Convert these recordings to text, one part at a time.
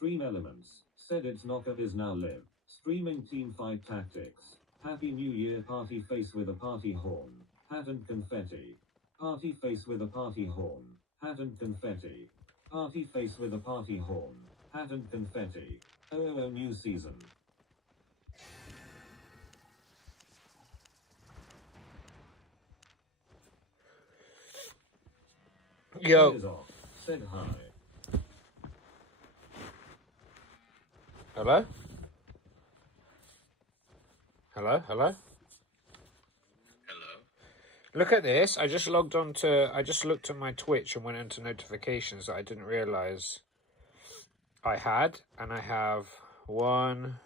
Stream Elements said its knockoff is now live. Streaming Teamfight Tactics. Happy New Year party face with a party horn, hat and confetti. Party face with a party horn, hat and confetti. Party face with a party horn, hat and confetti. Oh, new season. Yo. Said hi. Hello? Hello? Hello? Hello? Look at this. I just looked at my Twitch and went into notifications that I didn't realize I had. And I have 1,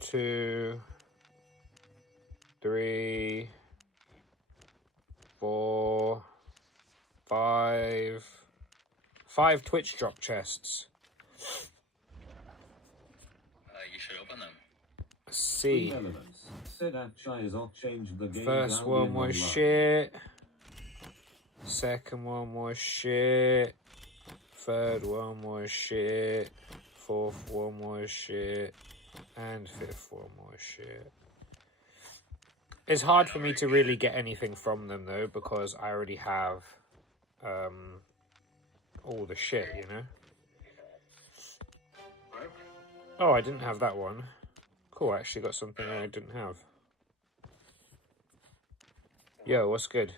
2, 3, 4, 5 Twitch drop chests. You should open them. See. First one was shit. Second one was shit. Third one was shit. Fourth one was shit. And fifth one was shit. It's hard for me to really get anything from them though, because I already have all the shit, you know? Oh, I didn't have that one. Cool, I actually got something I didn't have. Yo, what's good?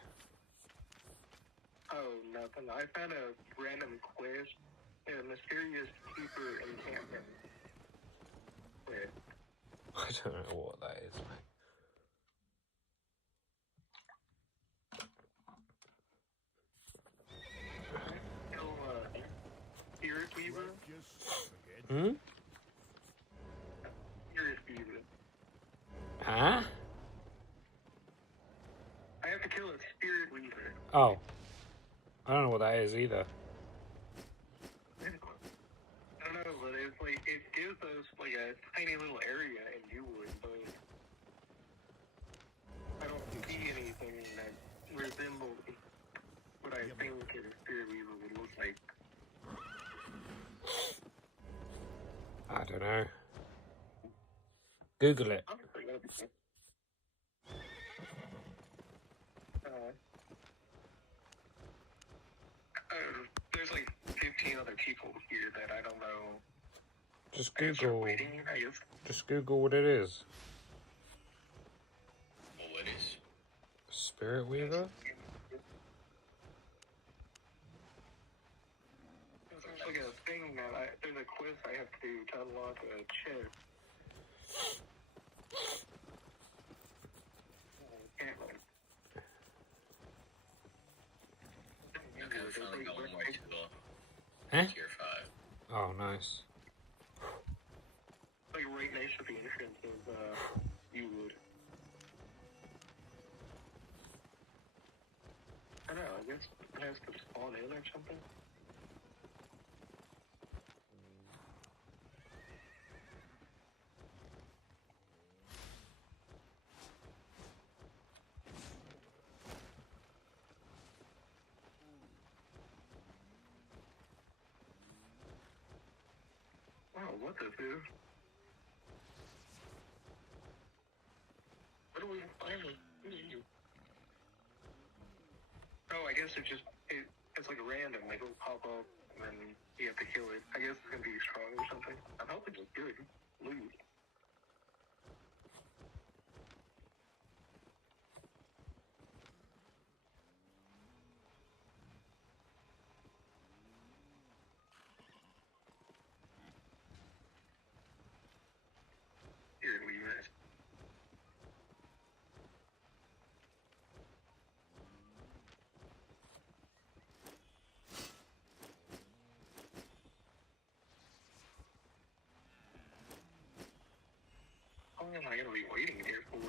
Oh, nothing. I found a random quiz. A mysterious keeper encampment. Quiz. I don't know what that is, mate. Spirit Weaver? Hmm? Spirit Weaver. Huh? I have to kill a Spirit Weaver. Oh. I don't know what that is either. I don't know, but it's like, it gives us like a tiny little area in Goooo, but I don't see anything that resembles what I think a Spirit Weaver would look like. I don't know. Google it. There's like 15 other people here that I don't know. Just Google. Waiting, I guess. Just Google what it is. Well, what is? Spirit Weaver? There's like a thing that there's a quiz I have to do to unlock a chest. Okay, I finally got one more tool. Huh? Tier 5. Oh, nice. Like right next to the entrance of Goooo. I don't know, I guess it has to spawn in or something. Wow, what the dude? What do we finally do? Oh, I guess it's like random. Like it'll pop up and then you have to kill it. I guess it's gonna be strong or something. I'm hoping it's good. Loot. Here we go. How long am I gonna be waiting here for?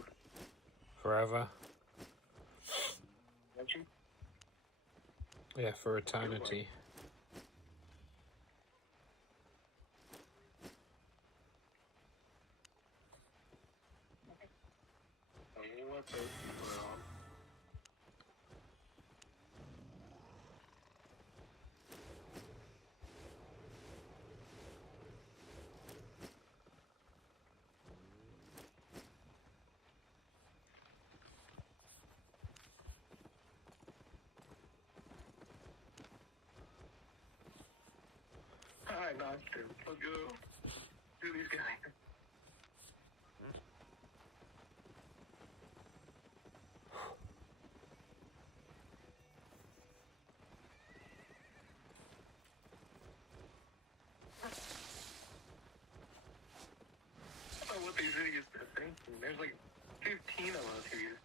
Forever. Don't you? Yeah, for eternity. What the world? knocked him. Let's go. Do these guys. I don't know what these idiots are thinking. There's like 15 of us here.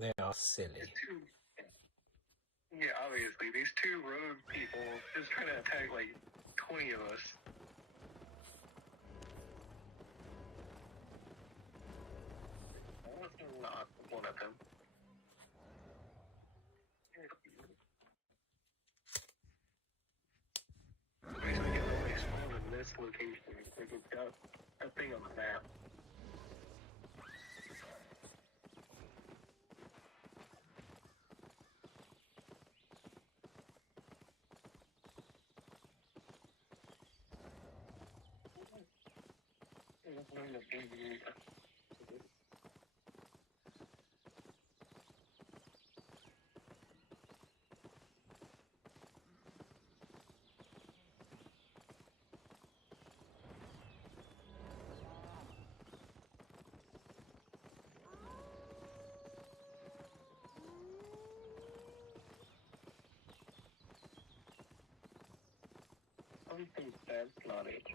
They are silly. These two, yeah, obviously, these two rogue people just trying to attack like 20 of us. I was not one of them. Basically, it only spawned in this location. Like it's got a thing on the map. I think that's not it.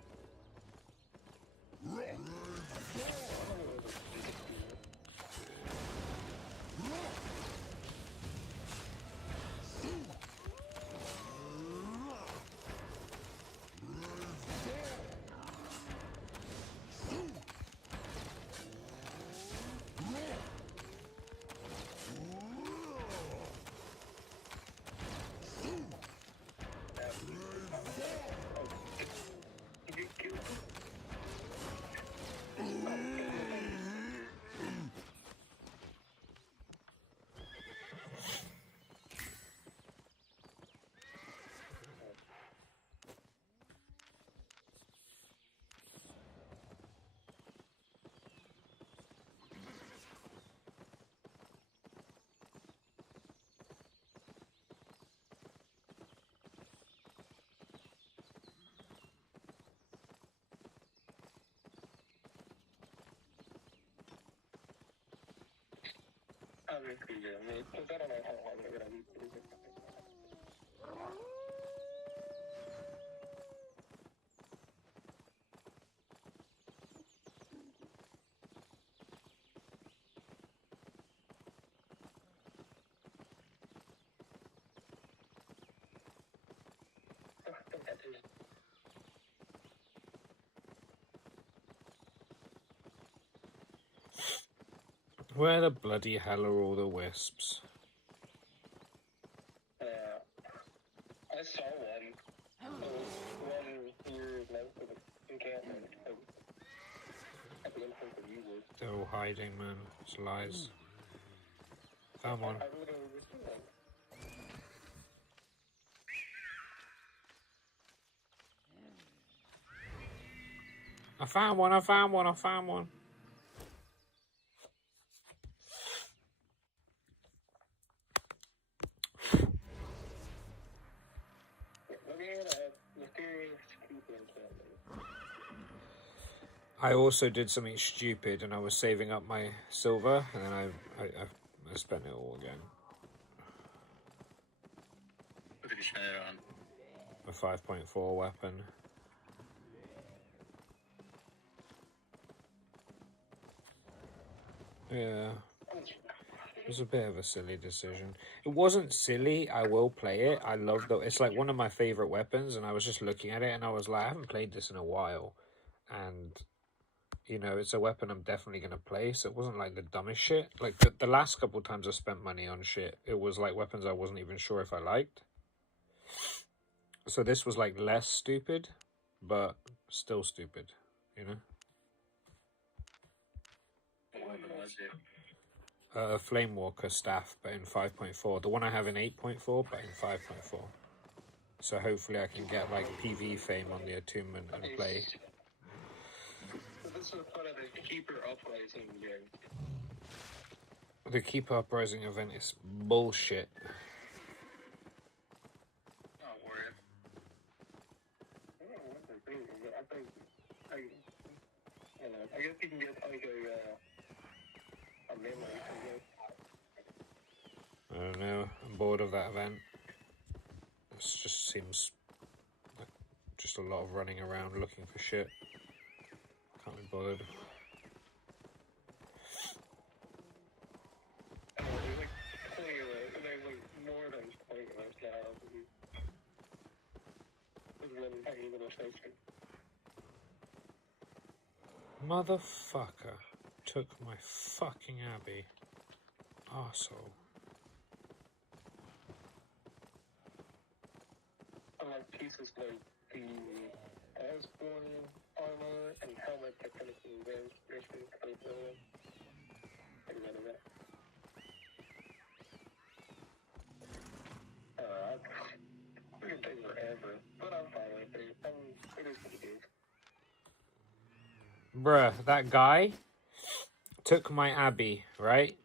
Obviously, yeah. I mean, because I don't know how long they're gonna be. Where the bloody hell are all the wisps? I saw one. There was one here next to the encampment. At the entrance of you would. They're all hiding, man. It's lies. Found one. I literally just seen one. I found one, I found one, I found one. I also did something stupid and I was saving up my silver and then I spent it all again. What did you spend it on? A 5.4 weapon. Yeah. It was a bit of a silly decision. It wasn't silly, I will play it. I love the it's like one of my favorite weapons and I was just looking at it and I was like, I haven't played this in a while. And you know, it's a weapon I'm definitely going to play, so it wasn't like the dumbest shit. Like, the last couple times I spent money on shit, it was like weapons I wasn't even sure if I liked. So this was like less stupid, but still stupid, you know? What was it? A Flamewalker staff, but in 5.4. The one I have in 8.4, but in 5.4. So hopefully I can get like PV fame on the attunement and play. So this is part of the Keeper Uprising game. The Keep Uprising event is bullshit. Oh, guess you can get like a memory from this. I don't know. I'm bored of that event. It just seems like just a lot of running around looking for shit. Can't be bothered. There's like plenty of it. There's like more than 20 of us now. There's one tiny little station. Motherfucker took my fucking Abby. Arsehole. I like pieces like the Asborn armor and helmet that kind of convince Christian capability. And none of that. It can take forever, but I'm fine with it. It is what it is. Bruh, that guy took my Abby, right?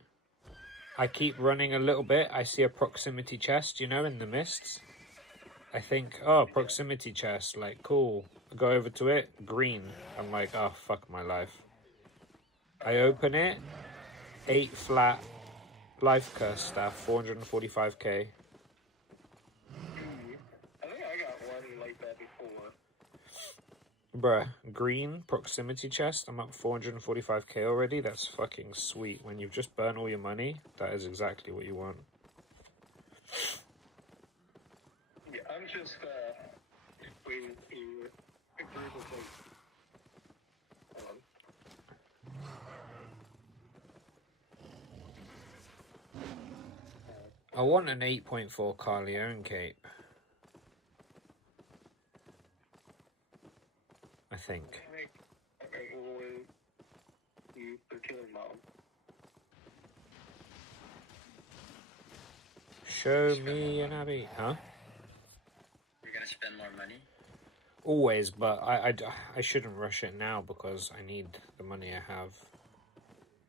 I keep running a little bit. I see a proximity chest, you know, in the mists. I think, oh, proximity chest, like, cool. Go over to it, green. I'm like, oh, fuck my life. I open it, 8 flat life curse staff, 445k. I think I got one like that before. Bruh, green proximity chest. I'm up 445k already. That's fucking sweet. When you've just burnt all your money, that is exactly what you want. Yeah, I'm just waiting to a group of like. I want an 8.4 Carleone cape. I think. Okay, well, you for killing mom. Show me an Abby. Huh? You're gonna spend more money? Always, but I shouldn't rush it now because I need the money I have.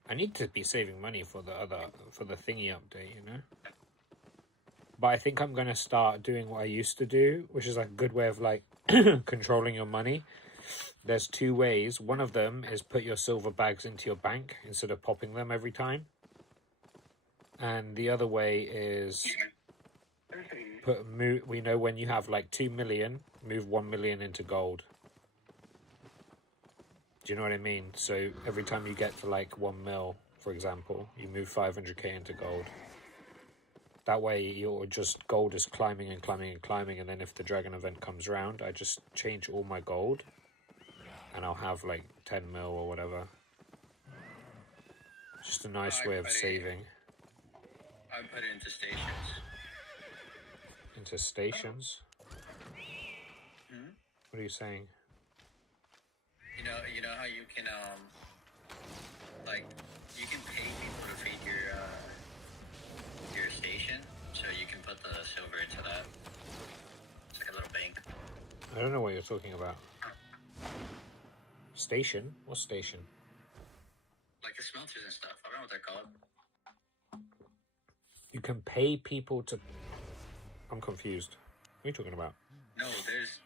I need to be saving money for the thingy update, you know? But I think I'm going to start doing what I used to do, which is like a good way of like controlling your money. There's 2 ways. One of them is put your silver bags into your bank instead of popping them every time. And the other way is we know when you have like 2 million, move 1 million into gold. Do you know what I mean? So every time you get to like 1 mil, for example, you move 500k into gold. That way you're just, gold is climbing and climbing and climbing, and then if the dragon event comes around, I just change all my gold and I'll have like 10 mil or whatever. Just a nice way of saving. I put it into stations. Into stations? Hmm? What are you saying? You know how you can like you can pay people to feed your station, so you can put the silver into that. It's like a little bank. I don't know what you're talking about. Station? What station? Like the smelters and stuff. I don't know what they're called. You can pay people to... I'm confused. What are you talking about? No, there's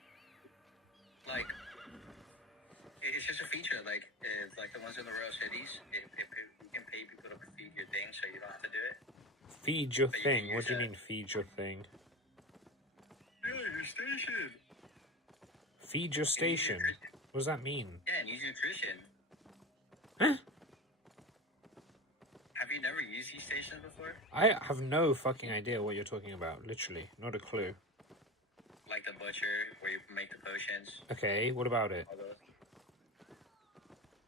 like it's just a feature. Like if like the ones in the royal cities, if you can pay people to feed your thing, so you don't have to do it. Feed your But you thing? can What do you use mean, feed your thing? Yeah, your station. Feed your station? What does that mean? Yeah, and use nutrition. Huh? Have you never used these stations before? I have no fucking idea what you're talking about. Literally. Not a clue. Like the butcher, where you make the potions. Okay, what about it?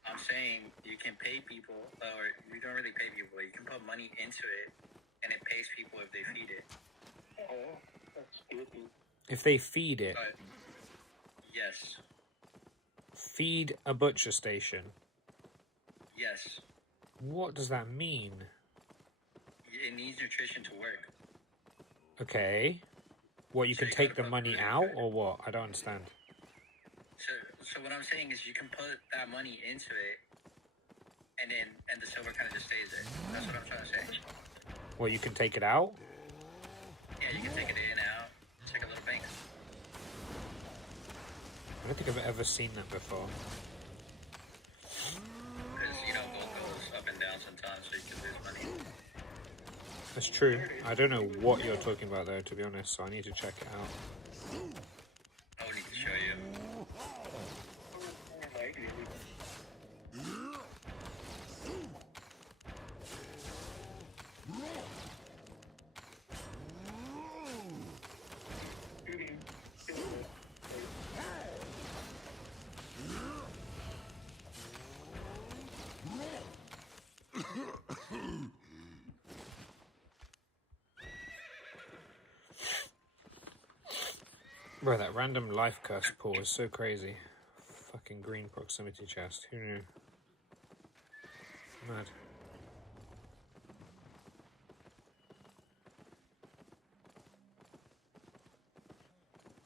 I'm saying you can pay people, or you don't really pay people. You can put money into it, and it pays people if they feed it. Oh, that's stupid. If they feed it. But yes, Feed a butcher station. yes, What does that mean? it needs nutrition to work. Okay. What, you So can you take gotta the put money food out, into it. or what? I don't understand. So what I'm saying is you can put that money into it, and the silver kind of just stays there. That's what I'm trying to say. Well, you can take it out? Yeah, you can take it in, out. It's like a little bank. I don't think I've ever seen that before. That's true. I don't know what you're talking about though, to be honest, so I need to check it out. I would need to show you. Bro, that random life curse pull is so crazy. Fucking green proximity chest. Who knew? Mad.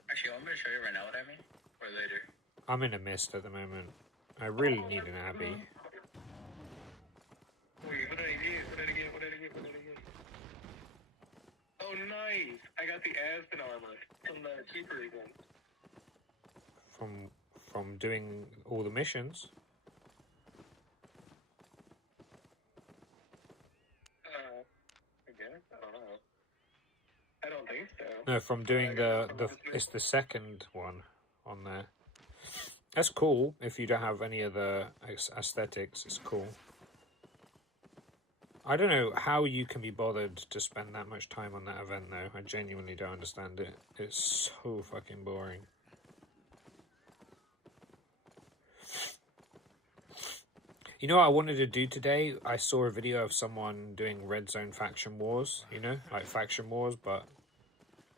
Actually, I'm gonna show you right now what I mean, or later. I'm in a mist at the moment. I really need an Abbey. Wait, what did I get? What did I get? What did I get? What did I get? Oh, nice! I got the Aspen armor from the Keeper event. From doing all the missions. I guess? I don't know. I don't think so. No, from doing it's the second one on there. That's cool. If you don't have any other aesthetics, it's cool. I don't know how you can be bothered to spend that much time on that event though. I genuinely don't understand it. It's so fucking boring. You know what I wanted to do today? I saw a video of someone doing Red Zone Faction Wars, you know? Like Faction Wars, but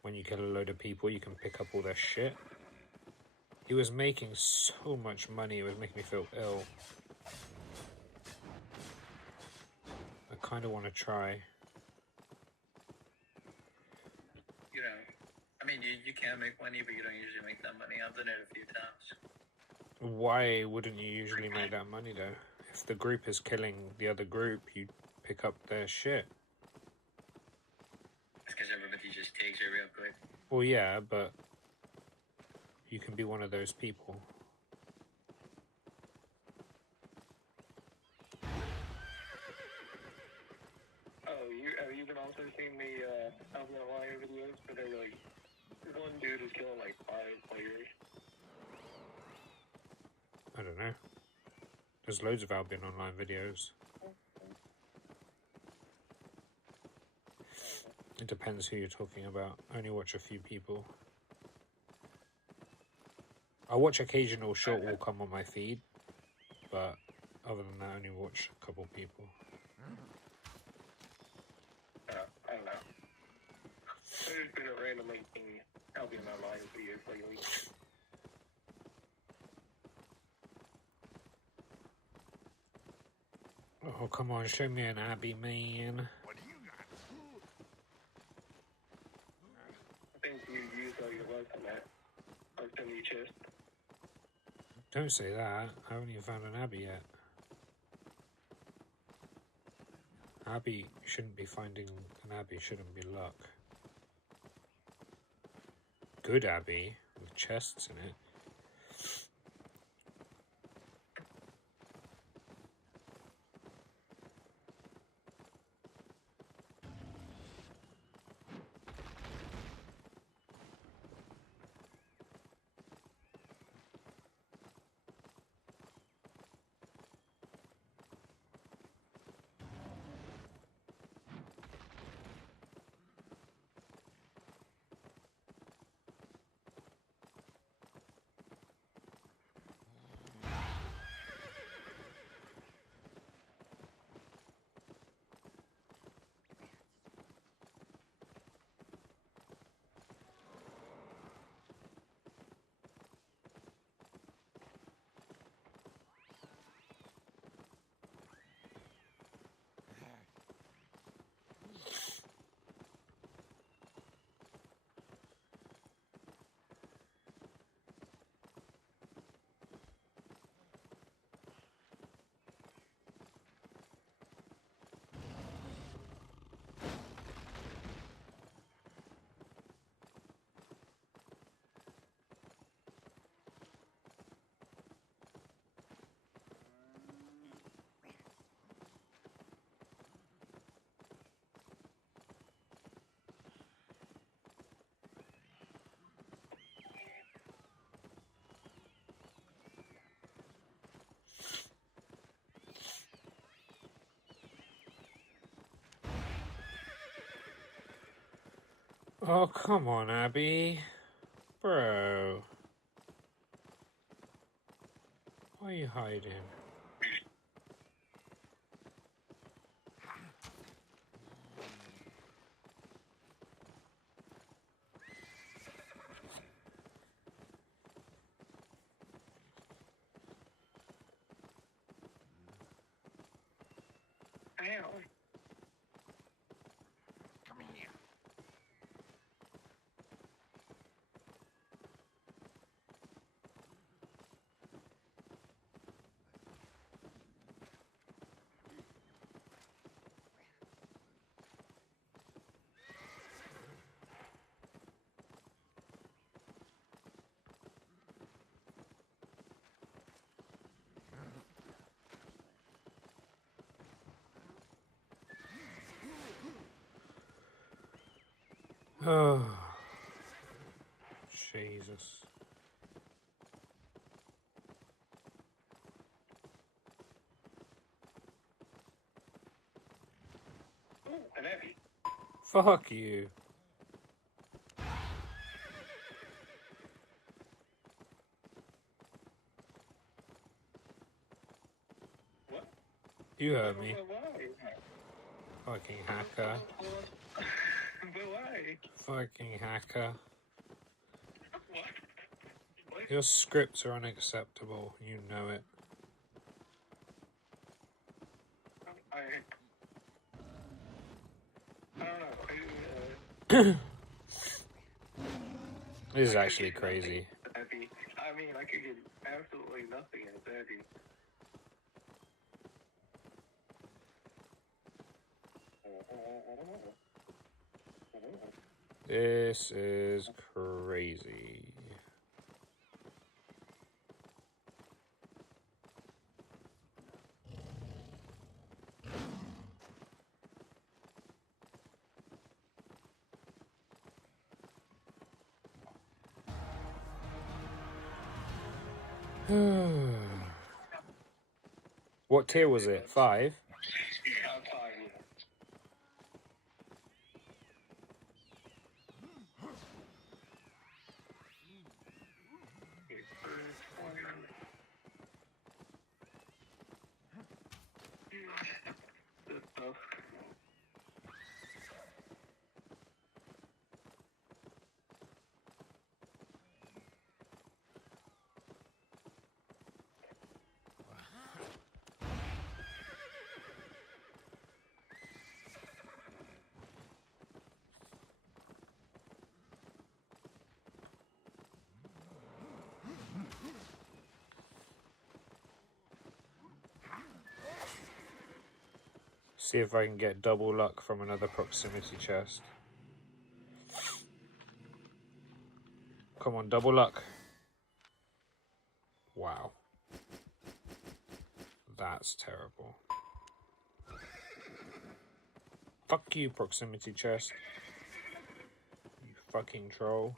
when you kill a load of people, you can pick up all their shit. He was making so much money, it was making me feel ill. I kind of want to try. You know, I mean, you can make money, but you don't usually make that money. I've done it a few times. Why wouldn't you usually make that money though? If the group is killing the other group, you pick up their shit. It's because everybody just takes it real quick. Well, yeah, but you can be one of those people. Oh, have you been also seeing the Albion Lion videos where they're like, one dude is killing like 5 players? I don't know. There's loads of Albion Online videos. It depends who you're talking about. I only watch a few people. I watch occasional short will come on my feed, but other than that, I only watch a couple people. I don't know. There's been a randomly seeing Albion Online videos lately. Oh, come on, show me an Abbey, man. I think you used all your luck on that. Marked on your chest. Don't say that. I haven't even found an Abbey yet. Abbey shouldn't be finding an Abbey, shouldn't be luck. Good Abbey, with chests in it. Oh, come on, Abby. Bro. Why are you hiding? Ow. Oh. Jesus. Ooh, an Abby. Fuck you. What? You heard me. But why? Fucking hacker. But why? Fucking hacker. What? What? Your scripts are unacceptable. You know it. I don't know. This is I could actually get nothing crazy. Abby. I mean, I could get absolutely nothing as Abby. This is crazy. What tier was it? 5? I'm fine. This stuff. See if I can get double luck from another proximity chest. Come on, double luck. Wow. That's terrible. Fuck you, proximity chest. You fucking troll.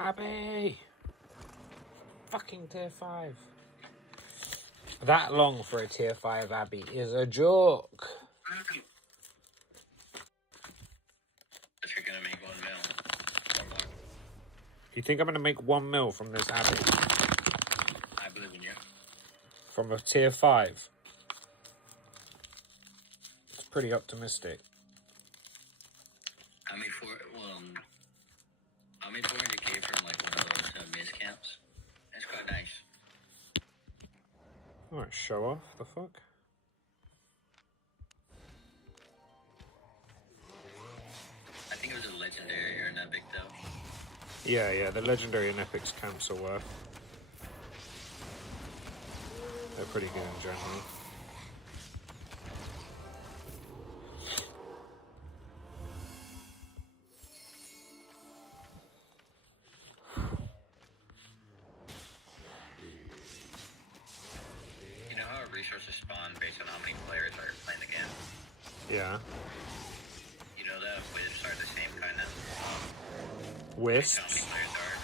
Abby! Fucking tier 5. That long for a tier 5 Abby is a joke. If you're gonna make 1 mil or more, You think I'm gonna make 1 mil from this Abby? I believe in you. From a tier 5? It's pretty optimistic. I made 400k from like one of those miss camps. It's quite nice. Alright, show off. The fuck? I think it was a legendary or an epic though. Yeah, the legendary and epics camps are worth. They're pretty good in general. You know how resources spawn based on how many players are playing the game? Yeah. You know that wisps are the same kind of Wisps? how many players are?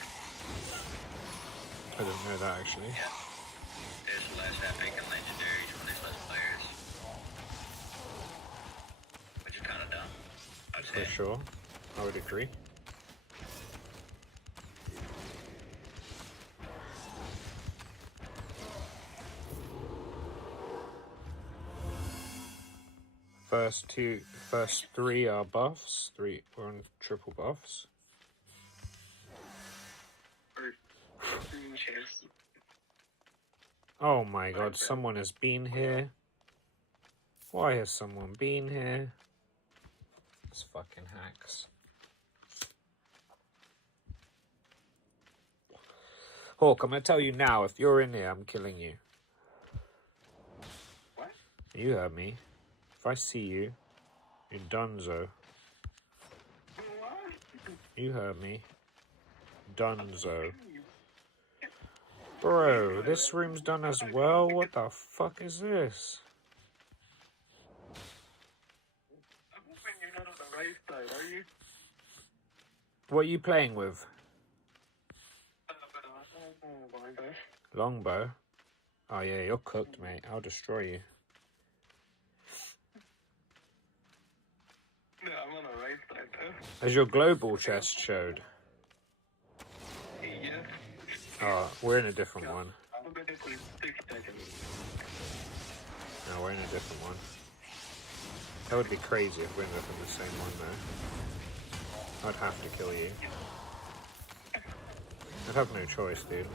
I didn't know that actually. Yeah. There's less epic and legendaries when there's less players. Which is kind of dumb. I'd For say. sure. I would agree. First three are buffs. We're on triple buffs. Green chest. Oh my god, someone has been here. Why has someone been here? It's fucking hacks. Hawk, I'm gonna tell you now, if you're in here, I'm killing you. What? You heard me. If I see you, you're donezo. What? You heard me. Donezo. Bro, this room's done as well? What the fuck is this? I'm hoping you're not on the right side, are you? What are you playing with? Blind. Longbow? Oh yeah, you're cooked, mate. I'll destroy you. No, I'm on the right side though. Has your global chest showed? Yeah. Oh, we're in a different one. I'm gonna put 6 seconds. No, we're in a different one. That would be crazy if we ended up in the same one though. I'd have to kill you. I'd have no choice, dude.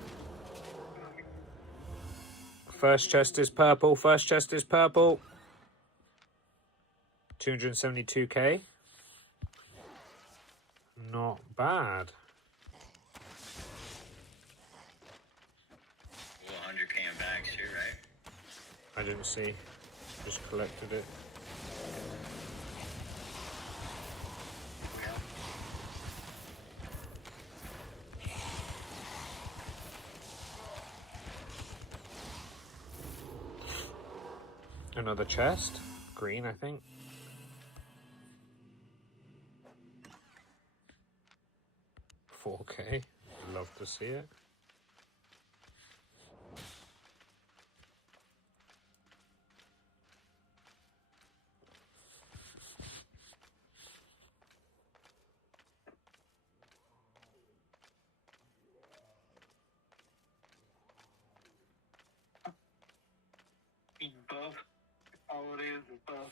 First chest is purple. First chest is purple. 272k. Not bad. Well, 100k in bags too, right? I didn't see. Just collected it. Another chest. Green, I think. $4k. Love to see it. He's buff. All it is buff.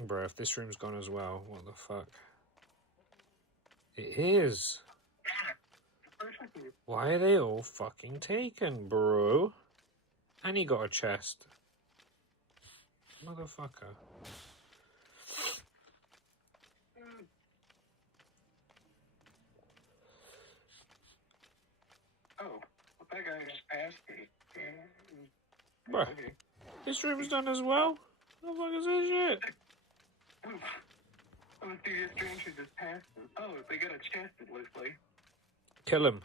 Bro, if this room's gone as well, what the fuck? It is. Why are they all fucking taken, bro? And he got a chest. Motherfucker. Oh, that guy just passed me. Bro, Okay. this room's done as well? What the fuck is this shit? Oh, dude, this stranger just passed us. Oh, they got a chest, it looks like. Kill him.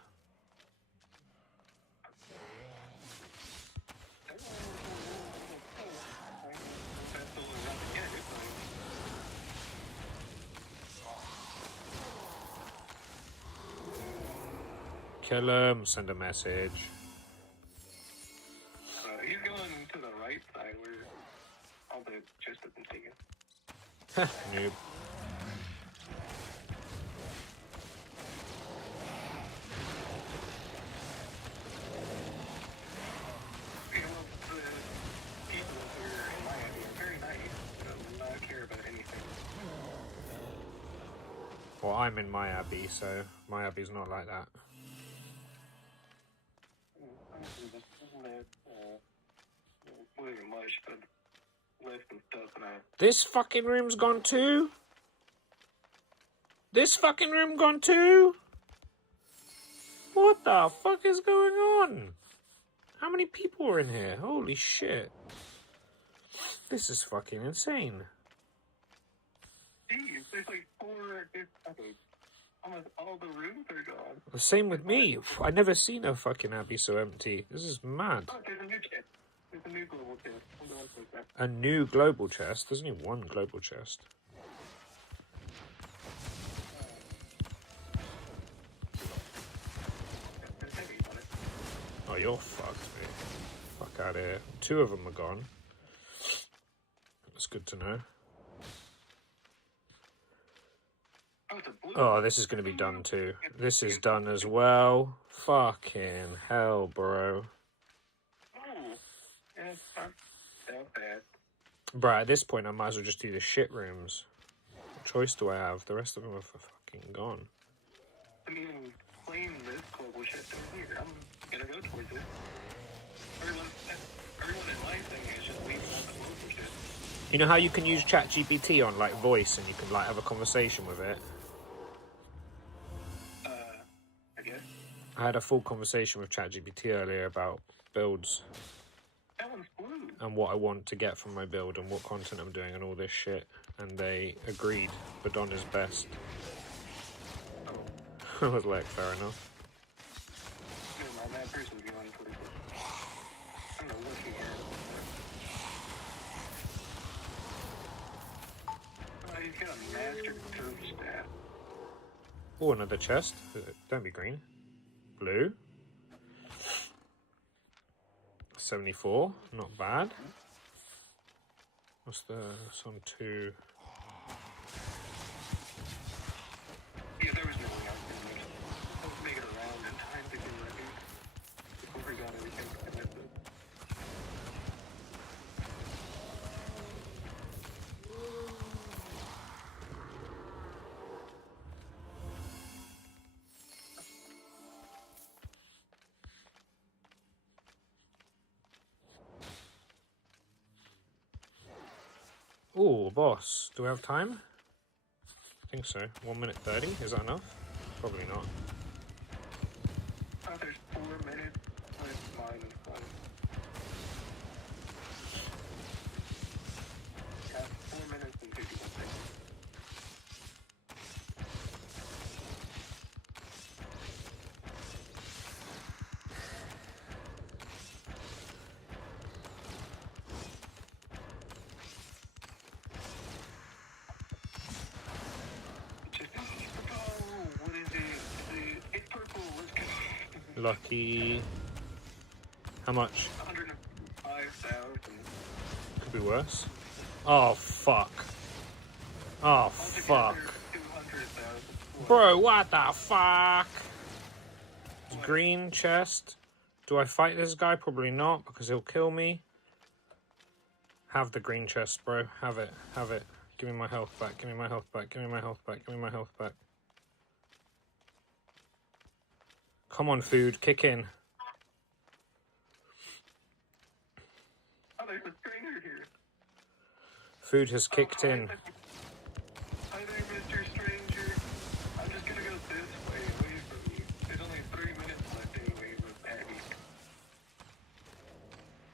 Kill him. Send a message. He's going to the right side where all the chests have been taken. Noob. You know, the people here in Miami are very nice. Do not care about anything. Well, I'm in my abbey, so my abbey's not like that. wasn't much, but left some stuff and I. This fucking room's gone too? This fucking room gone too? What the fuck is going on? How many people are in here? Holy shit. This is fucking insane. Jeez, there's like 4 different. Almost all the rooms are gone. The same with me. I never seen a fucking Abbey so empty. This is mad. Oh, there's a new chest. There's a new global chest. I'm the one with that. A new global chest? There's only one global chest. There's heavy on it. Oh, you're fucked, mate. Fuck out of here. 2 of them are gone. That's good to know. Oh, it's a blue. Oh, this is going to be done too. This is done as well. Fucking hell, bro. Oh, yeah, it's not that bad. Bruh, at this point, I might as well just do the shit rooms. What choice do I have? The rest of them are fucking gone. I mean, playing this global shit over here, I'm gonna go towards it. Everyone in my thing is just leaving all the global shit. You know how you can use ChatGPT on, like, voice and you can, like, have a conversation with it? I guess. I had a full conversation with ChatGPT earlier about builds That one's blue. and what I want to get from my build and what content I'm doing and all this shit. And they agreed Badon is best. I was like, fair enough. Never mind, that person's going towards it. I'm gonna look here. Oh, he's got a master turf stat. Oh, another chest. Don't be green. Blue. 74. Not bad. What's the... It's on 2... Yeah, there was no way I was gonna make it around in time to get ready. Before we got everything connected. Oh, boss. Do we have time? I think so. 1 minute 30. Is that enough? Probably not. Oh, there's 4 minutes with mine and fun. Yeah, 4 minutes and 51 seconds. What is it? It's purple. Let's go. Lucky. How much? 105,000. Could be worse. Oh, fuck. Oh, fuck. 200,000. Bro, what the fuck? Green chest. Do I fight this guy? Probably not, because he'll kill me. Have the green chest, bro. Have it. Have it. Give me my health back. Give me my health back. Give me my health back. Give me my health back. Come on, food. Kick in. Oh, there's a stranger here. Food has kicked in. Hi there, Mr. Stranger. I'm just gonna go this way, away from you. There's only 3 minutes left anyway with Abby.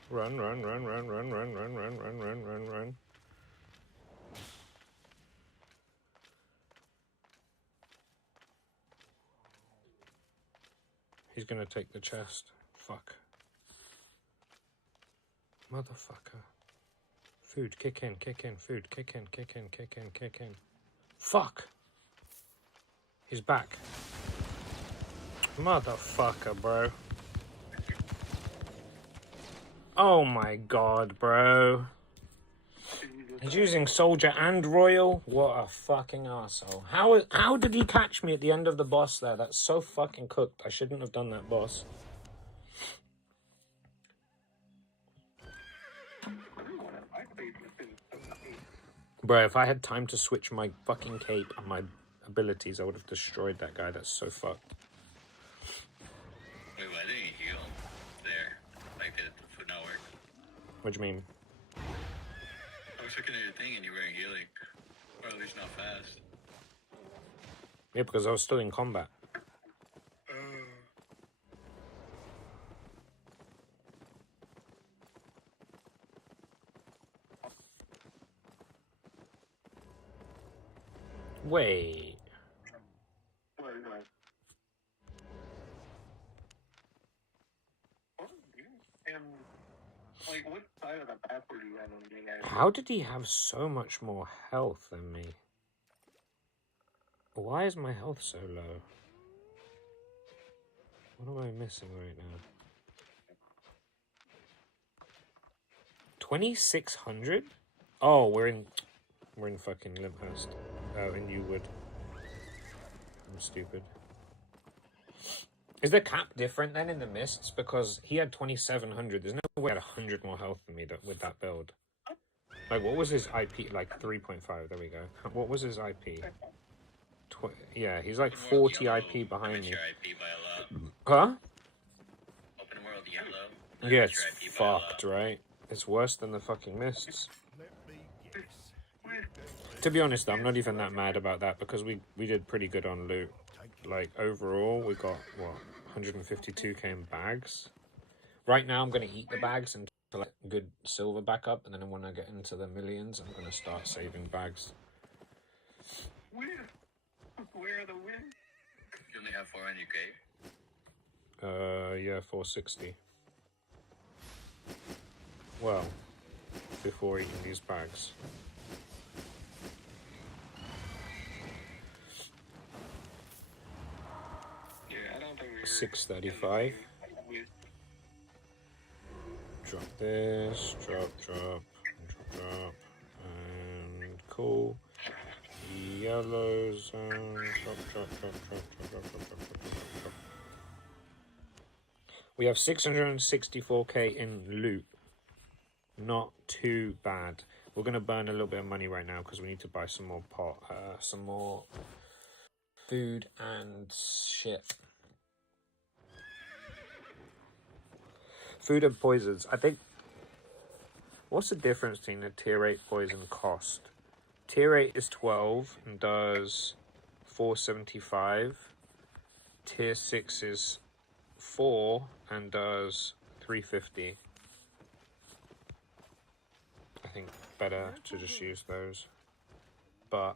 Run, run, run, run, run, run, run, run, run, run, run, run. He's gonna take the chest. Fuck. Motherfucker. Food, kick in, kick in, food, kick in, kick in, kick in, kick in. Fuck! He's back. Motherfucker, bro. Oh my god, bro. He's using Soldier and Royal? What a fucking arsehole. How did he catch me at the end of the boss there? That's so fucking cooked. I shouldn't have done that boss. Bro, if I had time to switch my fucking cape and my abilities, I would have destroyed that guy. That's so fucked. Wait, why didn't you heal there? Like, did the food not work? What do you mean? I was looking at your thing and you weren't healing. Or at least not fast. Yeah, because I was still in combat. Wait. Like, what side of the map were you on when you guys? How did he have so much more health than me? Why is my health so low? What am I missing right now? 2600? Oh, we're in fucking Lymphost. Oh, in Uwood. I'm stupid. Is the cap different then in the mists? Because he had 2700. There's no way he had 100 more health than me with that build. Like, what was his IP? Like 3.5. There we go. What was his IP? Yeah, he's like 40 IP behind me. Your IP by a lot. Huh? Open world yellow. Yeah, it's fucked, right? It's worse than the fucking mists. To be honest, I'm not even that mad about that because we did pretty good on loot. Like, overall, we got, what, 152k in bags? Right now, I'm going to eat the bags until I get good silver back up, and then when I get into the millions, I'm going to start saving bags. Where are the wins? You only have 400k? Yeah, 460. Well, before eating these bags. Yeah, I don't think we were 635. Drop this, drop, and cool. Yellow zone, drop. We have 664k in loot. Not too bad. We're gonna burn a little bit of money right now because we need to buy some more some more food and shit. Food and poisons. I think. What's the difference between a tier 8 poison cost? Tier 8 is 12 and does 475. Tier 6 is 4 and does 350. I think better to just use those. But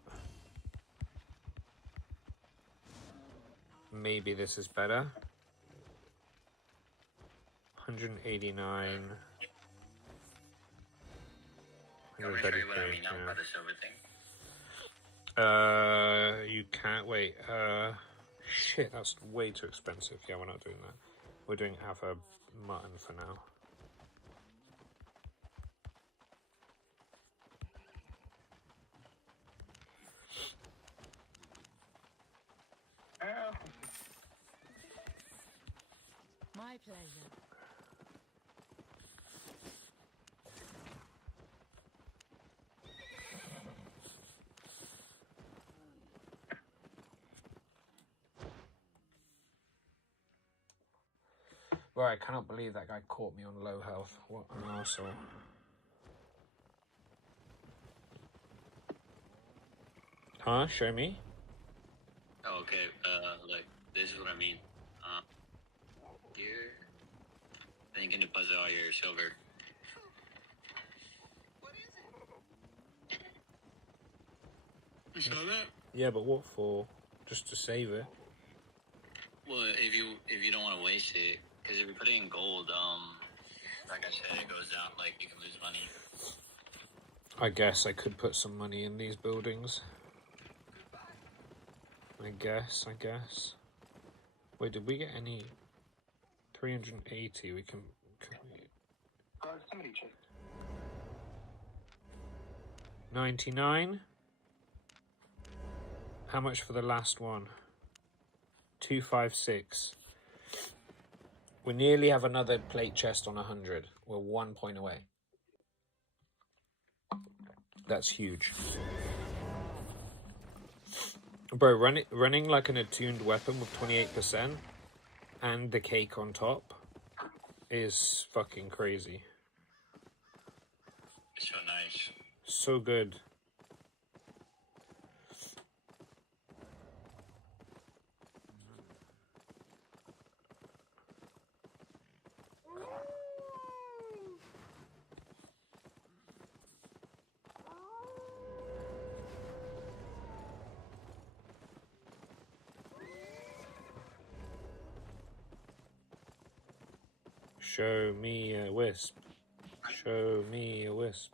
maybe this is better. 189. Can we show you what I mean now by the silver thing? You can't wait. Shit, that's way too expensive. Yeah, we're not doing that. We're doing alpha mutton for now. My pleasure. Right, I cannot believe that guy caught me on low health. What an arsehole. Huh? Show me? Oh, okay, like, this is what I mean. Here. Then you can deposit all your silver. You saw that? Yeah, but what for? Just to save it? Well, if you don't want to waste it, because if you put it in gold, like I said, it goes down, like, you can lose money. I guess I could put some money in these buildings. I guess. Wait, did we get any? 380, we can we... Somebody check. 99? How much for the last one? 256. We nearly have another plate chest on 100. We're 1 point away. That's huge. Bro, running like an attuned weapon with 28% and the cake on top is fucking crazy. It's so nice. So good. Show me a wisp. Show me a wisp.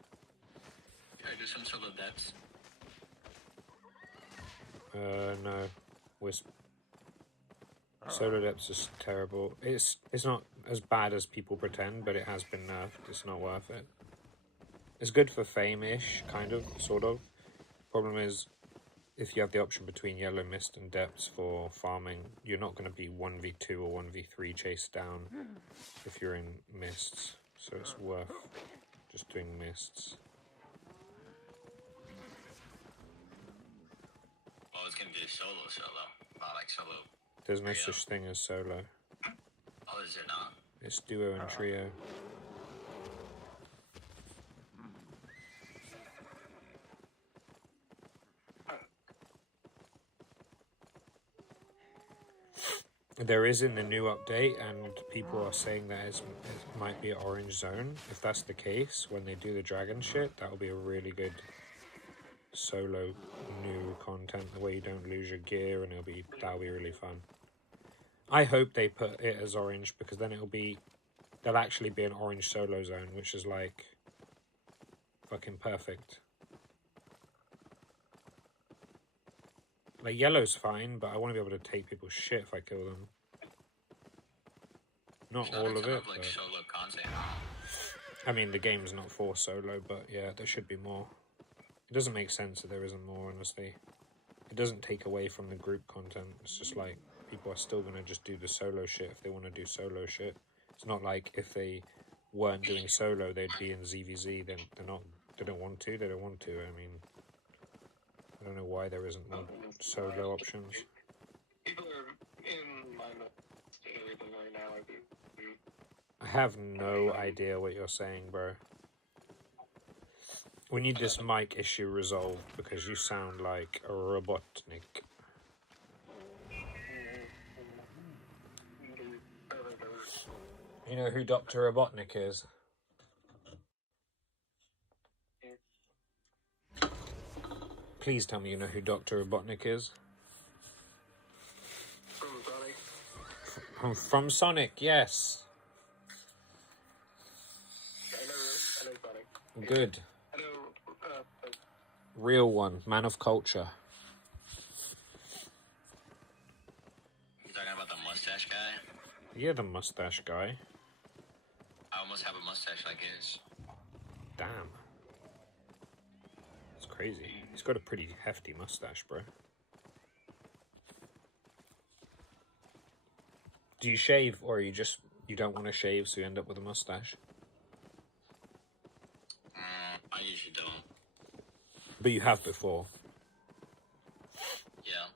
Can I do some solo deaths? No. Wisp. Solo depths is terrible. It's not as bad as people pretend, but it has been nerfed. It's not worth it. It's good for fame-ish, kind of, sort of. Problem is, if you have the option between yellow mist and depths for farming, you're not going to be 1v2 or 1v3 chased down if you're in mists. So it's worth just doing mists. Oh, it's gonna be a solo, not like solo. There's no trio. such thing as solo. Oh, is it not? It's duo and trio. There is in the new update, and people are saying that it might be an orange zone. If that's the case, when they do the dragon shit, that'll be a really good solo new content, the way you don't lose your gear, and that'll be really fun. I hope they put it as orange, because then there'll actually be an orange solo zone, which is like fucking perfect. Like, yellow's fine, but I want to be able to take people's shit if I kill them. Not all of it, like but... solo content. I mean, the game's not for solo, but yeah, there should be more. It doesn't make sense that there isn't more, honestly. It doesn't take away from the group content. It's just like, people are still going to just do the solo shit if they want to do solo shit. It's not like if they weren't doing solo, they'd be in ZVZ. Then they don't want to. I mean, I don't know why there isn't more solo options. People are in my everything right now. I have no idea what you're saying, bro. We need this mic issue resolved because you sound like a Robotnik. You know who Dr. Robotnik is? Please tell me you know who Dr. Robotnik is. From Sonic. From Sonic, yes. I know Sonic. Good. I know, Real one, man of culture. You talking about the mustache guy? You're the mustache guy. I almost have a mustache like his. Damn. It's crazy. He's got a pretty hefty mustache, bro. Do you shave, or you don't want to shave, so you end up with a mustache? I usually don't. But you have before. Yeah.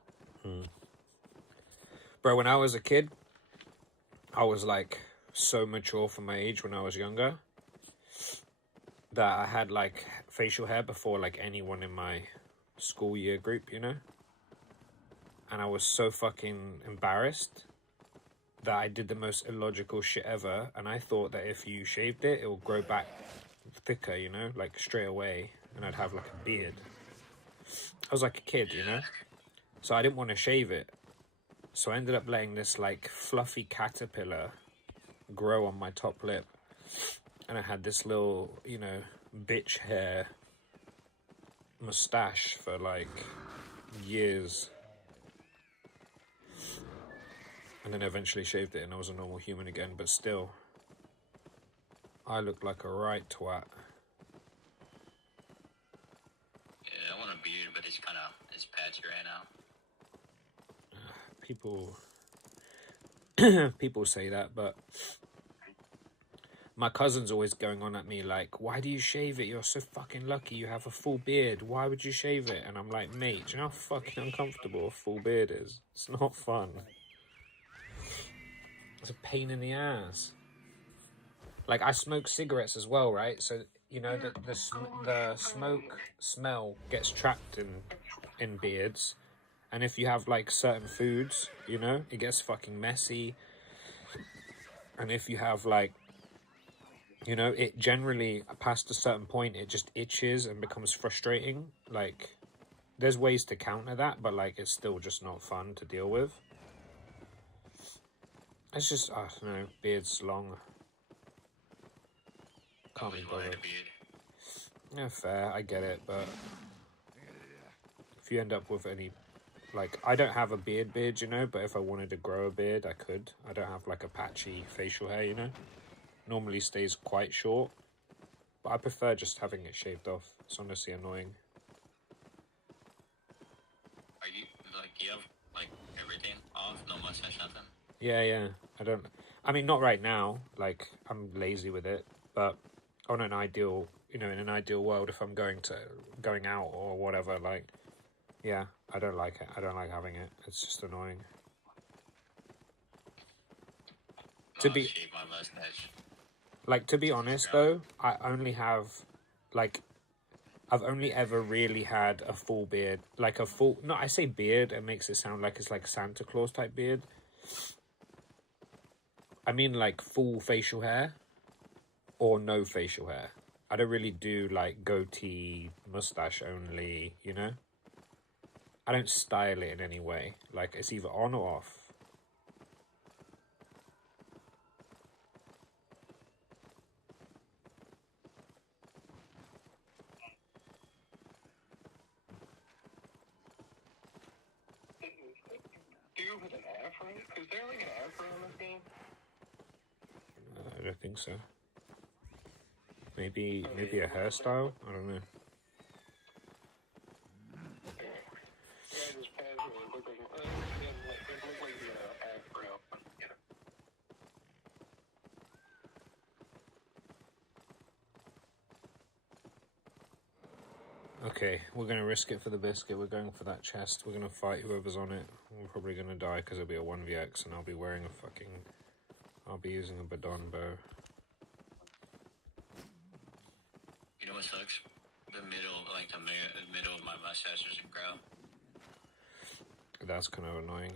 Bro, when I was a kid, I was like so mature for my age when I was younger that I had like facial hair before like anyone in my school year group, you know? And I was so fucking embarrassed that I did the most illogical shit ever, and I thought that if you shaved it, it will grow back thicker, you know, like straight away, and I'd have like a beard. I was like a kid, you know? So I didn't want to shave it. So I ended up letting this like fluffy caterpillar grow on my top lip. And I had this little, you know, bitch hair mustache for like years. And then eventually shaved it and I was a normal human again, but still, I looked like a right twat. Yeah, I want a beard, but it's patchy right now. People say that, but my cousin's always going on at me like, why do you shave it? You're so fucking lucky you have a full beard. Why would you shave it? And I'm like, mate, do you know how fucking uncomfortable a full beard is? It's not fun. It's a pain in the ass. Like, I smoke cigarettes as well, right? So you know, the smoke smell gets trapped in beards, and if you have like certain foods, you know, it gets fucking messy. And if you have like, you know, it generally past a certain point it just itches and becomes frustrating. Like, there's ways to counter that, but like it's still just not fun to deal with. It's just, I don't know, beard's long. Can't be bothered. Yeah, fair, I get it, but if you end up with any, like, I don't have a beard, you know, but if I wanted to grow a beard, I could. I don't have like a patchy facial hair, you know. Normally stays quite short, but I prefer just having it shaved off. It's honestly annoying. Are you, like, you have, like, everything off? No mustache, nothing? Yeah, I mean, not right now, like, I'm lazy with it, but on an ideal, you know, in an ideal world, if I'm going out or whatever, like, yeah, I don't like it. I don't like having it. It's just annoying. To be, shave my mustache. like, to be honest though, I only have, like, I've only ever really had a full beard, like a full, no, I say beard, it makes it sound like it's like Santa Claus type beard. I mean like full facial hair or no facial hair. I don't really do like goatee, mustache only, you know? I don't style it in any way. Like, it's either on or off. Do you with an afro? Is there like an afro in this game? I don't think so. Maybe a hairstyle? I don't know. Yeah, just passed me. It looked like it looked like you had an afro. You know. Okay, we're going to risk it for the biscuit. We're going for that chest. We're going to fight whoever's on it. We're probably going to die because it'll be a 1vx and I'll be wearing a fucking... I'll be using a badon bow. You know what sucks? The middle of my mustache doesn't grow. That's kind of annoying.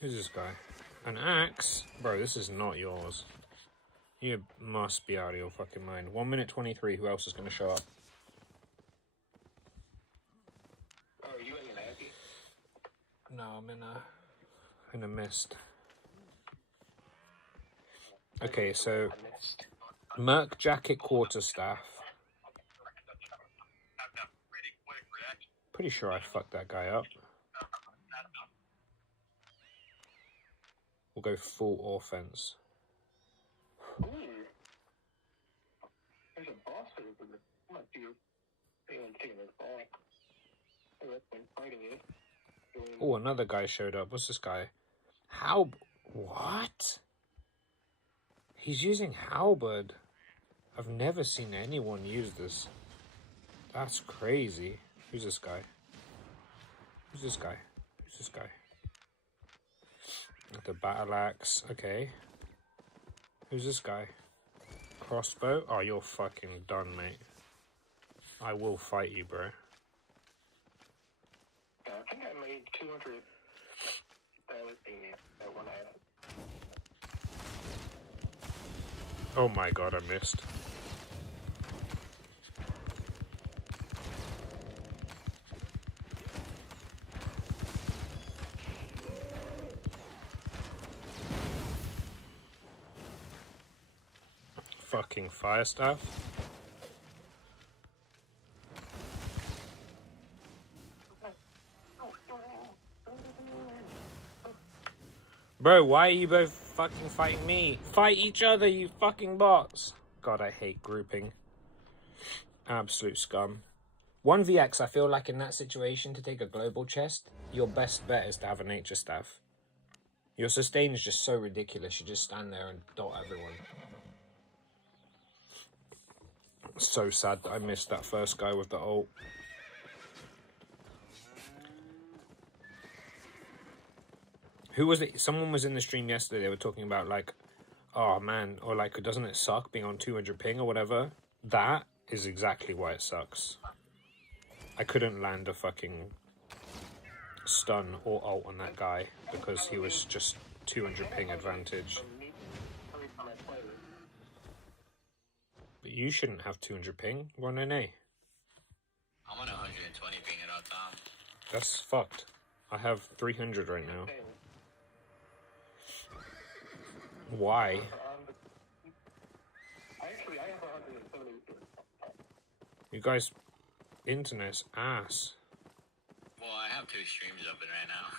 Who's this guy? An axe? Bro, this is not yours. You must be out of your fucking mind. 1 minute 23. Who else is going to show up? Oh, are you in an Abbey? No, I'm in a mist. Okay, so Merc Jacket Quarterstaff. Pretty sure I fucked that guy up. We'll go full offense. Ooh. There's a boss over there. I might be taking this ball. Oh, that's been fighting it. Oh, another guy showed up. What's this guy? How? What? He's using halberd. I've never seen anyone use this. That's crazy. Who's this guy? Who's this guy? Who's this guy? The battle axe. Okay. Who's this guy? Crossbow? Oh, you're fucking done, mate. I will fight you, bro. I think I made 200 that one item. Oh my god, I missed. Fucking fire staff. Bro, why are you both fucking fighting me? Fight each other, you fucking bots. God, I hate grouping. Absolute scum. 1vx, I feel like in that situation, to take a global chest, your best bet is to have a nature staff. Your sustain is just so ridiculous, you just stand there and dot everyone. So sad that I missed that first guy with the ult. Who was it? Someone was in the stream yesterday. They were talking about like, oh man, or like, doesn't it suck being on 200 ping or whatever? That is exactly why it sucks. I couldn't land a fucking stun or ult on that guy because he was just 200 ping advantage. But you shouldn't have 200 ping. 1NA. I'm on 120 ping at all time. That's fucked. I have 300 right now. Why? Actually, I have 170. You guys, internet's ass. Well, I have 2 streams open right now.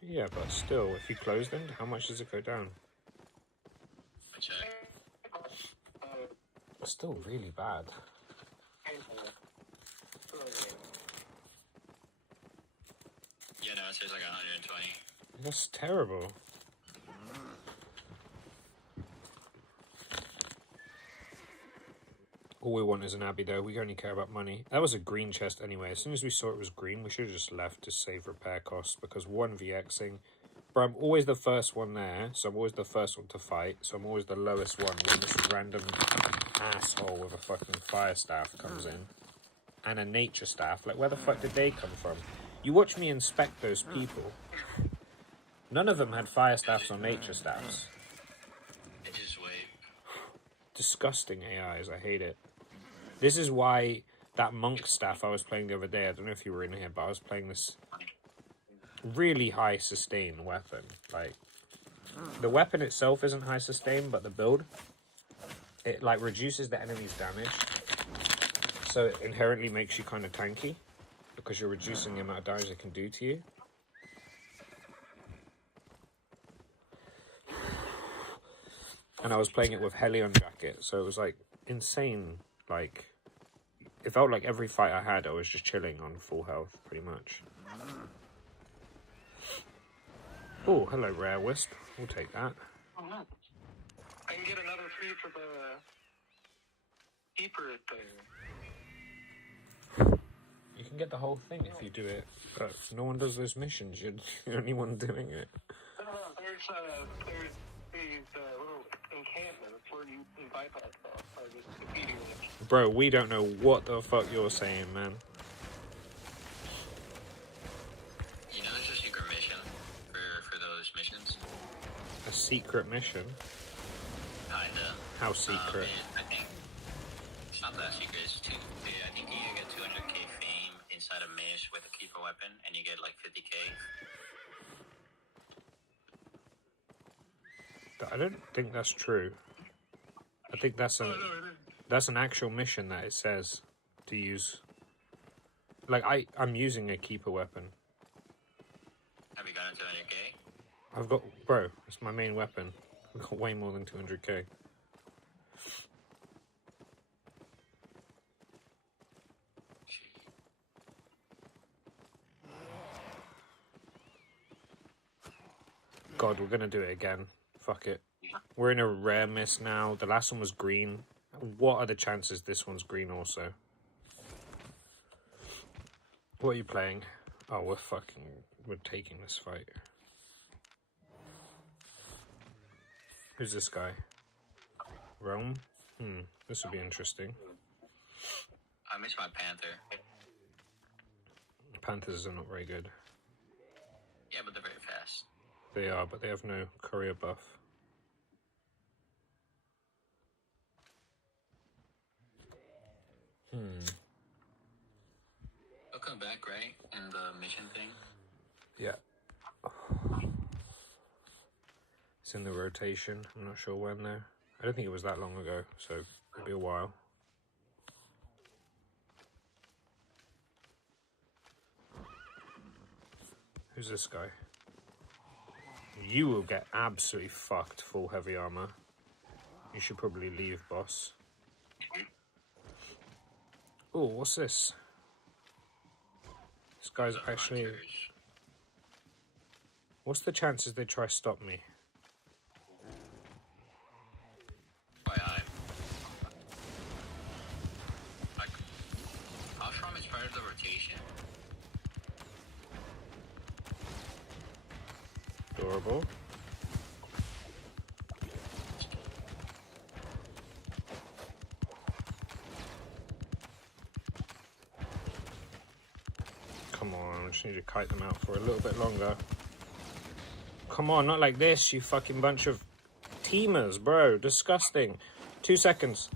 Yeah, but still, if you close them, how much does it go down? I check. It's still really bad. Yeah, no, it says like 120. That's terrible. All we want is an Abbey, though. We only care about money. That was a green chest anyway. As soon as we saw it was green, we should have just left to save repair costs, because 1vxing... Bro, I'm always the first one there, so I'm always the first one to fight, so I'm always the lowest one when this random asshole with a fucking fire staff comes in. And a nature staff. Like, where the fuck did they come from? You watch me inspect those people. None of them had fire staffs or nature staffs. They just wait. Disgusting AIs, I hate it. This is why that monk staff I was playing the other day, I don't know if you were in here, but I was playing this really high sustain weapon. Like, the weapon itself isn't high sustain, but the build, it like reduces the enemy's damage. So it inherently makes you kind of tanky, because you're reducing the amount of damage it can do to you. And I was playing it with Helion Jacket, so it was like insane. Like, it felt like every fight I had, I was just chilling on full health, pretty much. Oh, hello, Rare Wisp. We'll take that. Oh, no. I can get another free for the keeper thing. You can get the whole thing if you do it, but no one does those missions. You're the only one doing it. No, there's these little encampments where you can bypass stuff by just defeating them. Bro, we don't know what the fuck you're saying, man. You know, there's a secret mission for those missions. A secret mission? Kinda. How secret? I think it's not that secret. It's I think you get 200k fame inside a mesh with a keeper weapon, and you get like 50k. I don't think that's true. I think that's an actual mission that it says to use. Like, I'm using a keeper weapon. Have you gotten 200k? I've got, bro, it's my main weapon. I've got way more than 200k. God, we're gonna do it again. Fuck it. We're in a rare miss now. The last one was green. What are the chances this one's green also? What are you playing? Oh, we're taking this fight. Who's this guy? Realm? This would be interesting. I miss my panther. Panthers are not very good. Yeah, but they're very fast. They are, but they have no courier buff. They'll come back, right? In the mission thing? Yeah. It's in the rotation. I'm not sure when though. I don't think it was that long ago, so it'll be a while. Who's this guy? You will get absolutely fucked full heavy armor. You should probably leave, boss. Oh, what's this? This guy's actually... What's the chances they try to stop me? Like, Oshram is part of the rotation. adorable. Come on, I just need to kite them out for a little bit longer. Come on, not like this, you fucking bunch of teamers, bro. Disgusting. 2 seconds.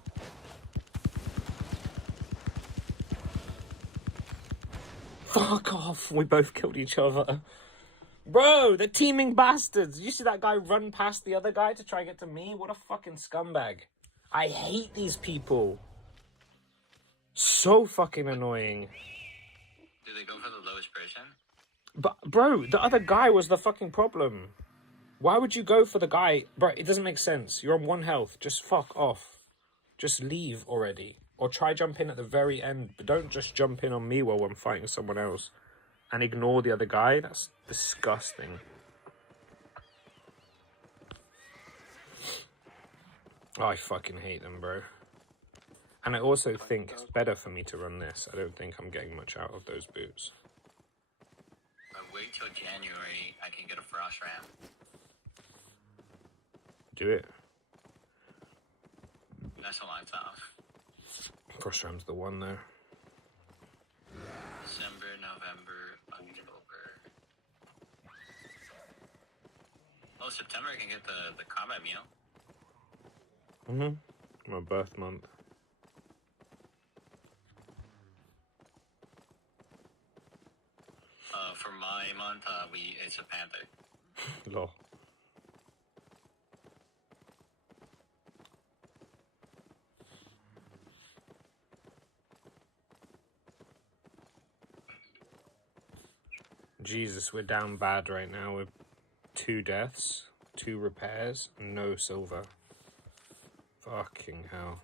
Fuck off. We both killed each other. Bro, they're teaming bastards. You see that guy run past the other guy to try and get to me? What a fucking scumbag. I hate these people. So fucking annoying. Do they go for the lowest person? But, bro, the other guy was the fucking problem. Why would you go for the guy? Bro, it doesn't make sense. You're on 1 health. Just fuck off. Just leave already. Or try jump in at the very end. But don't just jump in on me while I'm fighting someone else. And ignore the other guy. That's disgusting. Oh, I fucking hate them, bro. And I also think it's better for me to run this. I don't think I'm getting much out of those boots. Wait till January. I can get a frost ram. Do it. That's a long time. Frost ram's the one though. December, November, October. Oh, September I can get the combat meal. My birth month. For my month, it's a panther. Lol. Jesus, we're down bad right now with 2 deaths, 2 repairs, no silver. Fucking hell.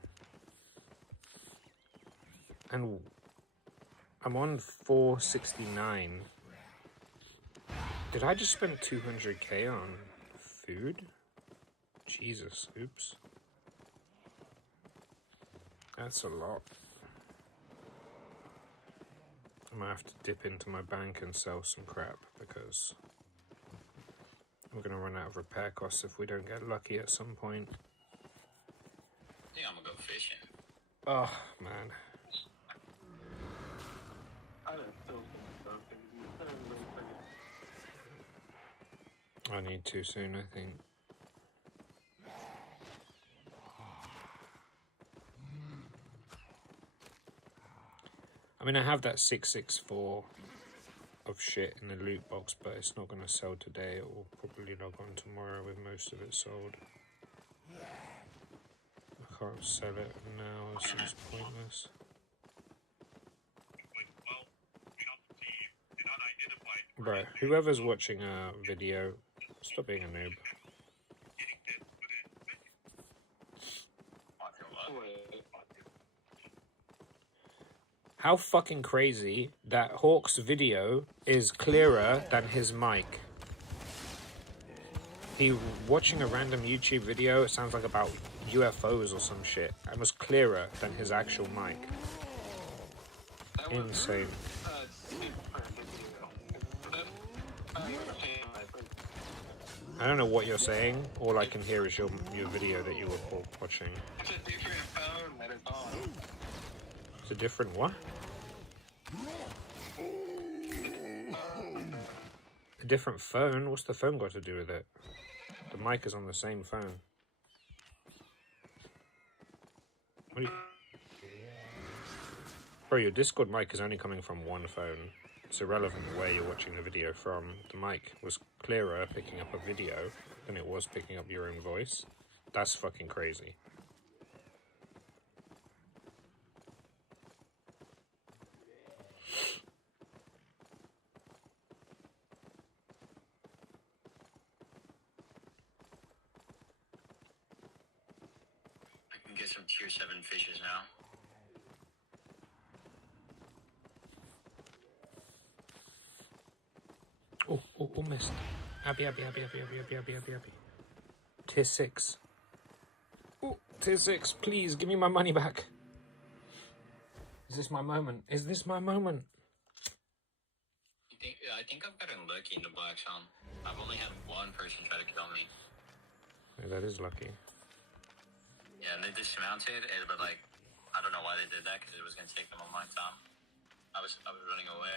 And I'm on 469. Did I just spend 200k on food? Jesus, oops. That's a lot. I'm gonna have to dip into my bank and sell some crap because we're gonna run out of repair costs if we don't get lucky at some point. I think I'm gonna go fishing. Oh, man. I need to soon, I think. I mean, I have that 664 of shit in the loot box, but it's not going to sell today. It will probably log on tomorrow with most of it sold. I can't sell it now, it seems pointless. Bro, whoever's watching a video, stop being a noob. How fucking crazy that Hawk's video is clearer than his mic. He watching a random YouTube video, it sounds like about UFOs or some shit, and was clearer than his actual mic. Insane. I don't know what you're saying. All I can hear is your video that you were watching. It's a different phone that is on. It's a different what? A different phone? What's the phone got to do with it? The mic is on the same phone. What are you... Bro, your Discord mic is only coming from one phone. It's irrelevant where you're watching the video from. The mic was clearer picking up a video than it was picking up your own voice. That's fucking crazy. I can get some tier 7 fishes now. Oh, missed. Abby. Tier 6. Oh, tier 6, please, give me my money back. Is this my moment? Is this my moment? I think I've gotten lucky in the black zone. I've only had one person try to kill me. Yeah, that is lucky. Yeah, and they dismounted, but like, I don't know why they did that because it was gonna take them a long time. I was running away.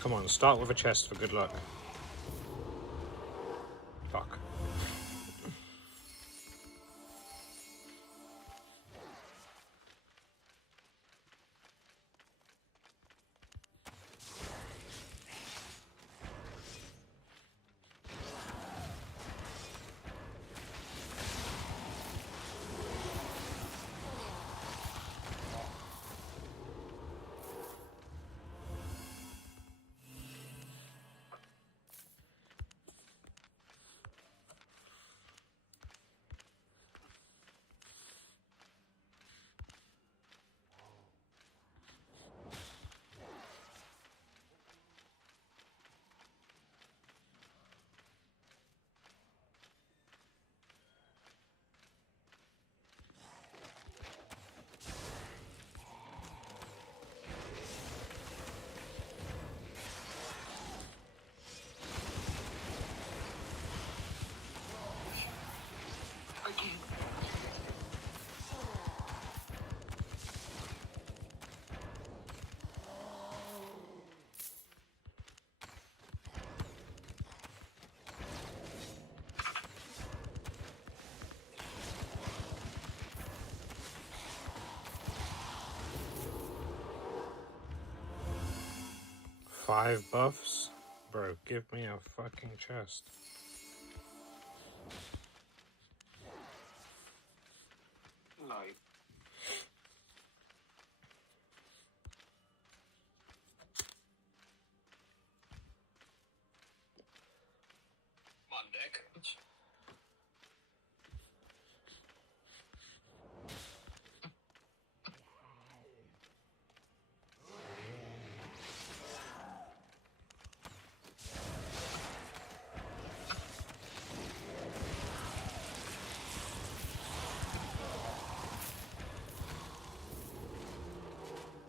Come on, start with a chest for good luck. Fuck. Five buffs? Bro, give me a fucking chest. No. I'm on deck.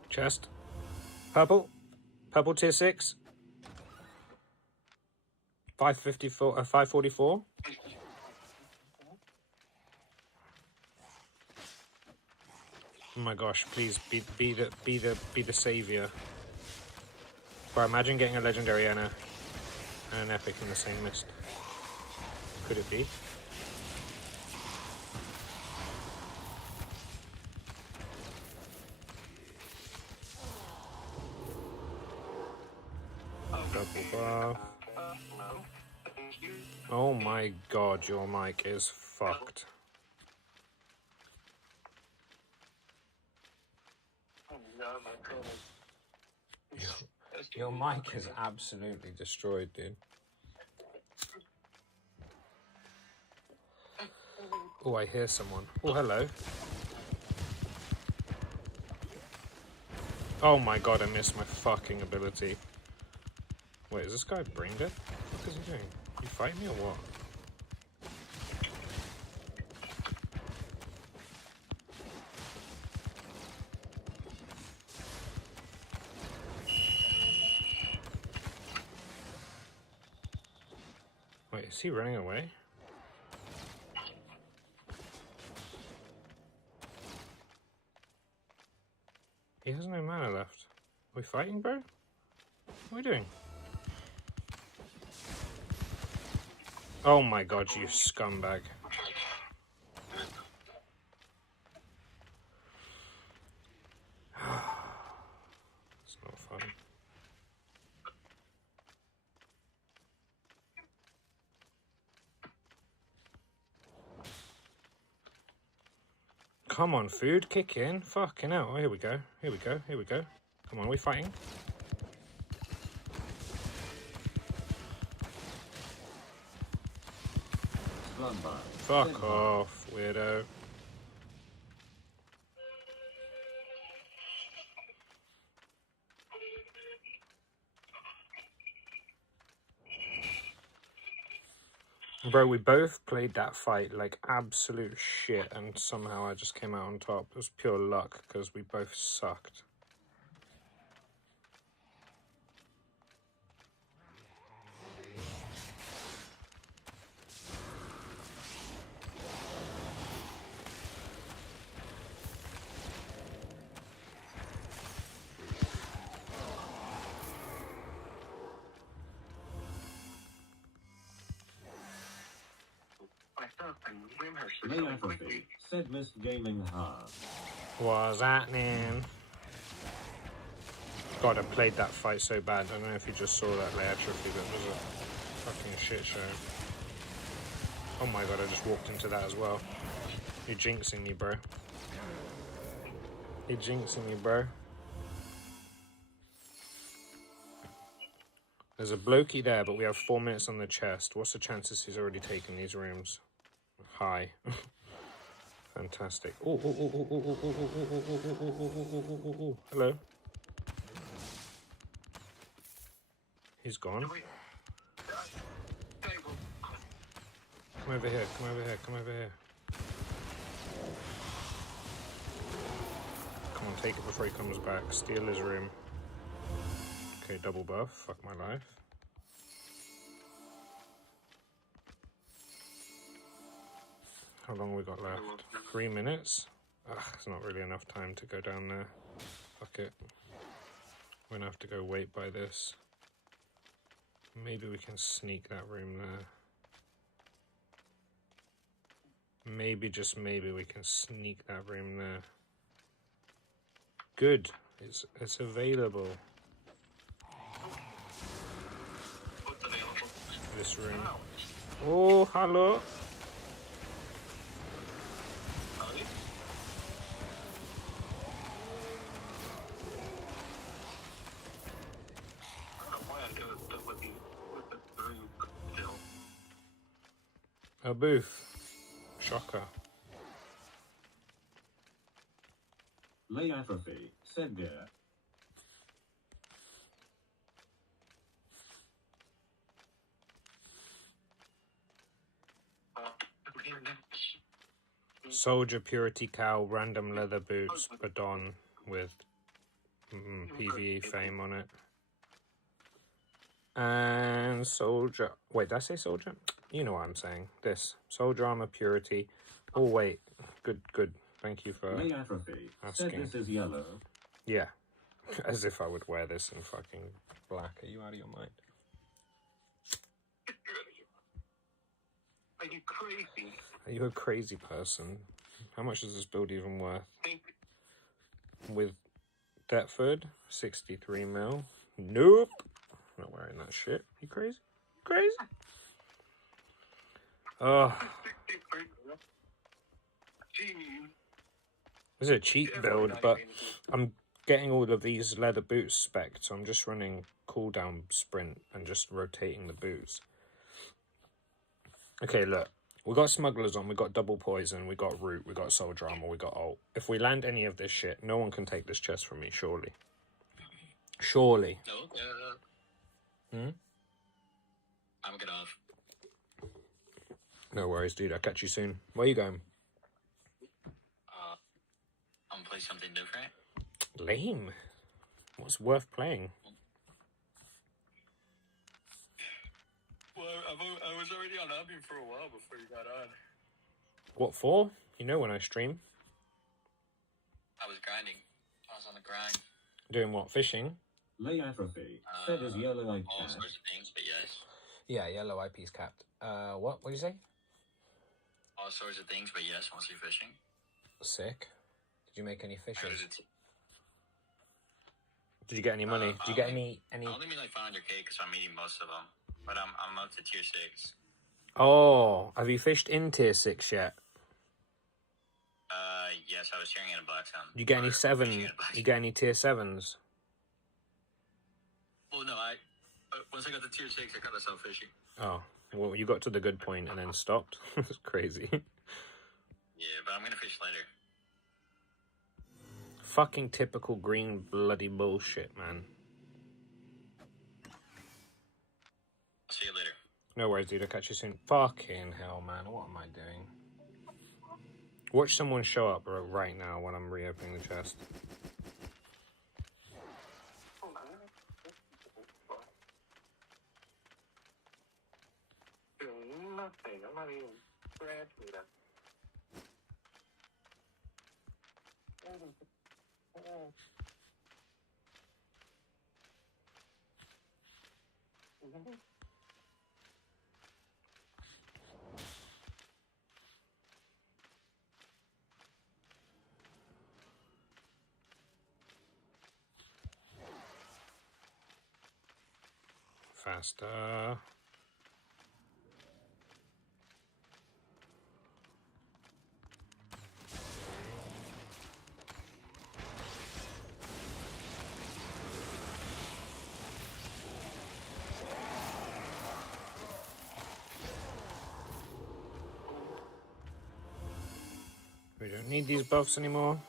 Chest. Purple. Purple tier 6. 554, 544. Oh my gosh, please be the savior. Bro, imagine getting a legendary and an epic in the same list. Could it be? Double buff. Oh my god, your mic is fucked. No, my goodness. Your mic is absolutely destroyed, dude. Oh, I hear someone. Oh, hello. Oh my god, I missed my fucking ability. Wait, is this guy brain dead? What is he doing? You fight me or what? Wait, is he running away? He has no mana left. Are we fighting, bro? What are we doing? Oh my god, you scumbag. It's not fun. Come on, food, kick in. Fucking hell. Oh, here we go. Here we go. Here we go. Come on, are we fighting? Slumber. Fuck off, weirdo. Bro, we both played that fight like absolute shit, and somehow I just came out on top. It was pure luck, because we both sucked. Lay Atrophy. Said missed gaming hard. What's happening? God, I played that fight so bad. I don't know if you just saw that lay atrophy, that was a fucking shit show. Oh my god, I just walked into that as well. You're jinxing me, bro. You're jinxing me, bro. There's a blokey there, but we have 4 minutes on the chest. What's the chances he's already taken these rooms? High. Fantastic. Oh, oh, oh, oh, oh, oh, oh, oh, oh, oh, oh, oh, oh, oh, oh. Hello. He's gone. Come over here, come over here, come over here. Come on, take it before he comes back. Steal his room. Okay, double buff. Fuck my life. How long we got left? 3 minutes? Ugh, it's not really enough time to go down there. Fuck it. We're gonna have to go wait by this. Maybe we can sneak that room there. Maybe, just maybe, we can sneak that room there. Good. It's available. This room. Oh, hello. A booth. Shocker. Lay Atrophy. Said gear. Soldier, Purity Cow, random leather boots, Badon with PvE fame on it. And soldier. Wait, did I say soldier? You know what I'm saying. This. Soldier armor, Purity. Oh, wait. Good, good. Thank you for Lay Atrophy. asking. Said this is yellow. Yeah. As if I would wear this in fucking black. Are you out of your mind? Are you crazy? Are you a crazy person? How much is this build even worth? With Deptford, 63 mil. Nope. I'm not wearing that shit. You crazy? Crazy? Oh. It's a cheap build, but I'm getting all of these leather boots spec'd, so I'm just running cooldown sprint and just rotating the boots. Okay, look. We got smugglers on, we got double poison, we got root, we got soldier armor, we got ult. If we land any of this shit, no one can take this chest from me, surely. Surely. No. I'm good off. No worries, dude. I'll catch you soon. Where are you going? I'm gonna play something different. Lame. What's worth playing? Well, I was already on admin for a while before you got on. What for? You know when I stream. I was grinding. I was on the grind. Doing what? Fishing? Lay Atrophy. Said as yellow eyed All cat. sorts of things, but yes. Yeah, yellow IP's capped. What? What do you say? All sorts of things, but yes, mostly fishing. Sick. Did you make any I fishes? was Did you get any money? Did you get any? I only made like 500k because I'm eating most of them. But I'm up to tier 6. Oh, have you fished in tier 6 yet? Yes, I was sharing it in Blacktown. Did you get any 7? You get any tier 7s? Well, no, once I got the tier 6, I got myself fishing. Oh, well, you got to the good point and then stopped. That's crazy. Yeah, but I'm gonna fish later. Fucking typical green bloody bullshit, man. I'll see you later. No worries, dude. I'll catch you soon. Fucking hell, man. What am I doing? Watch someone show up right now when I'm reopening the chest. Doing nothing. I'm not even scratching that. Faster. We don't need these buffs anymore.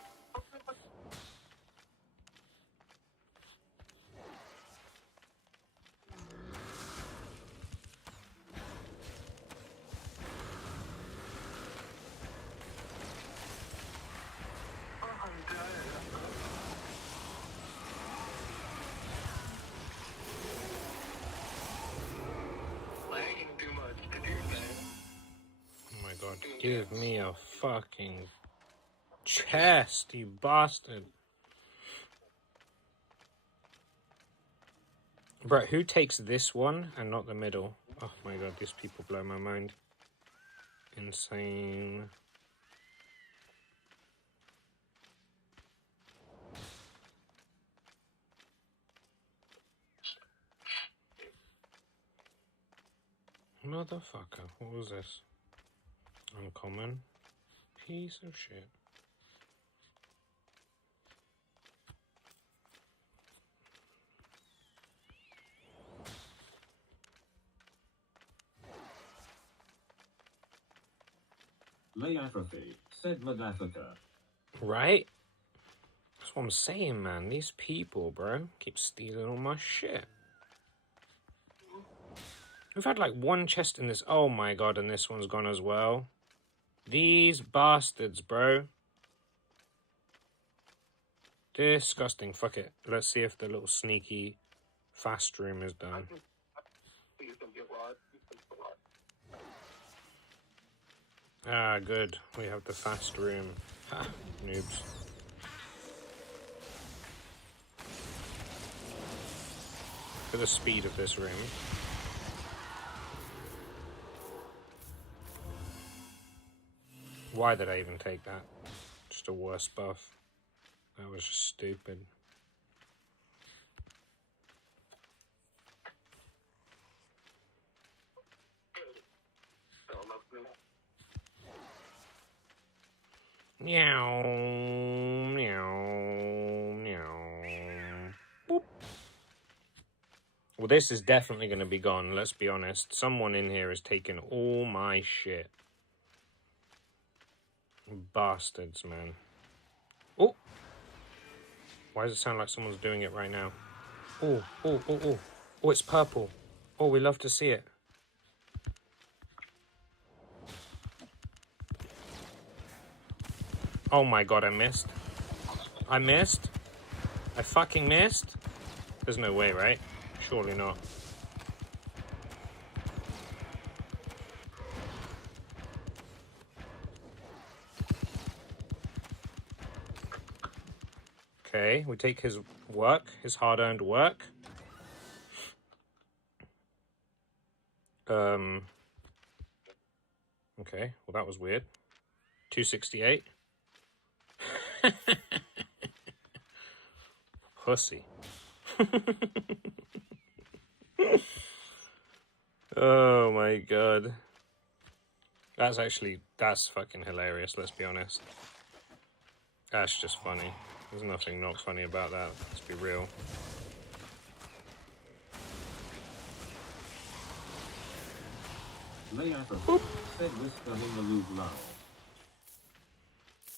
Lagging too much to do that. Oh my god, give me a fucking chest, you bastard. Bro, who takes this one and not the middle? Oh my god, these people blow my mind. Insane. Motherfucker, what was this? Uncommon. Piece of shit. Lay atrophy, said Madafaka. Right? That's what I'm saying, man. These people, bro, keep stealing all my shit. We've had like one chest in this. Oh my god, and this one's gone as well. These bastards, bro. Disgusting. Fuck it. Let's see if the little sneaky fast room is done. Ah, good. We have the fast room. Ha, noobs. For the speed of this room. Why did I even take that? Just a worse buff. That was just stupid. Meow, meow, meow. Boop. Well, this is definitely going to be gone, let's be honest. Someone in here has taken all my shit. Bastards, man. Oh! Why does it sound like someone's doing it right now? Oh, oh, oh, oh. Oh, it's purple. Oh, we love to see it. Oh my god, I missed. I missed. I fucking missed. There's no way, right? Surely not. Okay, we take his work, his hard-earned work. Okay, well that was weird. 268. Pussy. Oh my god. That's fucking hilarious, let's be honest. That's just funny. There's nothing not funny about that, let's be real. Lay Africa. Said whisper in the loop now.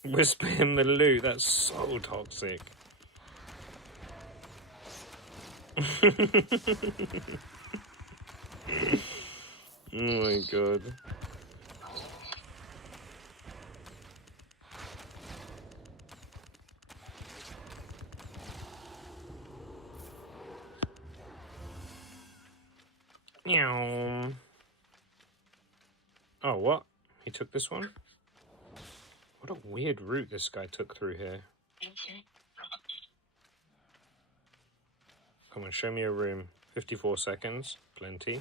Whisper in the loot. That's so toxic. Oh my god. Meow. Oh, what? He took this one? What a weird route this guy took through here. Come on, show me a room. 54 seconds. Plenty.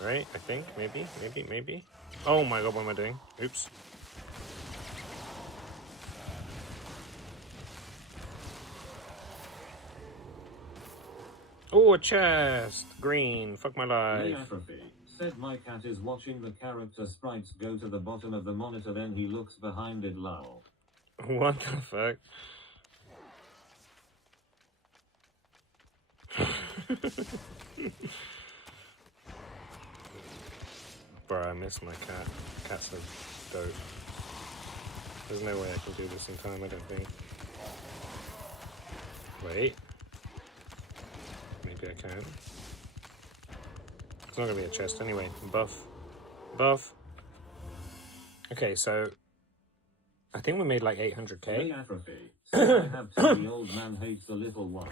Right, I think. Maybe. Oh my god, what am I doing? Oops. Oh, a chest! Green. Fuck my Lay life. Atrophy. Said my cat is watching the character sprites go to the bottom of the monitor, then he looks behind it lol. What the fuck? Bro, I miss my cat. Cats are dope. There's no way I can do this in time, I don't think. Wait. Maybe I can. It's not gonna be a chest anyway. Buff. Buff. Okay, so I think we made like 800k. Lay Atrophy. Said I have to. The old man hates the little one.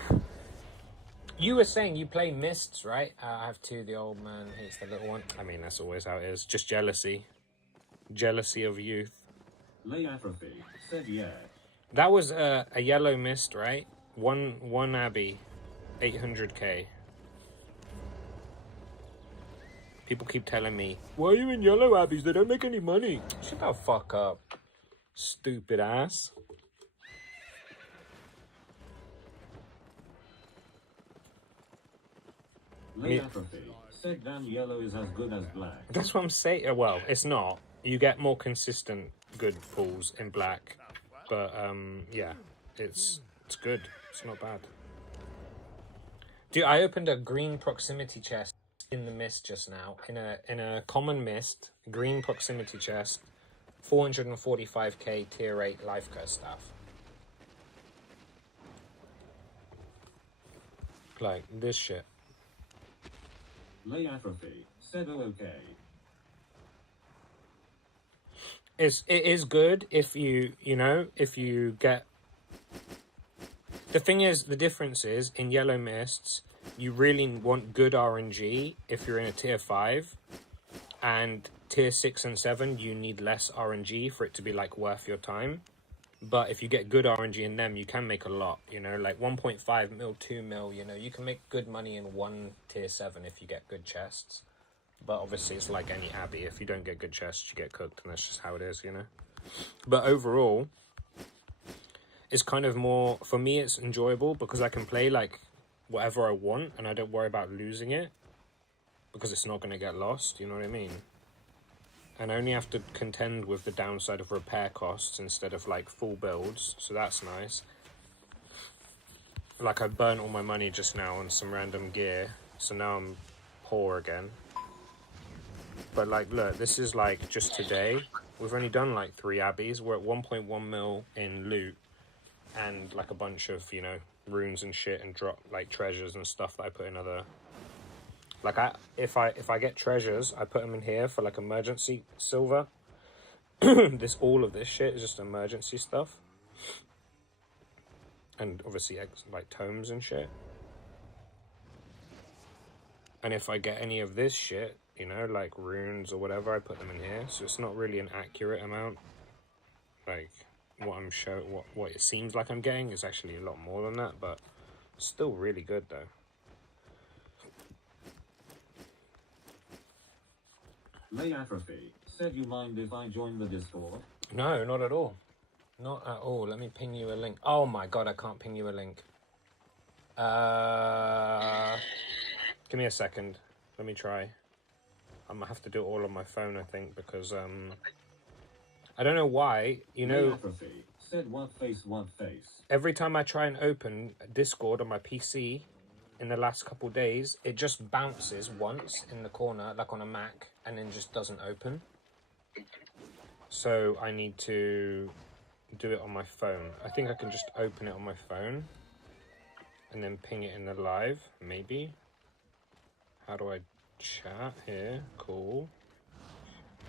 You were saying you play Mists, right? I have two. The old man hates the little one. I mean, that's always how it is. Just jealousy. Jealousy of youth. Lay Atrophy. Said yeah. That was a yellow mist, right? One Abbey. 800k. People keep telling me, why are you in yellow Abbeys? They don't make any money. Shut the fuck up. Stupid ass. Lay Atrophy. Said damn yellow is as good as black. That's what I'm saying. Well, it's not. You get more consistent good pulls in black. But, yeah. It's good. It's not bad. Dude, I opened a green proximity chest in the mist just now. In a common mist, green proximity chest, 445k tier 8 life curse stuff. Like this shit. Lay Atrophy. Said oh okay. It is good if you if you get. The thing is, the difference is, in Yellow Mists, you really want good RNG if you're in a tier 5, and tier 6 and 7, you need less RNG for it to be, like, worth your time. But if you get good RNG in them, you can make a lot, like 1.5 mil, 2 mil, you can make good money in one tier 7 if you get good chests. But obviously, it's like any Abbey. If you don't get good chests, you get cooked, and that's just how it is, But overall, it's kind of more, for me, it's enjoyable because I can play like whatever I want and I don't worry about losing it because it's not going to get lost, you know what I mean? And I only have to contend with the downside of repair costs instead of like full builds, so that's nice. Like I burnt all my money just now on some random gear, so now I'm poor again. But like, look, this is like just today. We've only done like 3 Abbeys. We're at 1.1 mil in loot. And like a bunch of, runes and shit and drop like treasures and stuff that I put in other. Like if I get treasures, I put them in here for like emergency silver. All of this shit is just emergency stuff. And obviously like tomes and shit. And if I get any of this shit, like runes or whatever, I put them in here. So it's not really an accurate amount. Like what it seems like I'm getting is actually a lot more than that, but still really good though. Lay Atrophy. Said you mind if I join the Discord? No, not at all. Not at all. Let me ping you a link. Oh my god, I can't ping you a link. Give me a second. Let me try. I'm gonna have to do it all on my phone, I think, because I don't know why, Lay Atrophy. Said what face, what face. Every time I try and open Discord on my PC, in the last couple days, it just bounces once in the corner, like on a Mac, and then just doesn't open. So I need to do it on my phone. I think I can just open it on my phone and then ping it in the live, maybe. How do I chat here? Cool.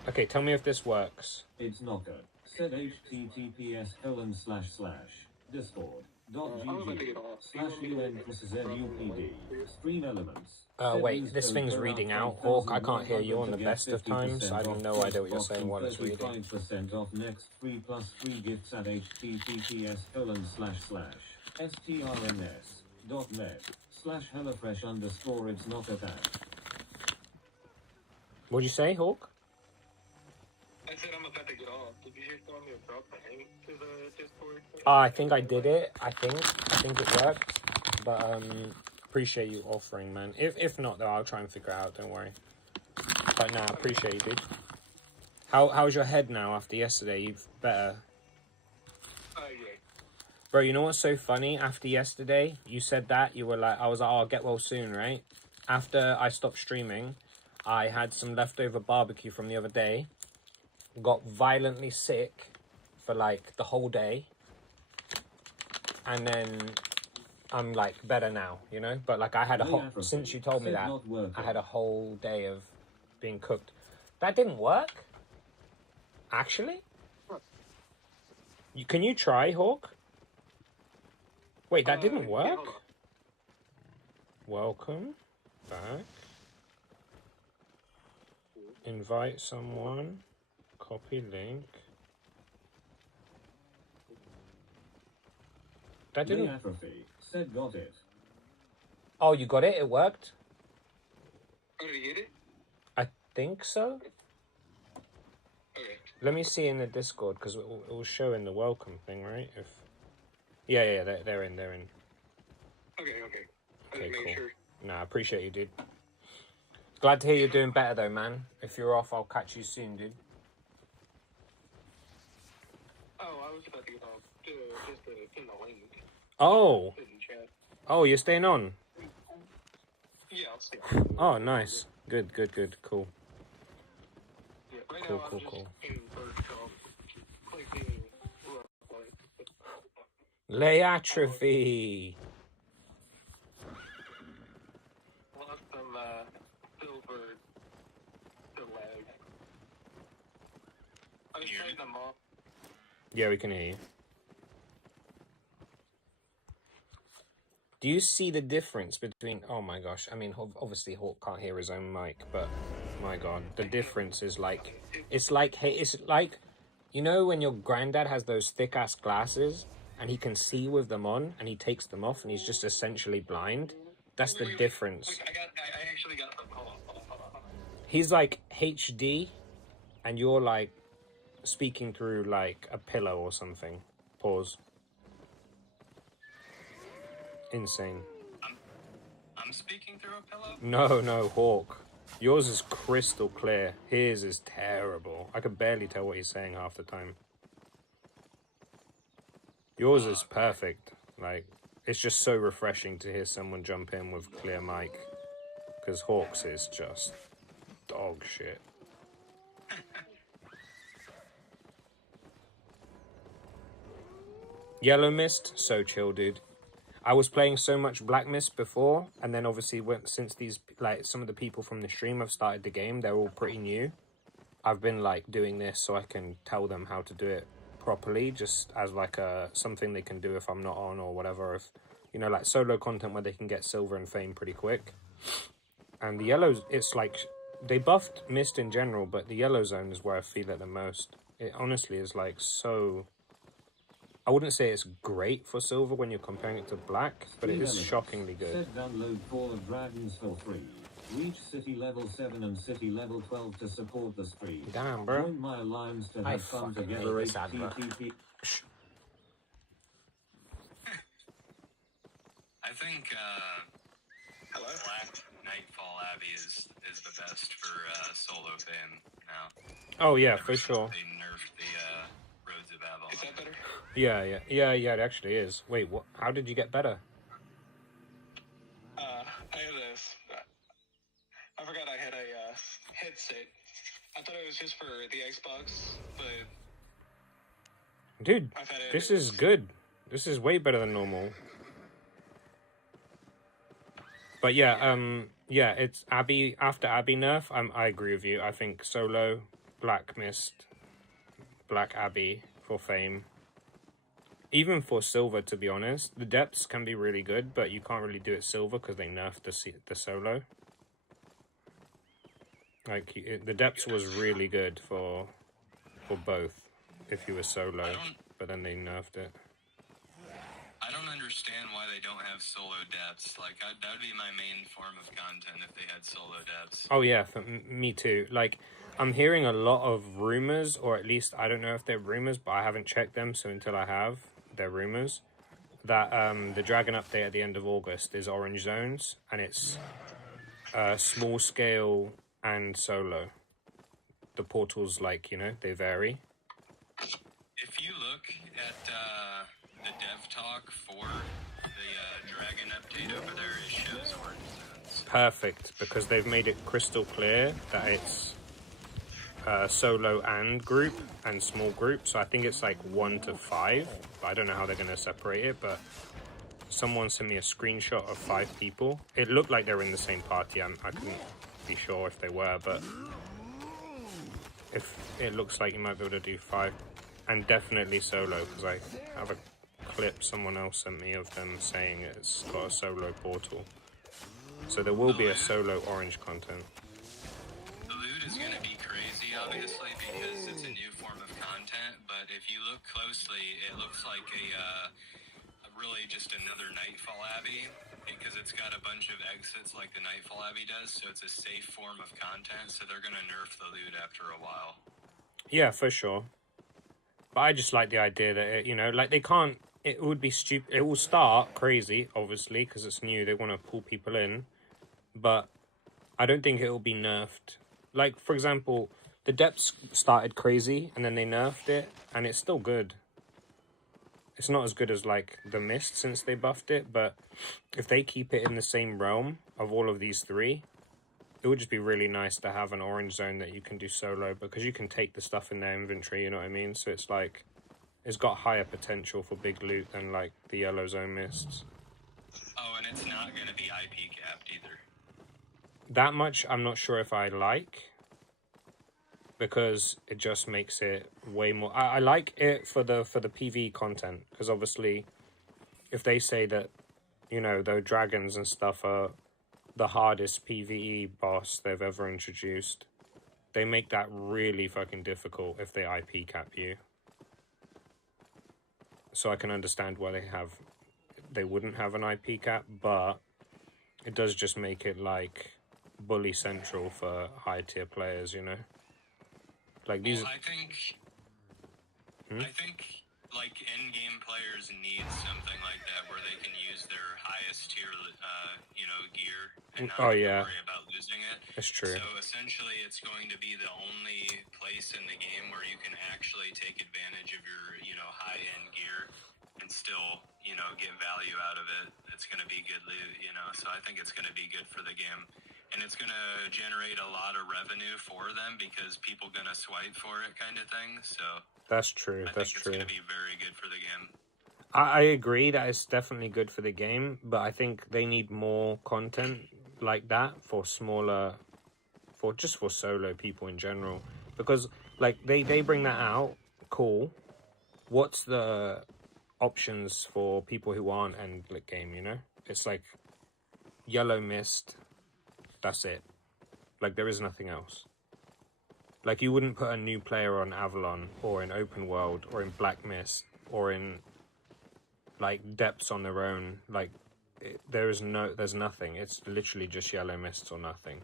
Okay, tell me if this works. It's Knocker. Said https://discord.gg/un/ZUPD. Stream elements. Wait, this thing's reading out. Hawk, I can't hear you on the best of times. I have no idea what you're saying while it's reading. 35% off next 3+3 gifts at https://strns.net/hellofresh_ it's Knocker that. What'd you say, Hawk? I said I'm about to get off. Did you just want me to drop the link to the Discord? I think I did it. I think it worked. But appreciate you offering, man. If not, though, I'll try and figure it out. Don't worry. But nah, appreciate you, dude. How's your head now after yesterday? You've better. Yeah. Bro, you know what's so funny? After yesterday, you said that you were like, I was like, oh, I'll get well soon, right? After I stopped streaming, I had some leftover barbecue from the other day. Got violently sick for like the whole day, and then I'm like better now, you know. But like I had a whole, since you told me that, I had a whole day of being cooked. That didn't work. Actually, can you try, Hawk? Wait, that didn't work. Yeah, Welcome back. Invite someone. Copy link. That didn't. Atrophy. Said got it. Oh, you got it? It worked? Oh, did you get it? I think so. Okay. Let me see in the Discord, because it will show in the welcome thing, right? If yeah, they're in. Okay. Okay, Make cool. sure. Nah, I appreciate you, dude. Glad to hear you're doing better, though, man. If you're off, I'll catch you soon, dude. Oh, I was about to get off just to pin the link. Oh, Put it in chat. oh, you're staying on? Yeah, I'll see. Oh, nice. Good, cool. Yeah, right Cool, now cool, I'm cool. just in first, so clicking Lay atrophy. lost some silver to lag. I was trading them off. Yeah, we can hear you. Do you see the difference between... Oh my gosh. I mean, obviously Hawk can't hear his own mic, but my god. The difference is like... It's like... Hey, it's like... You know when your granddad has those thick-ass glasses and he can see with them on and he takes them off and he's just essentially blind? That's the difference. I actually got them. Hold on. He's like HD and you're like speaking through like a pillow or something. Pause. Insane. I'm speaking through a pillow? No, Hawk. Yours is crystal clear. His is terrible. I could barely tell what he's saying half the time. Yours is perfect. Like, it's just so refreshing to hear someone jump in with clear mic. Because Hawk's is just dog shit. Yellow Mist, so chill, dude. I was playing so much Black Mist before, and then obviously since these, like, some of the people from the stream have started the game, they're all pretty new. I've been, like, doing this so I can tell them how to do it properly, just as, like, something they can do if I'm not on or whatever. If, you know, like, solo content where they can get silver and fame pretty quick. And the yellows, it's like, they buffed Mist in general, but the yellow zone is where I feel it the most. It honestly is, like, so... I wouldn't say it's great for silver when you're comparing it to black, but it is shockingly good. Said download Call of Dragons for free. Reach city level 7 and city level 12 to support the stream. Damn, bro. Join my alliance to I have fun fucking together. hate this advert. I think Black Nightfall Abbey is the best for solo fame now. Oh yeah, Ever for since sure. They nerfed the Roads of Avalon. Is that better? Yeah, it actually is. Wait, what? How did you get better? That's sick. I thought it was just for the Xbox, but Dude, I've had it. this is good. This is way better than normal. But yeah, yeah, it's Abby. After Abby nerf, I agree with you. I think solo, Black Mist, Black Abby for fame. Even for silver, to be honest, the depths can be really good, but you can't really do it silver because they nerfed the solo. Like the depths was really good for both if you were solo, but then they nerfed it. I don't understand why they don't have solo depths. Like, that would be my main form of content if they had solo depths. Oh yeah, for me too. Like, I'm hearing a lot of rumors, or at least I don't know if they're rumors, but I haven't checked them, so until I have, they're rumors, that the Dragon update at the end of August is Orange Zones, and it's small scale and solo. The portals, like, you know, they vary. If you look at the dev talk for the Dragon update over there, it shows Orange Zones. Perfect, because they've made it crystal clear that it's solo and group and small group. So I think it's like 1 to 5. I don't know how they're going to separate it, but someone sent me a screenshot of 5 people. It looked like they were in the same party. I couldn't be sure if they were, but if it looks like you might be able to do 5, and definitely solo, because I have a clip someone else sent me of them saying it's got a solo portal. So there will be a solo orange content. The loot is going to be crazy, obviously, because it's a new form of content, but if you look closely, it looks like a really just another Nightfall Abbey, because it's got a bunch of exits like the Nightfall Abbey does, so it's a safe form of content, so they're going to nerf the loot after a while. Yeah, for sure. But I just like the idea that, it, you know, like they can't, it would be stupid, it will start crazy, obviously, because it's new, they want to pull people in, but I don't think it will be nerfed. Like, for example, the depths started crazy, and then they nerfed it, and it's still good. It's not as good as, like, the Mist since they buffed it, but if they keep it in the same realm of all of these 3, it would just be really nice to have an orange zone that you can do solo, because you can take the stuff in their inventory, you know what I mean? So it's like, it's got higher potential for big loot than, like, the yellow zone Mists. Oh, and it's not going to be IP capped either. That much I'm not sure if I like, because it just makes it way more... I like it for the PvE content, because obviously if they say that, you know, the dragons and stuff are the hardest PvE boss they've ever introduced, they make that really fucking difficult if they IP cap you. So I can understand why they wouldn't have an IP cap, but it does just make it like bully central for high tier players, you know? Like these. Well, I think like in-game players need something like that where they can use their highest tier, you know, gear and not have to worry about losing it. That's true. So essentially, it's going to be the only place in the game where you can actually take advantage of your, you know, high-end gear and still, you know, get value out of it. It's going to be good loot, you know. So I think it's going to be good for the game. And it's going to generate a lot of revenue for them because people going to swipe for it kind of thing. So that's true. I think it's going to be very good for the game. I agree that it's definitely good for the game, but I think they need more content like that for smaller, for solo people in general. Because, like, they bring that out, cool. What's the options for people who aren't end game, you know? It's like Yellow Mist... That's it. Like, there is nothing else. Like, you wouldn't put a new player on Avalon, or in Open World, or in Black Mist, or in, like, Depths on their own. Like, there's nothing. It's literally just Yellow Mists or nothing.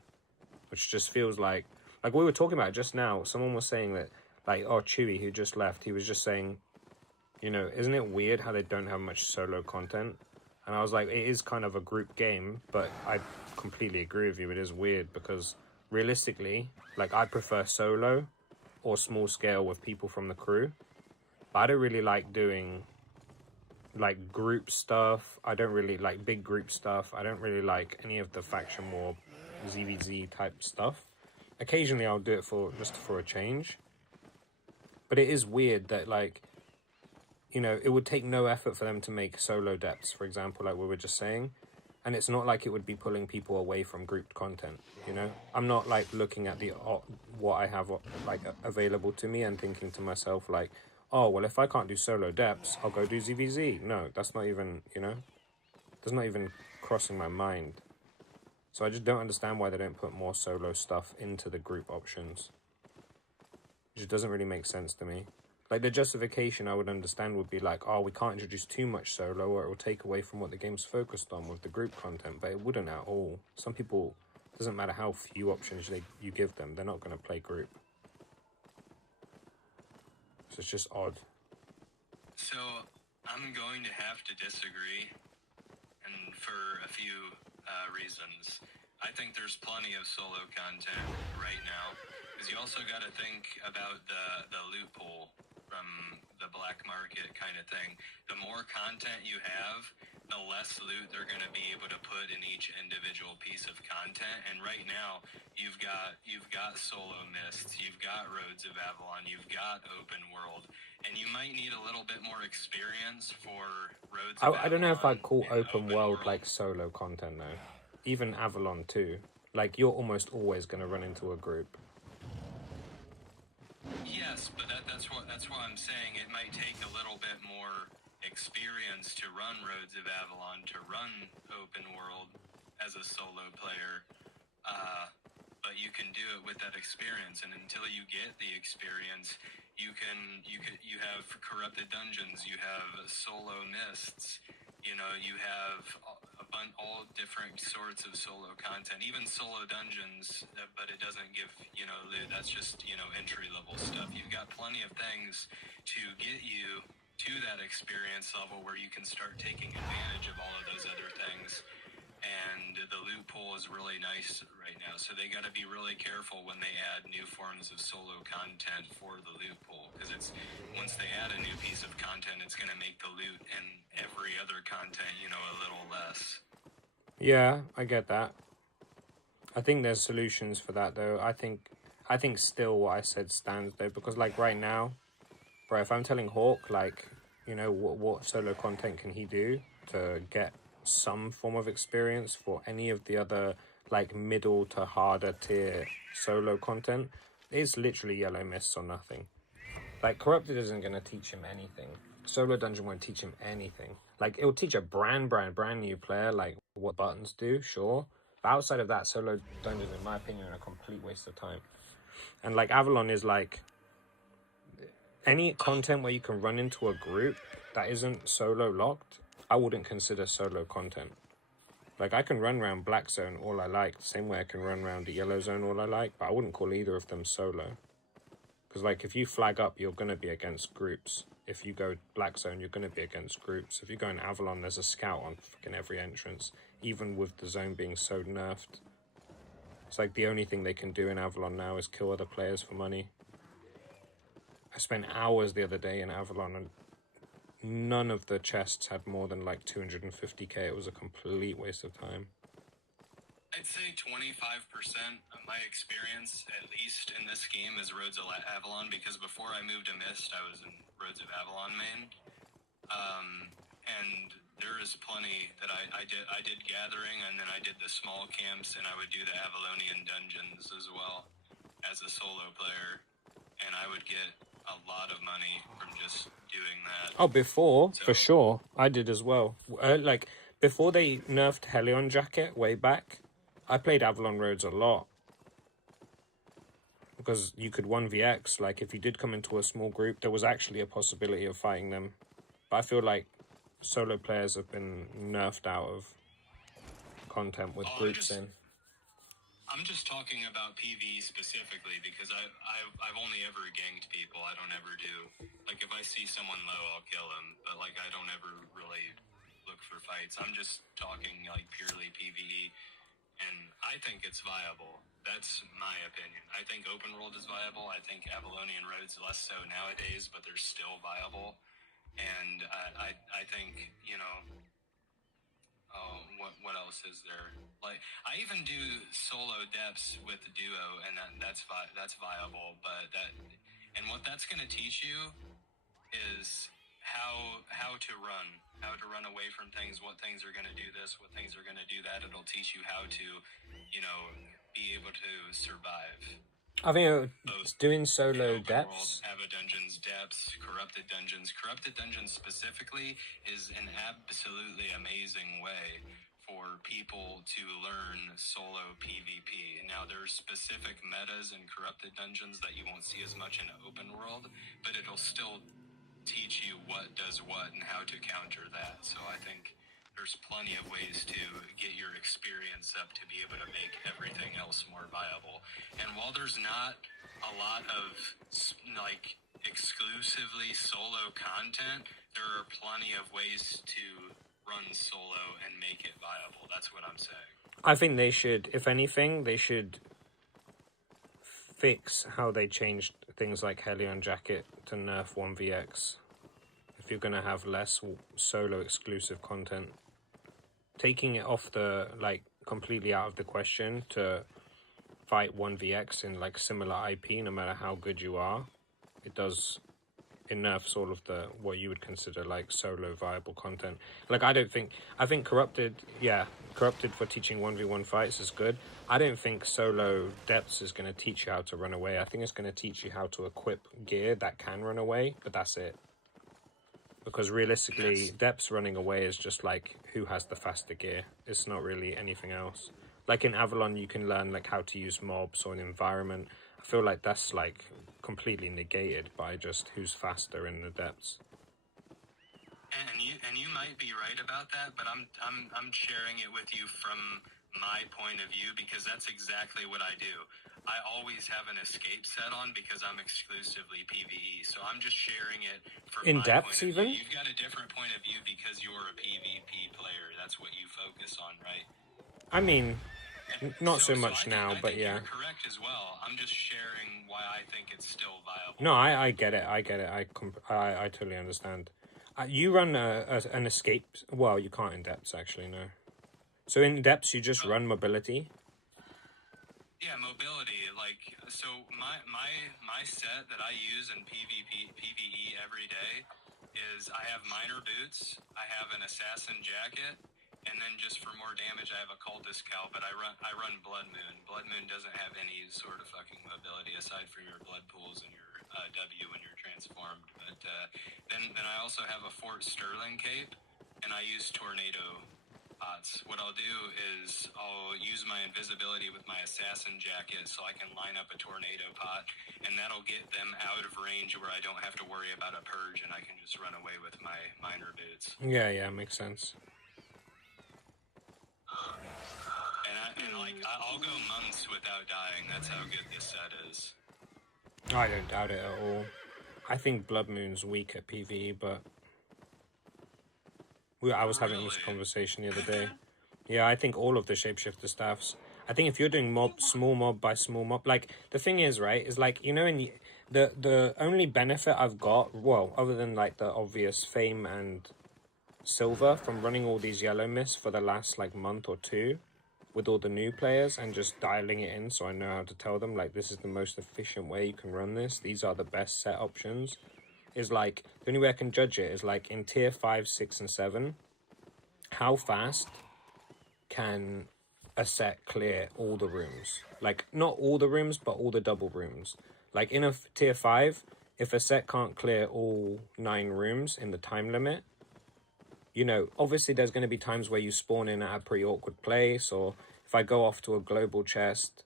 Which just feels like we were talking about just now, someone was saying that, like, oh, Chewy, who just left, he was just saying, you know, isn't it weird how they don't have much solo content? And I was like, it is kind of a group game, but I completely agree with you. It is weird because realistically, like, I prefer solo or small scale with people from the crew. But I don't really like doing, like, group stuff. I don't really like big group stuff. I don't really like any of the faction war ZVZ type stuff. Occasionally I'll do it just for a change. But it is weird that, like, you know, it would take no effort for them to make solo depths, for example, like we were just saying. And it's not like it would be pulling people away from grouped content, you know? I'm not, like, looking at what I have, like, available to me and thinking to myself, like, oh, well, if I can't do solo depths, I'll go do ZVZ. No, that's not even, you know? That's not even crossing my mind. So I just don't understand why they don't put more solo stuff into the group options. It just doesn't really make sense to me. Like, the justification I would understand would be like, oh, we can't introduce too much solo or it will take away from what the game's focused on with the group content, but it wouldn't at all. Some people, it doesn't matter how few options you give them, they're not going to play group. So it's just odd. So I'm going to have to disagree, and for a few reasons. I think there's plenty of solo content right now, because you also got to think about the loophole from the black market kind of thing. The more content you have, the less loot they're going to be able to put in each individual piece of content. And right now, you've got solo mists, you've got Roads of Avalon, you've got open world, and you might need a little bit more experience for Roads of Avalon. I don't know if I'd call open world like solo content though. Even Avalon too. Like, you're almost always going to run into a group. Yes, but that's what I'm saying. It might take a little bit more experience to run Roads of Avalon, to run open world as a solo player. But you can do it with that experience, and until you get the experience, you have corrupted dungeons, you have solo mists, you know, you have all different sorts of solo content, even solo dungeons, but it doesn't give, you know, loot. That's just, you know, entry level stuff. You've got plenty of things to get you to that experience level where you can start taking advantage of all of those other things. And the loot pool is really nice right now, so they got to be really careful when they add new forms of solo content for the loot pool, because it's, once they add a new piece of content, it's going to make the loot and every other content, you know, a little less. Yeah, I get that. I think there's solutions for that though. I think still what I said stands though, because like right now, bro, if I'm telling Hawk, like, you know, what solo content can he do to get some form of experience for any of the other like middle to harder tier solo content, it's literally yellow mists or nothing. Like, Corrupted isn't going to teach him anything. Solo Dungeon won't teach him anything. Like, it will teach a brand new player like what buttons do, sure, but outside of that, Solo Dungeons, in my opinion, are a complete waste of time. And like, Avalon is like, any content where you can run into a group that isn't solo locked, I wouldn't consider solo content. Like, I can run around Black Zone all I like, the same way I can run around the Yellow Zone all I like, but I wouldn't call either of them solo. Because, like, if you flag up, you're going to be against groups. If you go Black Zone, you're going to be against groups. If you go in Avalon, there's a scout on fucking every entrance, even with the zone being so nerfed. It's like the only thing they can do in Avalon now is kill other players for money. I spent hours the other day in Avalon and none of the chests had more than like 250k. It was a complete waste of time. I'd say 25% of my experience, at least in this game, is Roads of Avalon, because before I moved to Mist, I was in Roads of Avalon main. And there is plenty that I did gathering, and then I did the small camps, and I would do the Avalonian dungeons as well as a solo player, and I would get a lot of money from just doing that. Oh, before, so, for sure. I did as well. Like, before they nerfed Helion Jacket way back, I played Avalon Roads a lot. Because you could 1vx, like, if you did come into a small group, there was actually a possibility of fighting them. But I feel like solo players have been nerfed out of content with groups in. I'm just talking about PvE specifically, because I've only ever ganked people. I don't ever do, like, if I see someone low, I'll kill him, but like, I don't ever really look for fights. I'm just talking like purely PvE, and I think it's viable. That's my opinion. I think open world is viable. I think Avalonian Roads less so nowadays, but they're still viable. And I think, you know, what else is there? Like, I even do solo depths with duo, and that's viable. But and what that's going to teach you is how to run away from things, what things are going to do this, what things are going to do that. It'll teach you how to, be able to survive. I think it's doing In solo open depths. world, Ava Dungeons depths, corrupted dungeons. Corrupted dungeons specifically is an absolutely amazing way for people to learn solo PvP. Now, there's specific metas in corrupted dungeons that you won't see as much in open world, but it'll still teach you what does what and how to counter that. So I think there's plenty of ways to get your experience up to be able to make everything else more viable. And while there's not a lot of like exclusively solo content, there are plenty of ways to run solo and make it viable. That's what I'm saying. I think they should, if anything, they should fix how they changed things like Helion Jacket to nerf 1vx. If you're going to have less solo exclusive content, taking it off the, like, completely out of the question to fight 1vx in, like, similar IP, no matter how good you are, it nerfs all of the, what you would consider, like, solo viable content. Like, I think Corrupted for teaching 1v1 fights is good. I don't think solo depths is going to teach you how to run away. I think it's going to teach you how to equip gear that can run away, but that's it. Because realistically, depths running away is just like who has the faster gear. It's not really anything else. Like in Avalon, you can learn like how to use mobs or an environment. I feel like that's like completely negated by just who's faster in the depths. And you might be right about that, but I'm sharing it with you from my point of view because that's exactly what I do. I always have an escape set on because I'm exclusively PvE, so I'm just sharing it from in my depths point of even. view. You've got a different point of view because you're a PvP player. That's what you focus on, right? I mean, not so much I now, think, but yeah. You're correct as well. I'm just sharing why I think it's still viable. No, I get it. I totally understand. You run an escape. Well, you can't in depths actually. No. So in depths, you just run mobility. Yeah, mobility. Like, so my set that I use in PvE every day is I have minor boots, I have an assassin jacket, and then just for more damage, I have a cultist cowl. But I run Blood Moon. Blood Moon doesn't have any sort of fucking mobility aside for your blood pools and your W when you're transformed. But then I also have a Fort Sterling cape, and I use tornado pots. What I'll do is I'll use my invisibility with my assassin jacket so I can line up a tornado pot, and that'll get them out of range where I don't have to worry about a purge and I can just run away with my minor boots. Yeah, makes sense. And I'll go months without dying. That's how good this set is. I don't doubt it at all. I think Blood Moon's weak at PvE, but I was having this conversation the other day. Yeah, I think all of the shapeshifter staffs. I think if you're doing small mob by small mob, like the thing is, right, is like, you know, in the only benefit I've got, well, other than like the obvious fame and silver from running all these yellow mists for the last like month or two with all the new players and just dialing it in so I know how to tell them like this is the most efficient way you can run this, these are the best set options, is like the only way I can judge it is like in tier 5, 6 and 7, how fast can a set clear all the rooms? Like not all the rooms but all the double rooms. Like in a tier 5, if a set can't clear all 9 rooms in the time limit, you know, obviously there's going to be times where you spawn in at a pretty awkward place, or if I go off to a global chest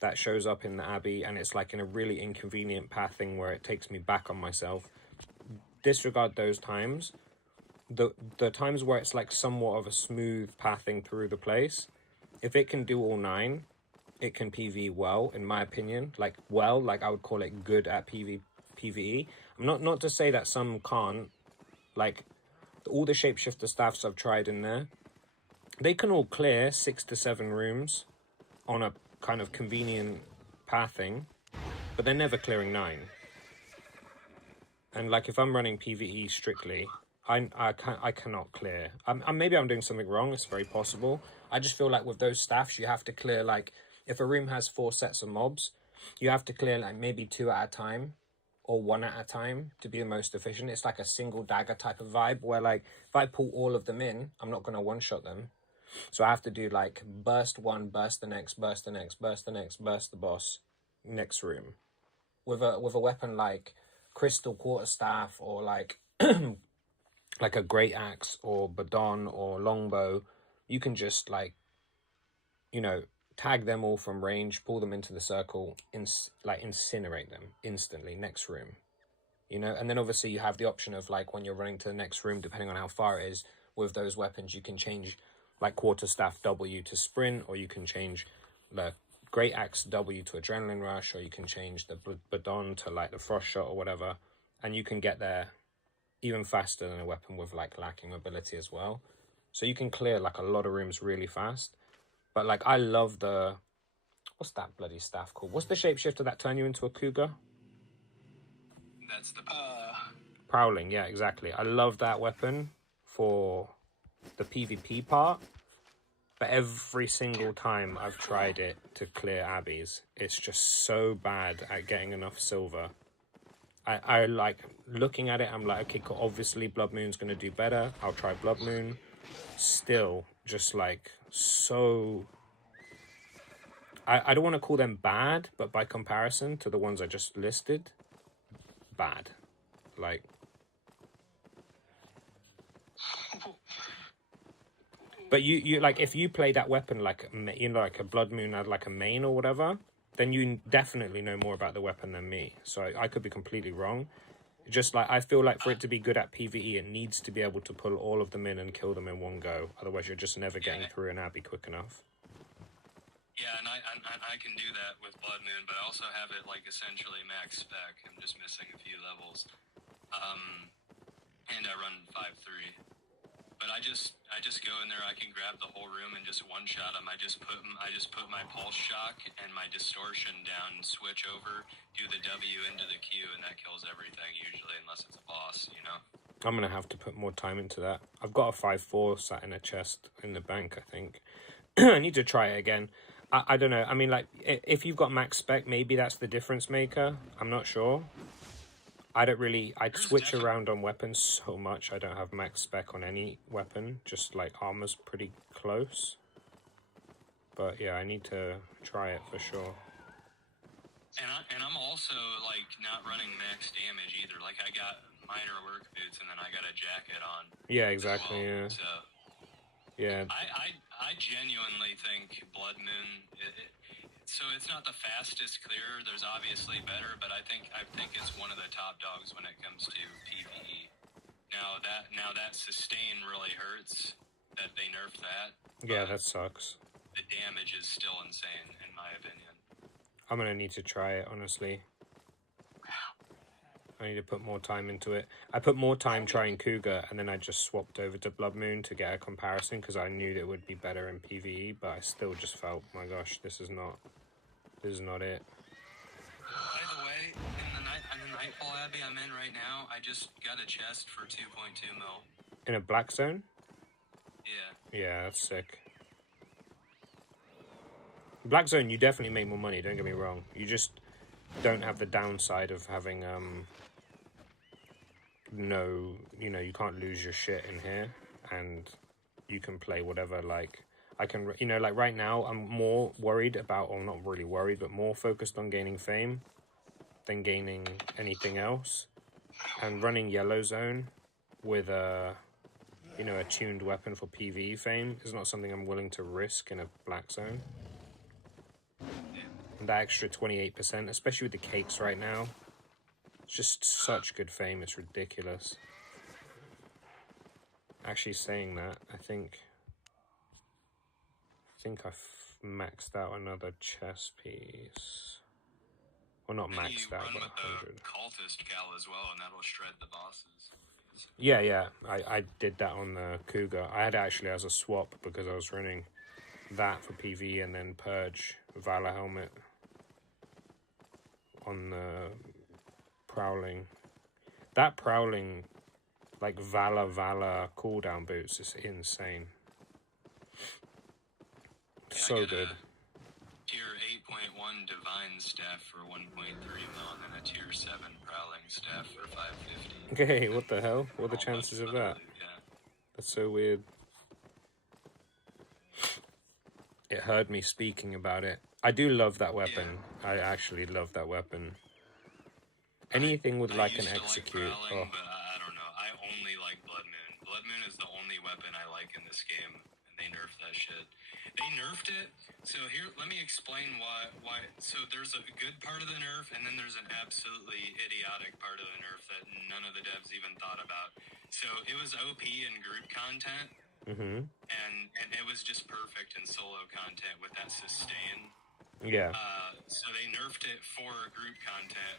that shows up in the Abbey and it's like in a really inconvenient pathing where it takes me back on myself, disregard those times. The times where it's like somewhat of a smooth pathing through the place, if it can do all 9, it can PvE well, in my opinion. Like I would call it good at PvE. I'm not to say that some can't. Like all the shapeshifter staffs I've tried in there, they can all clear 6 to 7 rooms on a kind of convenient pathing, but they're never clearing 9. And like if I'm running PvE strictly, I cannot clear. Maybe I'm doing something wrong. It's very possible. I just feel like with those staffs, you have to clear, like, if a room has 4 sets of mobs, you have to clear like maybe 2 at a time or 1 at a time to be the most efficient. It's like a single dagger type of vibe where, like, if I pull all of them in, I'm not going to one-shot them. So I have to do like burst 1, burst the next, burst the next, burst the next, burst the boss, next room. With a weapon like crystal quarterstaff or like like a great axe or badon or longbow, you can just, like, you know, tag them all from range, pull them into the circle, like incinerate them instantly, next room, you know. And then obviously you have the option of, like, when you're running to the next room, depending on how far it is, with those weapons you can change like quarterstaff W to sprint, or you can change the great axe W to adrenaline rush, or you can change the badon to like the frost shot or whatever, and you can get there even faster than a weapon with like lacking mobility as well. So you can clear like a lot of rooms really fast. But like, I love the, what's that bloody staff called? What's the shapeshifter that turn you into a cougar? That's the Prowling, yeah, exactly. I love that weapon for the PvP part. But every single time I've tried it to clear abbeys, it's just so bad at getting enough silver. I like looking at it, I'm like, okay, cool, obviously Blood Moon's going to do better. I'll try Blood Moon. Still, just like, so... I don't want to call them bad, but by comparison to the ones I just listed, bad. Like... But you like, if you play that weapon like, you know, like a Blood Moon had like a main or whatever, then you definitely know more about the weapon than me. So I could be completely wrong. Just like, I feel like for it to be good at PvE, it needs to be able to pull all of them in and kill them in one go. Otherwise, you're just never getting through an abbey quick enough. Yeah, and I can do that with Blood Moon, but I also have it like essentially max spec. I'm just missing a few levels. And I run 5-3. But I just go in there. I can grab the whole room and just one shot them. I just put my pulse shock and my distortion down, switch over, do the W into the Q, and that kills everything usually, unless it's a boss, you know. I'm gonna have to put more time into that. I've got a 5-4 sat in a chest in the bank, I think. I need to try it again. I don't know. I mean, like, if you've got max spec, maybe that's the difference maker. I'm not sure. I'd switch around on weapons so much. I don't have max spec on any weapon. Just like armor's pretty close. But yeah, I need to try it for sure. And I'm also like not running max damage either. Like, I got minor work boots and then I got a jacket on. Yeah, exactly. Well. Yeah. So Yeah. I genuinely think Blood Moon. So it's not the fastest clear. There's obviously better, but I think it's one of the top dogs when it comes to PvE. Now that sustain really hurts that they nerfed that. Yeah, that sucks. The damage is still insane, in my opinion. I'm gonna need to try it, honestly. I need to put more time into it. I put more time trying Cougar, and then I just swapped over to Blood Moon to get a comparison, because I knew that it would be better in PvE, but I still just felt, my gosh, this is not it. By the way, in the Nightfall Abbey I'm in right now, I just got a chest for 2.2 mil. In a black zone? Yeah. Yeah, that's sick. Black zone, you definitely make more money, don't get me wrong. You just don't have the downside of having, no, you know, you can't lose your shit in here, and you can play whatever, like, I can, you know, like right now, I'm more worried about, or not really worried, but more focused on gaining fame than gaining anything else. And running yellow zone with a, you know, a tuned weapon for PvE fame is not something I'm willing to risk in a black zone. And that extra 28%, especially with the cakes right now, it's just such good fame, it's ridiculous. Actually saying that, I think I've maxed out another chess piece. Well, not maxed out, but 100. Cultist gal as well, and that'll shred the bosses. Yeah, I did that on the Cougar. I had it actually as a swap because I was running that for PvE and then Purge Valor Helmet on the Prowling. That Prowling like Valor cooldown boots is insane. So good. Tier 8.1 Divine Staff for 1.3 mil, and then a Tier 7 Prowling Staff for 550. Okay, what the hell? What are the All chances bunch of that? loot, yeah. That's so weird. It heard me speaking about it. I do love that weapon. Yeah. I actually love that weapon. Anything with like an used to execute. like Prowling, Oh. but I don't know. I only like Blood Moon. Blood Moon is the only weapon I like in this game, and they nerfed that shit. They nerfed it. So here, let me explain why. So there's a good part of the nerf, and then there's an absolutely idiotic part of the nerf that none of the devs even thought about. So it was OP in group content, Mm-hmm. and it was just perfect in solo content with that sustain. Yeah. So they nerfed it for group content,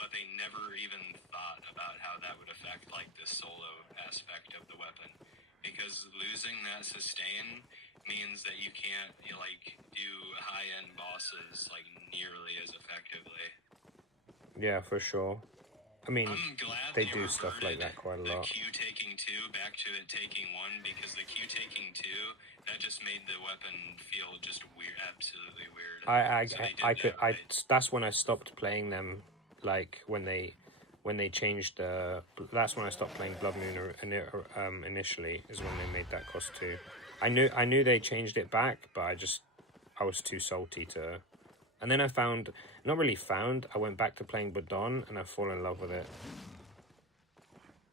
but they never even thought about how that would affect like the solo aspect of the weapon, because losing that sustain means that you can't like do high-end bosses like nearly as effectively. Yeah, for sure. I mean, I'm glad they do stuff like reverted that quite a the lot. Q taking 2 back to it taking 1, because the Q taking 2, that just made the weapon feel just weird, absolutely weird. That's when I stopped playing them. Like when they changed the. That's when I stopped playing Blood Moon. Initially is when they made that cost 2. I knew they changed it back, but I was too salty to. And then I went back to playing Badon, and I fall in love with it.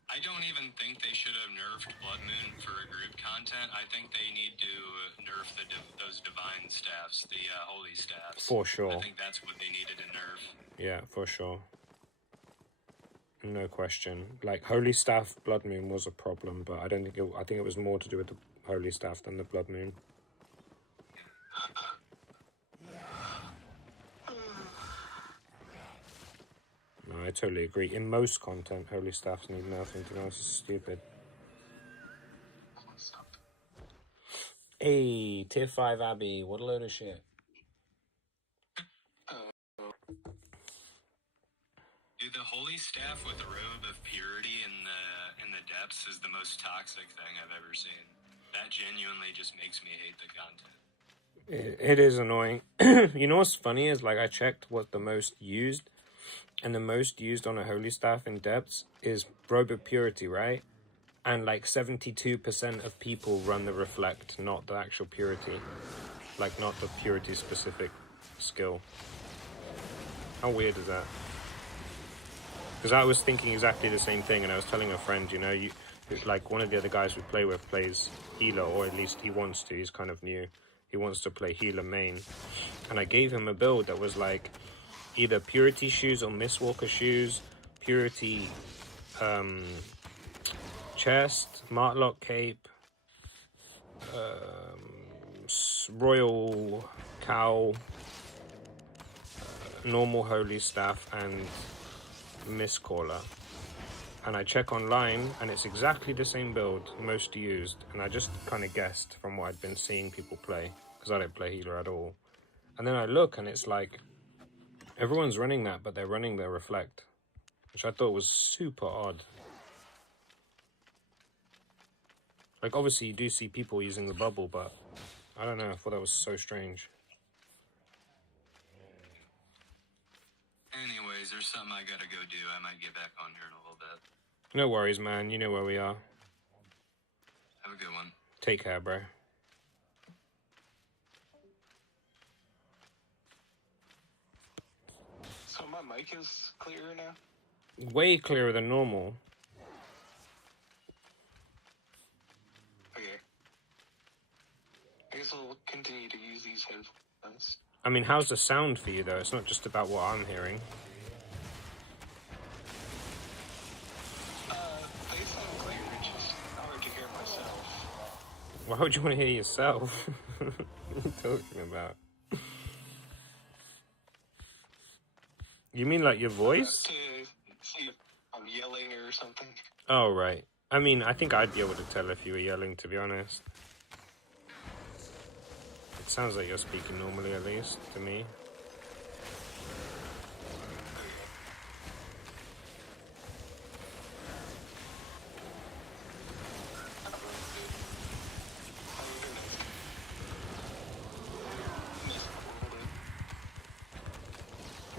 I don't even think they should have nerfed Blood Moon for group content. I think they need to nerf those divine staffs, the holy staffs. For sure. I think that's what they needed to nerf. Yeah, for sure. No question. Like Holy Staff Blood Moon was a problem, but I think it was more to do with the Holy Staff than the Blood Moon. No, I totally agree. In most content, Holy Staffs need nothing. To be honest, it's stupid. Hey, Tier 5 Abby, what a load of shit. Dude, the holy staff with the robe of purity in the depths is the most toxic thing I've ever seen. That genuinely just makes me hate the content. It is annoying. You know what's funny is, like, I checked what the most used, and the most used on a holy staff in depths is robe of purity, right? And like 72% of people run the reflect, not the actual purity, like not the purity specific skill. How weird is that? Because I was thinking exactly the same thing, and I was telling a friend, you know, like one of the other guys we play with plays healer, or at least he wants to. He's kind of new. He wants to play healer main, and I gave him a build that was like either purity shoes or Mistwalker shoes, purity chest, Martlock cape, royal cowl, normal holy staff, and Mistcaller. And I check online, and it's exactly the same build, most used. And I just kind of guessed from what I'd been seeing people play, because I don't play healer at all. And then I look, and it's like everyone's running that, but they're running their reflect, which I thought was super odd. Like, obviously, you do see people using the bubble, but I don't know. I thought that was so strange. Anyways, there's something I gotta go do. I might get back on here in a little bit. No worries, man. You know where we are. Have a good one. Take care, bro. So my mic is clearer now? Way clearer than normal. Okay. I guess I'll continue to use these headphones. I mean, how's the sound for you, though? It's not just about what I'm hearing. They sound clear, it's just hard to hear myself. Why would you want to hear yourself? What are you talking about? You mean like your voice? To see if I'm yelling or something. Oh, right. I mean, I think I'd be able to tell if you were yelling, to be honest. It sounds like you're speaking normally, at least, to me.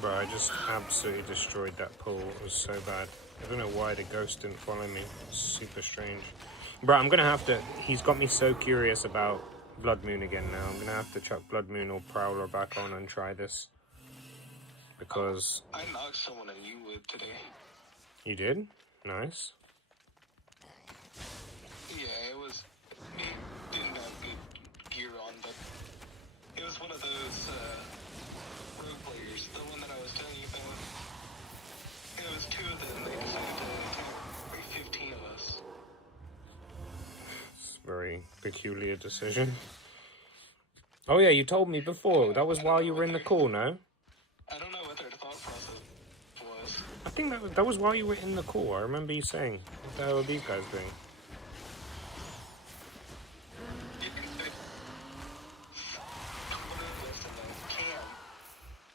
Bro, I just absolutely destroyed that pool. It was so bad. I don't know why the ghost didn't follow me. It's super strange. Bro, I'm gonna have to... He's got me so curious about Blood Moon again now. I'm gonna have to chuck Blood Moon or Prowler back on and try this. Because... I knocked someone in U-Wood today. You did? Nice. Yeah, it was... Me didn't have good gear on, but it was one of those, rogue players. The one that I was telling you about. It was two of them. They decided to attack like 15 of us. It's a very peculiar decision. Oh yeah, you told me before. That was while you were in the call, no? I don't know what their thought process was. I think that was while you were in the call. I remember you saying, what the hell are these guys doing? You can say 20 of us in the camp,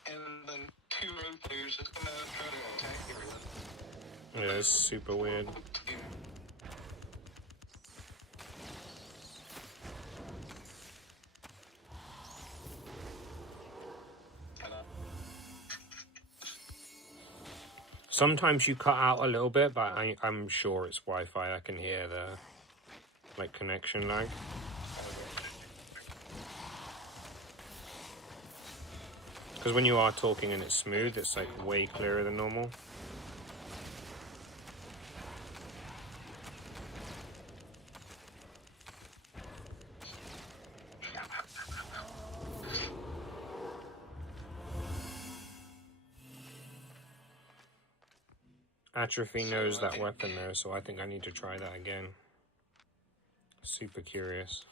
and then two rogue players just come out and try to attack everyone. Yeah, it's super weird. Sometimes you cut out a little bit, but I'm sure it's Wi-Fi. I can hear the, like, connection lag. Because when you are talking and it's smooth, it's, like, way clearer than normal. Atrophy knows that weapon though, so I think I need to try that again. Super curious.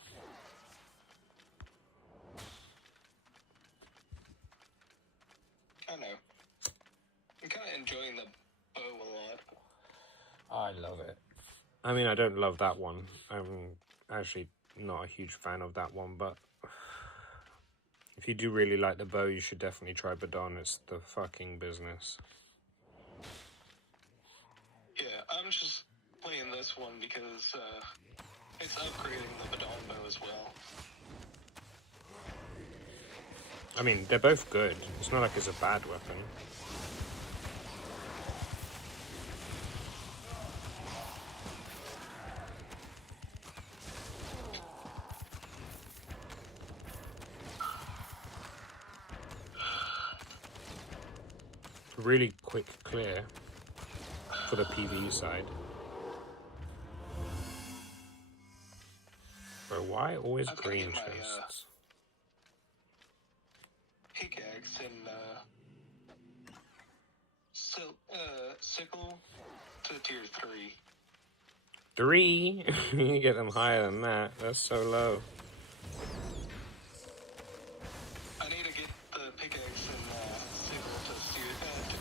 I know. I'm kind of enjoying the bow a lot. I love it. I mean, I don't love that one. I'm actually not a huge fan of that one, but if you do really like the bow, you should definitely try Badon. It's the fucking business. Yeah, I'm just playing this one because it's upgrading the Badon bow as well. I mean, they're both good. It's not like it's a bad weapon. Really quick clear for the PvE side. Bro, why always green chests? Pickaxe and sickle to tier 3. 3? You get them higher than that. That's so low. I need to get the pickaxe and sickle to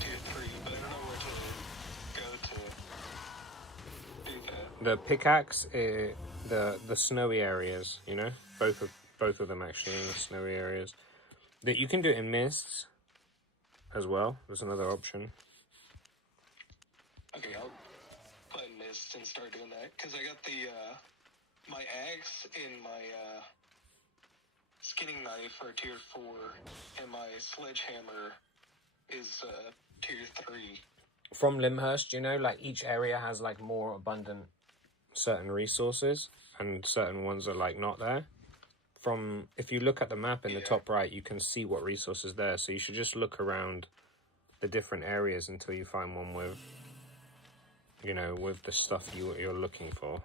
tier 3, but I don't know where to go to do that. The pickaxe, the snowy areas, you know, both of them actually in the snowy areas. That you can do it in mists as well. There's another option. Okay, I'll put in mist and start doing that because I got the my axe and my skinning knife are tier 4, and my sledgehammer is tier 3. From Limhurst, you know, like each area has like more abundant certain resources, and certain ones are like not there. From, if you look at the map in the top right, you can see what resources there. So you should just look around the different areas until you find one with, you know, with the stuff you're looking for.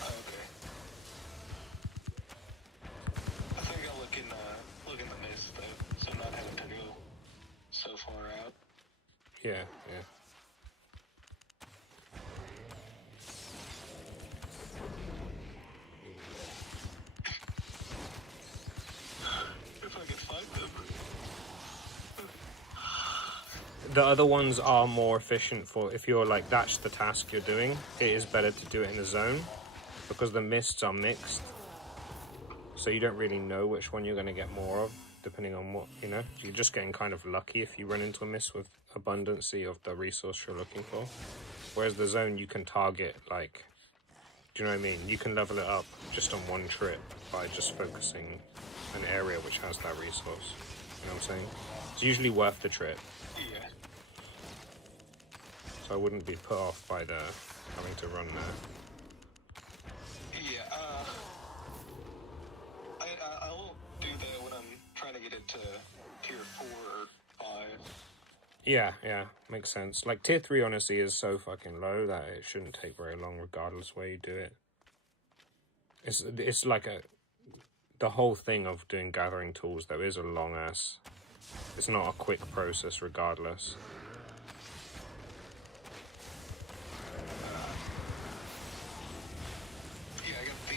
Okay. I think I'll look in the mist though, so I'm not having to go so far out. Yeah, yeah. If I can find them. The other ones are more efficient for, if you're like, that's the task you're doing, it is better to do it in a zone, because the mists are mixed. So you don't really know which one you're going to get more of, depending on what, you know. You're just getting kind of lucky if you run into a mist with abundancy of the resource you're looking for. Whereas the zone, you can target, like, do you know what I mean? You can level it up just on one trip by just focusing an area which has that resource. You know what I'm saying? It's usually worth the trip. Yeah. So I wouldn't be put off by the having to run there. Yeah, I won't do that when I'm trying to get it to tier 4 or 5. Yeah, makes sense. Like, tier 3, honestly, is so fucking low that it shouldn't take very long regardless where you do it. It's like the whole thing of doing gathering tools, though, is a long-ass... It's not a quick process regardless. Yeah, I got the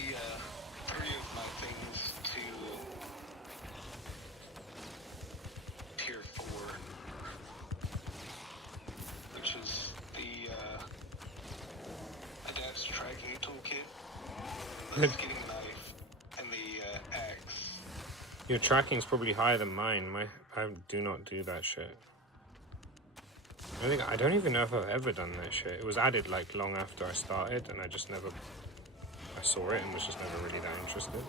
3 of my things to tier 4, which is the adapts tracking toolkit, the skinning knife, and the axe. Your tracking's probably higher than mine. I do not do that shit. I don't even know if I've ever done that shit. It was added like long after I started, and I just never... I saw it and was just never really that interested.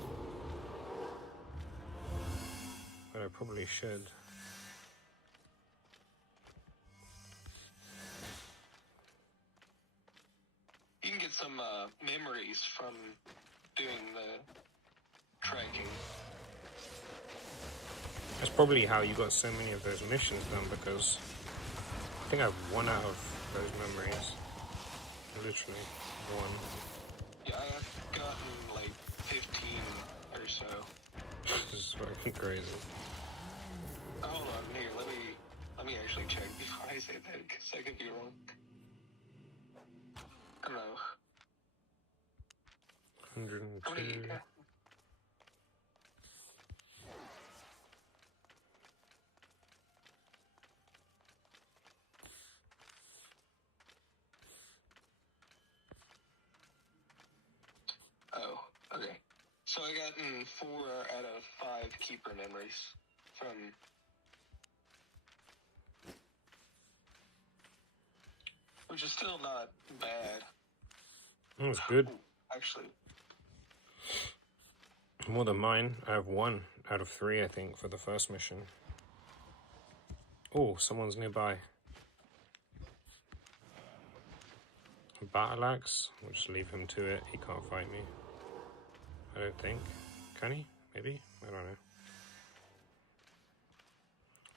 But I probably should. You can get some memories from doing the tracking. That's probably how you got so many of those missions done, because I think I've 1 out of those memories. Literally 1. Yeah, I've gotten like 15 or so. This is fucking crazy. Hold on, here, let me actually check before I say that, because I could be wrong. I don't know. 102. Oh, okay. So I got 4 out of 5 keeper memories from... Which is still not bad. That was good. Ooh, actually, More than mine. I have 1 out of 3, I think, for the first mission. Oh, someone's nearby. A battle axe. We'll just leave him to it. He can't fight me. I don't think. Can he? Maybe? I don't know.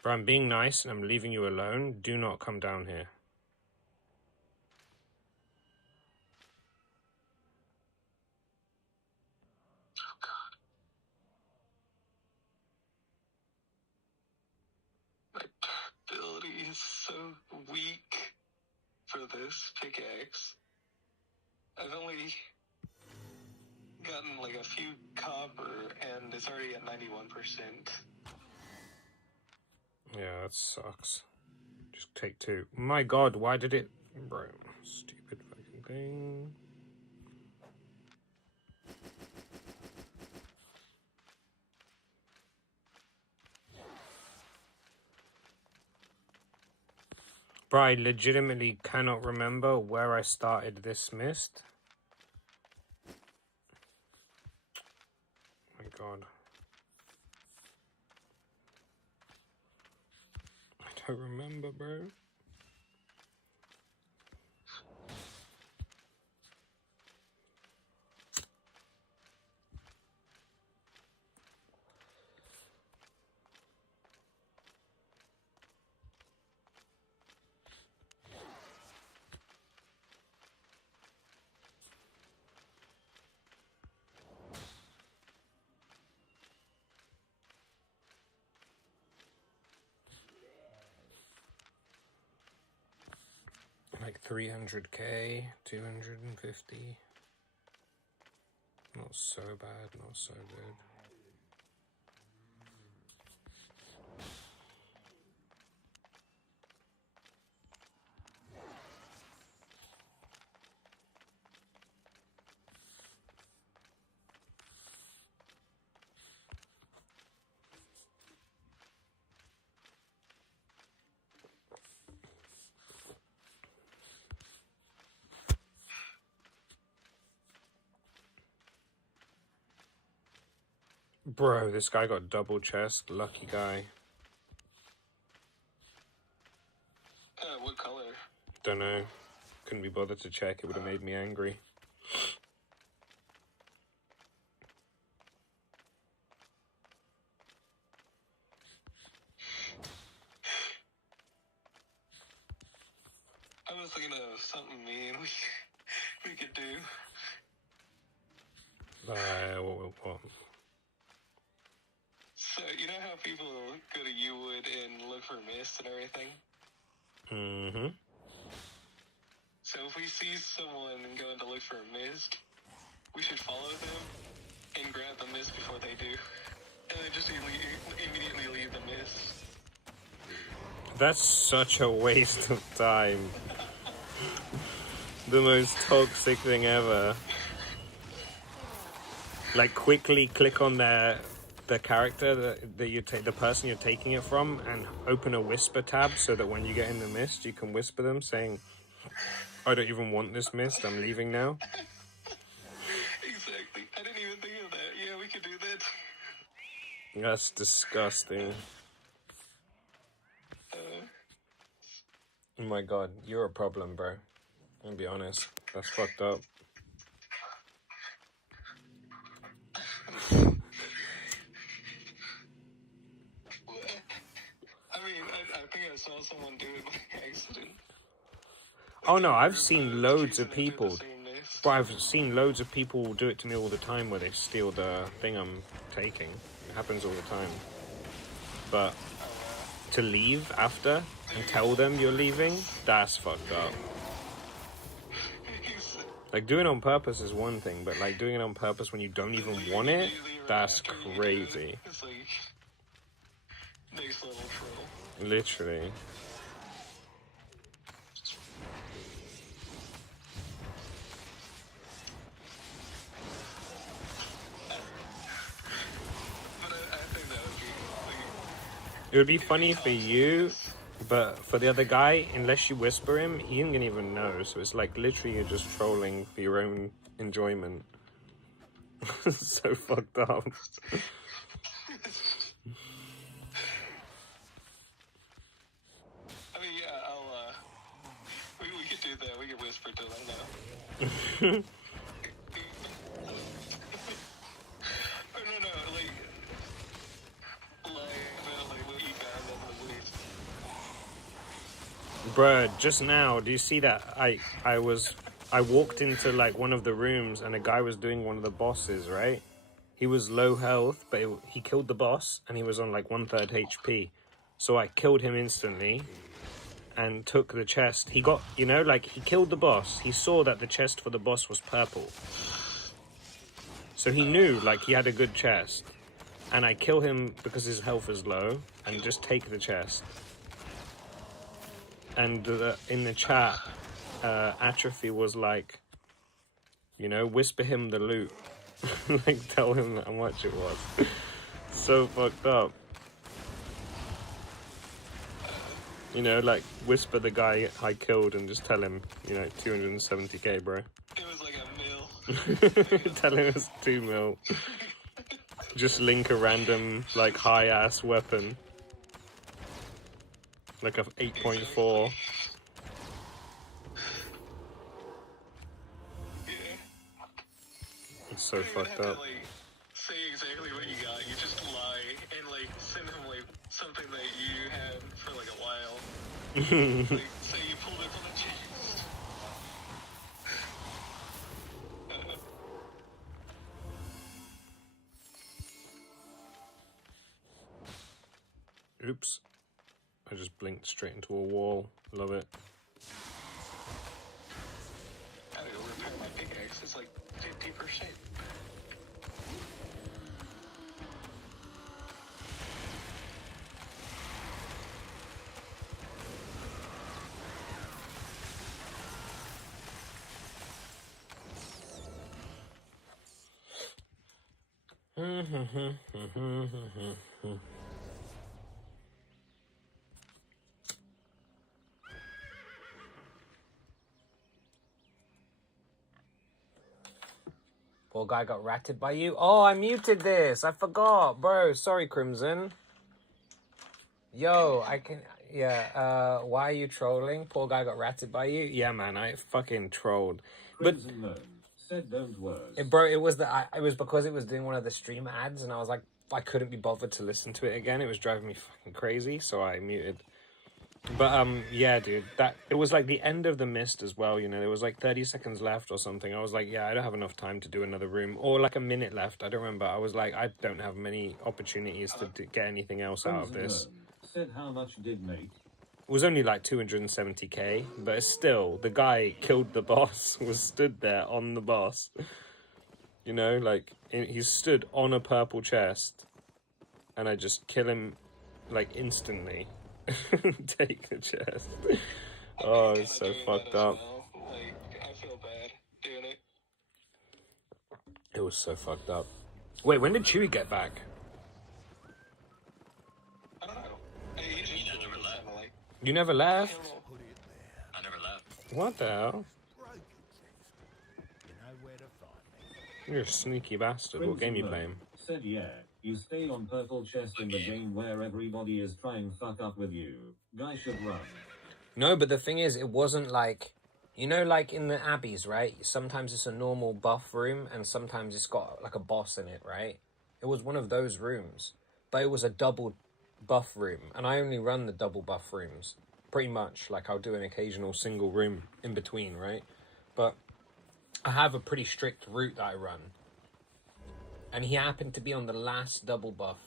But I'm being nice and I'm leaving you alone. Do not come down here. my ability is so weak for this pickaxe. I've only gotten like a few copper, and it's already at 91%. Yeah, that sucks. Just take 2. My god, why did it... Bro, stupid fucking thing. Bro, I legitimately cannot remember where I started this mist. My god. I don't remember, bro. Like 300k, 250. Not so bad, not so good. Bro, this guy got double chest. Lucky guy. What color? Don't know. Couldn't be bothered to check. It would have made me angry. I was thinking of something mean we could do. What? So, you know how people go to Uwood and look for mist and everything? Mm-hmm. So if we see someone going to look for a mist, we should follow them and grab the mist before they do. And then just immediately leave the mist. That's such a waste of time. The most toxic thing ever. Like, quickly click on the character that you take, the person you're taking it from, and open a whisper tab so that when you get in the mist, you can whisper them saying, "I don't even want this mist. I'm leaving now." Exactly. I didn't even think of that. Yeah, we could do that. That's disgusting. Oh my god, you're a problem, bro. I'll be honest. That's fucked up. I mean, I think I saw someone do it by accident. Oh no, I've seen loads of people. But I've seen loads of people do it to me all the time where they steal the thing I'm taking. It happens all the time. But to leave after and tell them you're leaving, that's fucked up. Like, doing it on purpose is one thing, but like doing it on purpose when you don't even want it, that's crazy. It's like next level troll. Literally. But I think that would be It would be funny for you, but for the other guy, unless you whisper him, he ain't gonna even know. So it's like literally you're just trolling for your own enjoyment. So fucked up. I mean, yeah, we could do that. We could whisper to them now. Or no, like what you found in the woods. Bruh, just now, do you see that? I walked into like one of the rooms and a guy was doing one of the bosses, right? He was low health, but he killed the boss and he was on like 1/3 HP. So I killed him instantly and took the chest. He got, you know, like he killed the boss. He saw that the chest for the boss was purple. So he knew like he had a good chest. And I kill him because his health is low and just take the chest. And in the chat, Atrophy was like, you know, whisper him the loot. Like, tell him how much it was. So fucked up. You know, like, whisper the guy I killed and just tell him, you know, 270k, bro. It was like a mil. Tell him it's 2 mil. Just link a random, like, high-ass weapon. Like a 8.4. Yeah. It's so You don't even fucked have up. to, like, say exactly what you got. You just lie and, like, send him, like, something that you had for, like, a while. Like, say you pulled it from the chest. Oops. I just blinked straight into a wall. Love it. I gotta go repair my pickaxe. It's, like, 50%. Poor guy got ratted by you. Oh, I muted this. I forgot, bro. Sorry, Crimson. Yo, I can... Yeah, why are you trolling? Poor guy got ratted by you? Yeah, man, I fucking trolled. Crimson Moan said don't worse. Bro, it was because it was doing one of the stream ads, and I was like, I couldn't be bothered to listen to it again. It was driving me fucking crazy, so I muted. But, yeah, dude, it was like the end of the mist as well, you know, there was like 30 seconds left or something. I was like, yeah, I don't have enough time to do another room, or like a minute left, I don't remember. I was like, I don't have many opportunities to get anything else out of this. Said how much did make? It was only like 270k, but still, the guy killed the boss, was stood there on the boss. You know, like, he stood on a purple chest, and I just kill him, like, instantly. Take the chest. Oh, it's so fucked up. Like, I feel bad doing it. It was so fucked up. Wait, when did Chewie get back? I don't know. He just never left. Like, You never left? I never left. What the hell? You're a sneaky bastard. What game you playing? Said yeah, you stay on purple chest in the game where everybody is trying fuck up with you. Guy should run. No, but the thing is, it wasn't like... You know, like in the Abbeys, right? Sometimes it's a normal buff room, and sometimes it's got like a boss in it, right? It was one of those rooms. But it was a double buff room, and I only run the double buff rooms. Pretty much, like I'll do an occasional single room in between, right? But I have a pretty strict route that I run. And he happened to be on the last double buff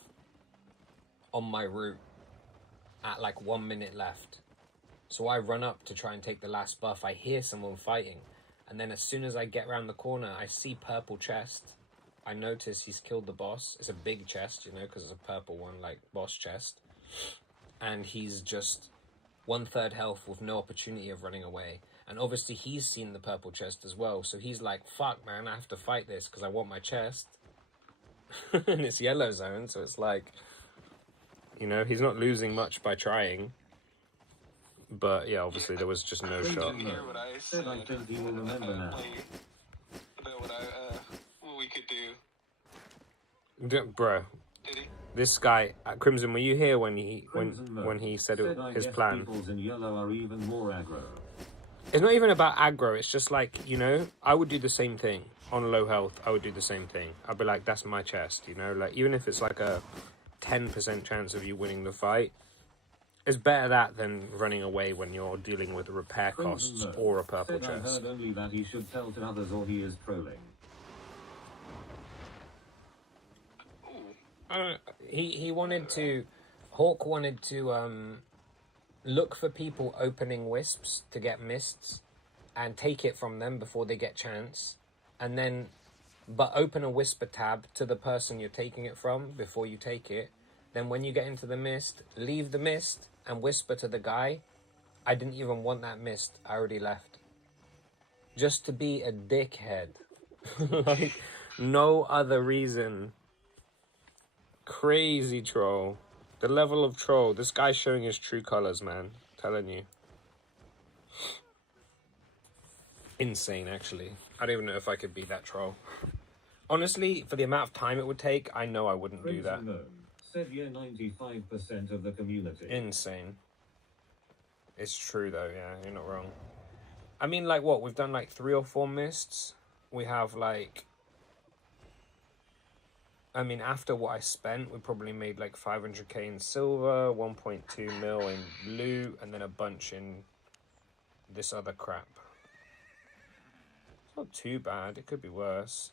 on my route at like 1 minute left. So I run up to try and take the last buff. I hear someone fighting. And then as soon as I get around the corner, I see purple chest. I notice he's killed the boss. It's a big chest, you know, because it's a purple one, like boss chest. And he's just 1/3 health with no opportunity of running away. And obviously he's seen the purple chest as well. So he's like, fuck, man, I have to fight this because I want my chest. And it's yellow zone, so it's like, you know, he's not losing much by trying. But yeah, obviously there was just no shot. hear what I said. I think you will remember now. About what we could do. Bro, Did he? this guy, Crimson, were you here when he said I his guess plan? peoples in yellow are even more aggro. It's not even about aggro, it's just like, you know, I would do the same thing. On low health, I would do the same thing. I'd be like, that's my chest, you know? Like, even if it's like a 10% chance of you winning the fight, it's better that than running away when you're dealing with repair costs or a purple Said I chest. heard only that he should tell to others or he is trolling. He wanted to... Hawk wanted to look for people opening wisps to get mists and take it from them before they get chance. And then, but open a whisper tab to the person you're taking it from before you take it. Then when you get into the mist, leave the mist and whisper to the guy, I didn't even want that mist, I already left. Just to be a dickhead. Like, no other reason. Crazy troll. The level of troll. This guy's showing his true colors, man. Telling you. Insane, actually. I don't even know if I could be that troll. Honestly, for the amount of time it would take, I know I wouldn't do that. Said yeah, 95% of the community. Insane. It's true though, yeah, you're not wrong. I mean, like what? We've done like 3 or 4 mists. We have like... I mean, after what I spent, we probably made like 500k in silver, 1.2 mil in loot, and then a bunch in this other crap. It's not too bad, it could be worse.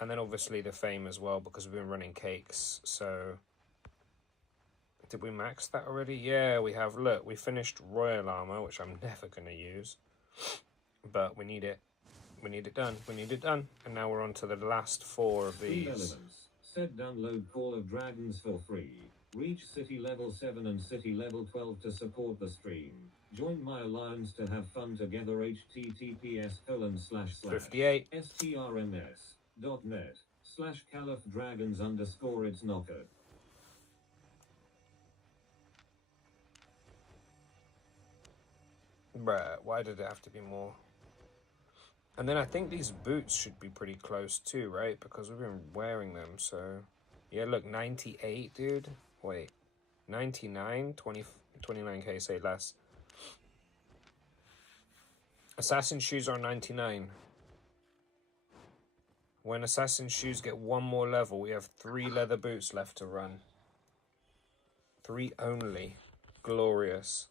And then obviously the fame as well, because we've been running cakes, so... Did we max that already? Yeah, we have. Look, we finished Royal Armor, which I'm never going to use. But we need it. We need it done. We need it done. And now we're on to the last 4 of these. Elements. Said download Call of Dragons for free. Reach city level 7 and city level 12 to support the stream. Join my alliance to have fun together. https://58 strms.net/califdragons_ it's knockered. Bruh, why did it have to be more? And then I think these boots should be pretty close too, right? Because we've been wearing them, so... Yeah, look, 98, dude. Wait, 99? 29k, say less. Assassin shoes are 99. When Assassin shoes get one more level, we have 3 leather boots left to run. 3 only. Glorious.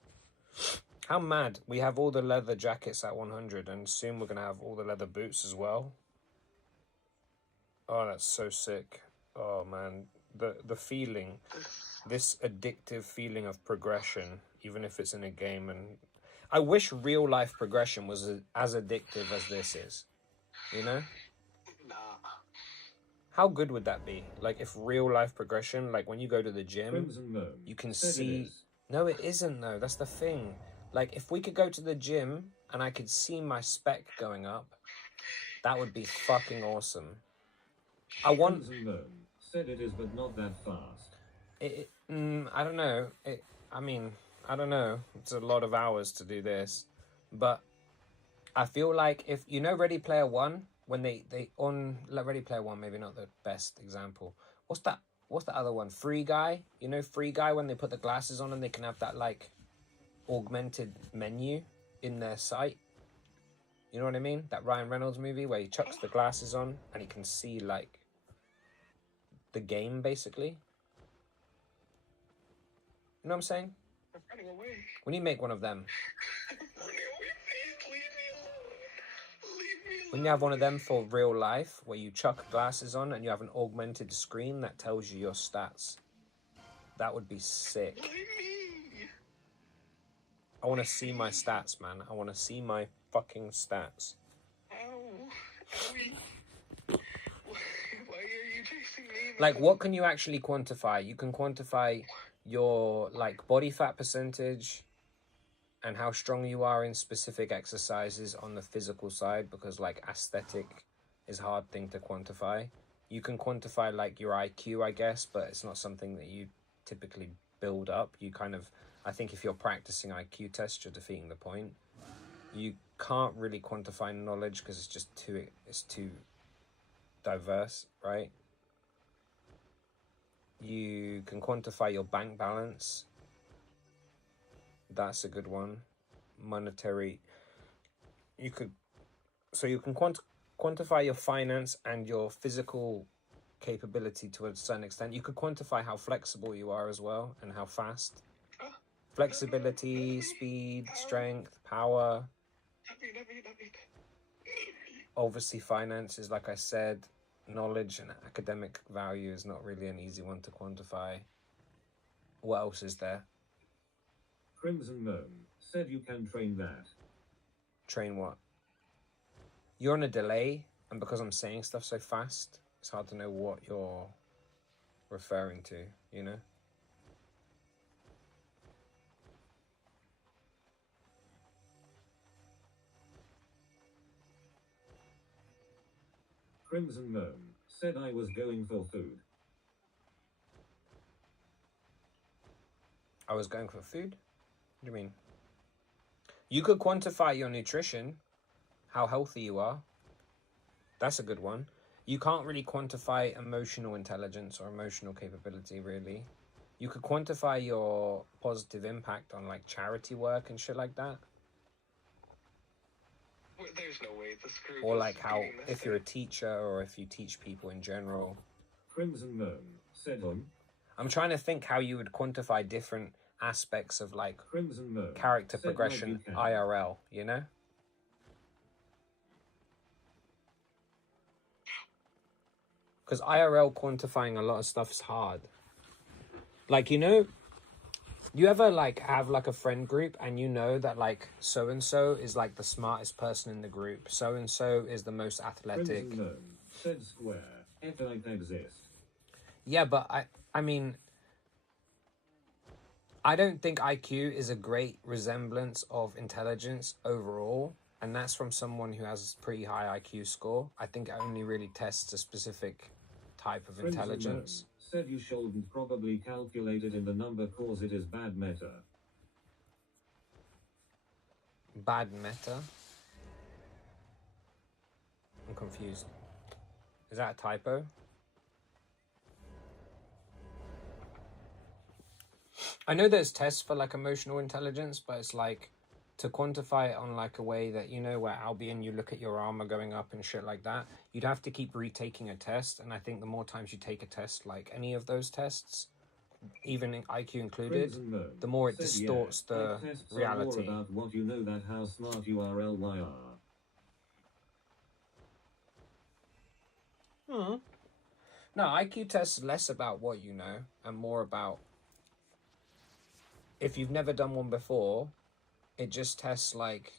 How mad. We have all the leather jackets at 100, and soon we're going to have all the leather boots as well. Oh, that's so sick. Oh, man. The feeling, this addictive feeling of progression, even if it's in a game. And I wish real life progression was as addictive as this is. You know? Nah. How good would that be? Like, if real life progression, like when you go to the gym, Crimson Gnome you can said it see... is. No, it isn't, though. That's the thing. Like, if we could go to the gym and I could see my spec going up, that would be fucking awesome. I want... Crimson Gnome said it is, but not that fast. I don't know. I mean, I don't know. It's a lot of hours to do this. But I feel like if... You know Ready Player One? When they on... Like Ready Player One, maybe not the best example. What's that other one? Free Guy? You know Free Guy, when they put the glasses on and they can have that, like, augmented menu in their sight? You know what I mean? That Ryan Reynolds movie where he chucks the glasses on and he can see, like, the game, basically. You know what I'm saying? I'm running away. We need to make one of them. I'm running away. Please leave me alone. Leave me alone. When you have one of them for real life, where you chuck glasses on and you have an augmented screen that tells you your stats. That would be sick. Why me? I want to see my stats, man. I want to see my fucking stats. Ow. Owie. Why are you chasing me, man? Like, what can you actually quantify? You can quantify your, like, body fat percentage and how strong you are in specific exercises on the physical side, because, like, aesthetic is a hard thing to quantify. You can quantify, like, your IQ, I guess, but it's not something that you typically build up. You kind of... I think if you're practicing IQ tests, you're defeating the point. You can't really quantify knowledge because it's just too diverse, right? You can quantify your bank balance. That's a good one. Monetary. You can quantify your finance and your physical capability to a certain extent. You could quantify how flexible you are as well and how fast. Flexibility, speed, strength, power. Obviously, finances, like I said. Knowledge and academic value is not really an easy one to quantify. What else is there? Crimson Gnome said you can train that. Train what? You're on a delay, and because I'm saying stuff so fast, it's hard to know what you're referring to, you know? Crimson Gnome said I was going for food. I was going for food? What do you mean? You could quantify your nutrition, how healthy you are. That's a good one. You can't really quantify emotional intelligence or emotional capability, really. You could quantify your positive impact on, like, charity work and shit like that. There's no way this group Or, is like, how, doing this if you're a teacher or if you teach people in general. Crimson Gnome said I'm trying to think how you would quantify different aspects of, like, Crimson Gnome character said like progression you can. IRL, you know? Because IRL quantifying a lot of stuff is hard. Like, you know, you ever, like, have, like, a friend group and you know that, like, so-and-so is, like, the smartest person in the group. So-and-so is the most athletic. Crimson Gnome said square. It don't exist. Yeah, but I mean, I don't think IQ is a great resemblance of intelligence overall. And that's from someone who has a pretty high IQ score. I think it only really tests a specific type of Crimson intelligence. Gnome said you shouldn't probably calculate it in the number cause it is bad meta. Bad meta. I'm confused. Is that a typo? I know there's tests for like emotional intelligence, but it's like to quantify it on like a way that, you know, where Albion, you look at your armor going up and shit like that, you'd have to keep retaking a test. And I think the more times you take a test, like any of those tests, even in IQ included, the more it distorts the reality. More about what you know than how smart you are, LYR. No, IQ tests less about what you know and more about, if you've never done one before, it just tests like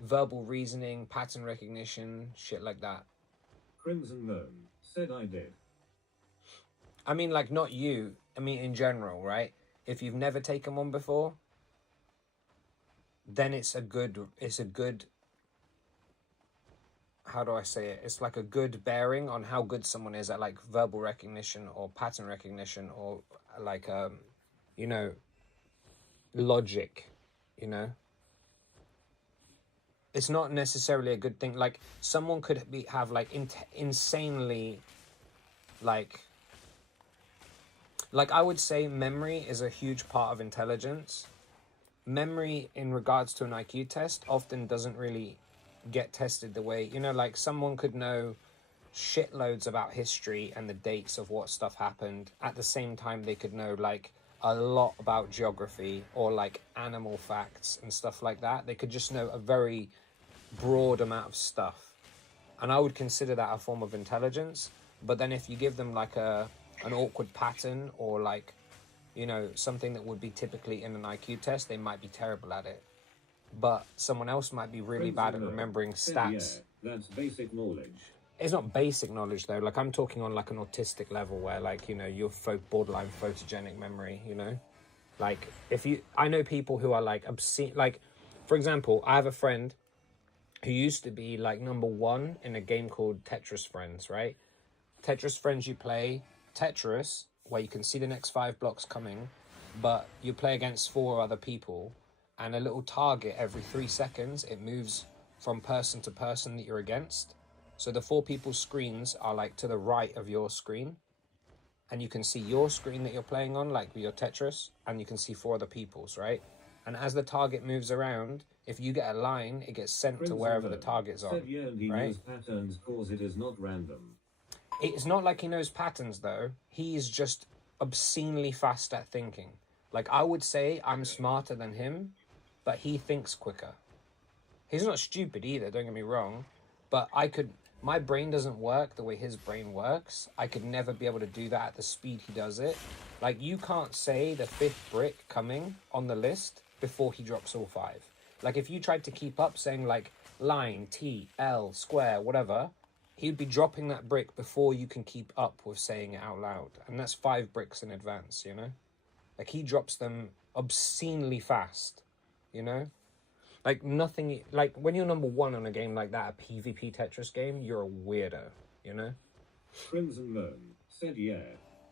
verbal reasoning, pattern recognition, shit like that. Crimson Moon said I did. I mean, like, not you. I mean, in general, right? If you've never taken one before, then it's a good, how do I say it? It's like a good bearing on how good someone is at like verbal recognition or pattern recognition or like, you know, logic, you know? It's not necessarily a good thing. Like someone could have like insanely like I would say memory is a huge part of intelligence. Memory in regards to an IQ test often doesn't really get tested the way, you know, like someone could know shitloads about history and the dates of what stuff happened. At the same time, they could know like a lot about geography or like animal facts and stuff like that. They could just know a very broad amount of stuff. And I would consider that a form of intelligence. But then if you give them like an awkward pattern or like, you know, something that would be typically in an IQ test, they might be terrible at it. But someone else might be really bad at remembering stats. Yeah, that's basic knowledge. It's not basic knowledge though. Like I'm talking on like an autistic level where like, you know, you're borderline photogenic memory, you know? Like I know people who are like obscene, like for example, I have a friend who used to be like #1 in a game called Tetris Friends, right? Tetris Friends, you play Tetris where you can see the next 5 blocks coming, but you play against 4 other people and a little target every 3 seconds, it moves from person to person that you're against. So the 4 people's screens are like to the right of your screen, and you can see your screen that you're playing on, like with your Tetris, and you can see 4 other people's, right? And as the target moves around, if you get a line, it gets sent to wherever the target's on, right? Knows patterns cause it is not random. It's not like he knows patterns, though. He is just obscenely fast at thinking. Like, I would say I'm smarter than him, but he thinks quicker. He's not stupid either, don't get me wrong, but my brain doesn't work the way his brain works. I could never be able to do that at the speed he does it. Like, you can't say the 5th brick coming on the list before he drops all 5. Like, if you tried to keep up saying, like, line, T, L, square, whatever, he'd be dropping that brick before you can keep up with saying it out loud. And that's 5 bricks in advance, you know? Like, he drops them obscenely fast, you know? Like, nothing... Like, when you're #1 on a game like that, a PvP Tetris game, you're a weirdo, you know? Crimson Moon said yeah.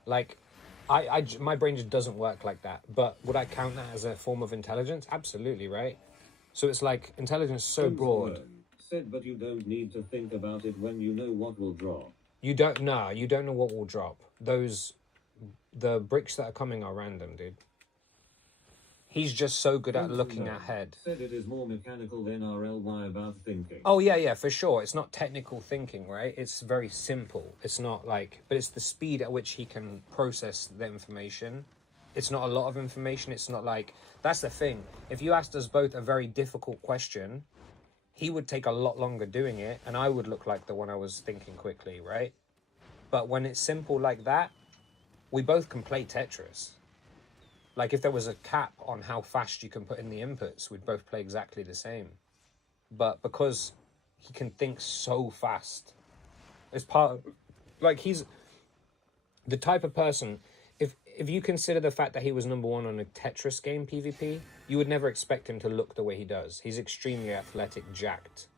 Like, my brain just doesn't work like that. But would I count that as a form of intelligence? Absolutely, right? So it's like, intelligence is so Crimson broad. Moon said, but you don't need to think about it when you know what will drop. You don't know what will drop. The bricks that are coming are random, dude. He's just so good at looking ahead. Said it is more mechanical than RLY about thinking. Oh, yeah, for sure. It's not technical thinking, right? It's very simple. It's not like... But it's the speed at which he can process the information. It's not a lot of information. It's not like... That's the thing. If you asked us both a very difficult question, he would take a lot longer doing it, and I would look like the one I was thinking quickly, right? But when it's simple like that, we both can play Tetris. Like, if there was a cap on how fast you can put in the inputs, we'd both play exactly the same. But because he can think so fast, it's part of... Like, he's the type of person... If you consider the fact that he was #1 on a Tetris game, PvP, you would never expect him to look the way he does. He's extremely athletic, jacked,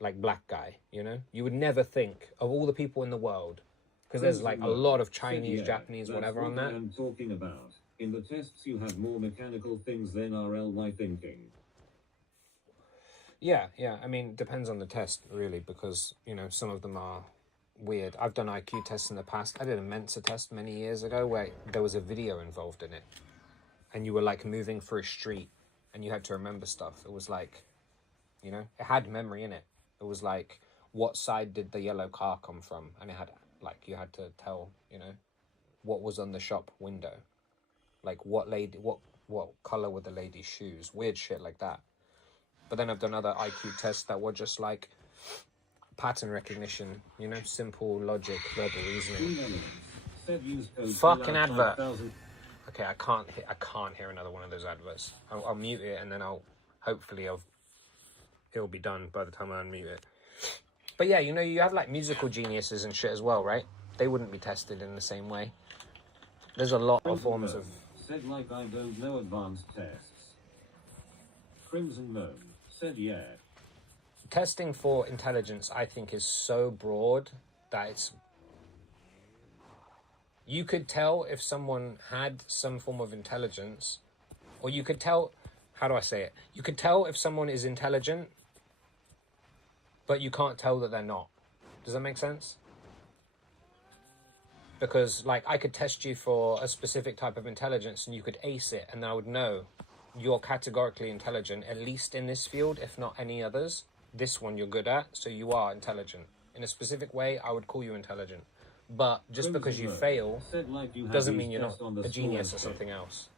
like black guy, you know? You would never think of all the people in the world, because there's like a lot of Chinese, Japanese, whatever on that. I'm talking about. In the tests, you have more mechanical things than RLY thinking. Yeah, yeah. I mean, depends on the test, really, because, you know, some of them are weird. I've done IQ tests in the past. I did a Mensa test many years ago where there was a video involved in it. And you were, like, moving through a street and you had to remember stuff. It was like, you know, it had memory in it. It was like, what side did the yellow car come from? And it had, like, you had to tell, you know, what was on the shop window. Like, what color were the lady's shoes? Weird shit like that. But then I've done other IQ tests that were just like pattern recognition, you know, simple logic, verbal reasoning. Fucking advert. Okay, I can't hear another one of those adverts. I'll mute it and then hopefully it'll be done by the time I unmute it. But yeah, you know, you have like musical geniuses and shit as well, right? They wouldn't be tested in the same way. There's a lot of forms of... Said like I don't know advanced tests. Crimson Gnome said yeah. Testing for intelligence, I think, is so broad that it's... You could tell if someone had some form of intelligence, or you could tell... How do I say it? You could tell if someone is intelligent, but you can't tell that they're not. Does that make sense? Because, like, I could test you for a specific type of intelligence and you could ace it, and I would know you're categorically intelligent, at least in this field, if not any others. This one you're good at, so you are intelligent. In a specific way, I would call you intelligent. But just because you fail doesn't mean you're not a genius or something else.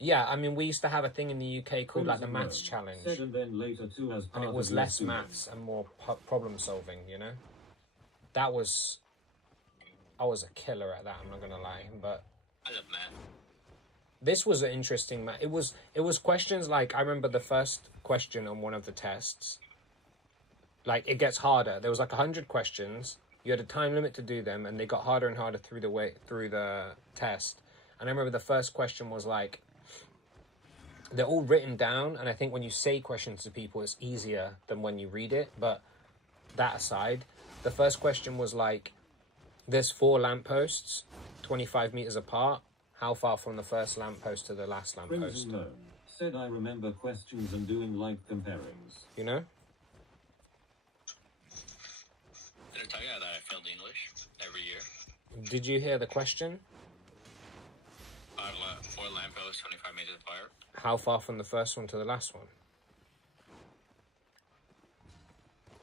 Yeah, I mean, we used to have a thing in the UK called like the maths challenge. And it was less maths and more problem solving, you know? I was a killer at that, I'm not going to lie, but... I love math. This was an interesting math. It was questions like, I remember the first question on one of the tests, like, it gets harder. There was like 100 questions. You had a time limit to do them, and they got harder and harder through the test. And I remember the first question was like, they're all written down, and I think when you say questions to people, it's easier than when you read it. But that aside, the first question was like, there's 4 lampposts, 25 meters apart. How far from the first lamppost to the last lamppost? Said I remember questions and doing like comparings. You know? Did I tell you that I failed English every year? Did you hear the question? 4 lampposts, 25 meters apart. How far from the first one to the last one?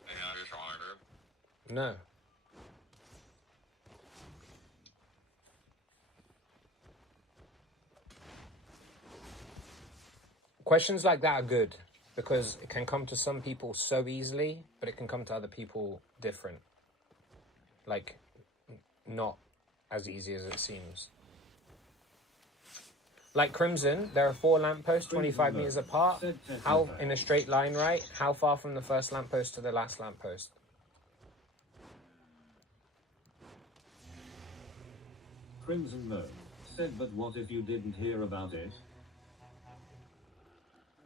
And I just wrong group. No. Questions like that are good because it can come to some people so easily, but it can come to other people different. Like, not as easy as it seems. Like Crimson, there are 4 lampposts, 25 meters apart. How, in a straight line, right? How far from the first lamppost to the last lamppost? Crimson Gnome said, but what if you didn't hear about it?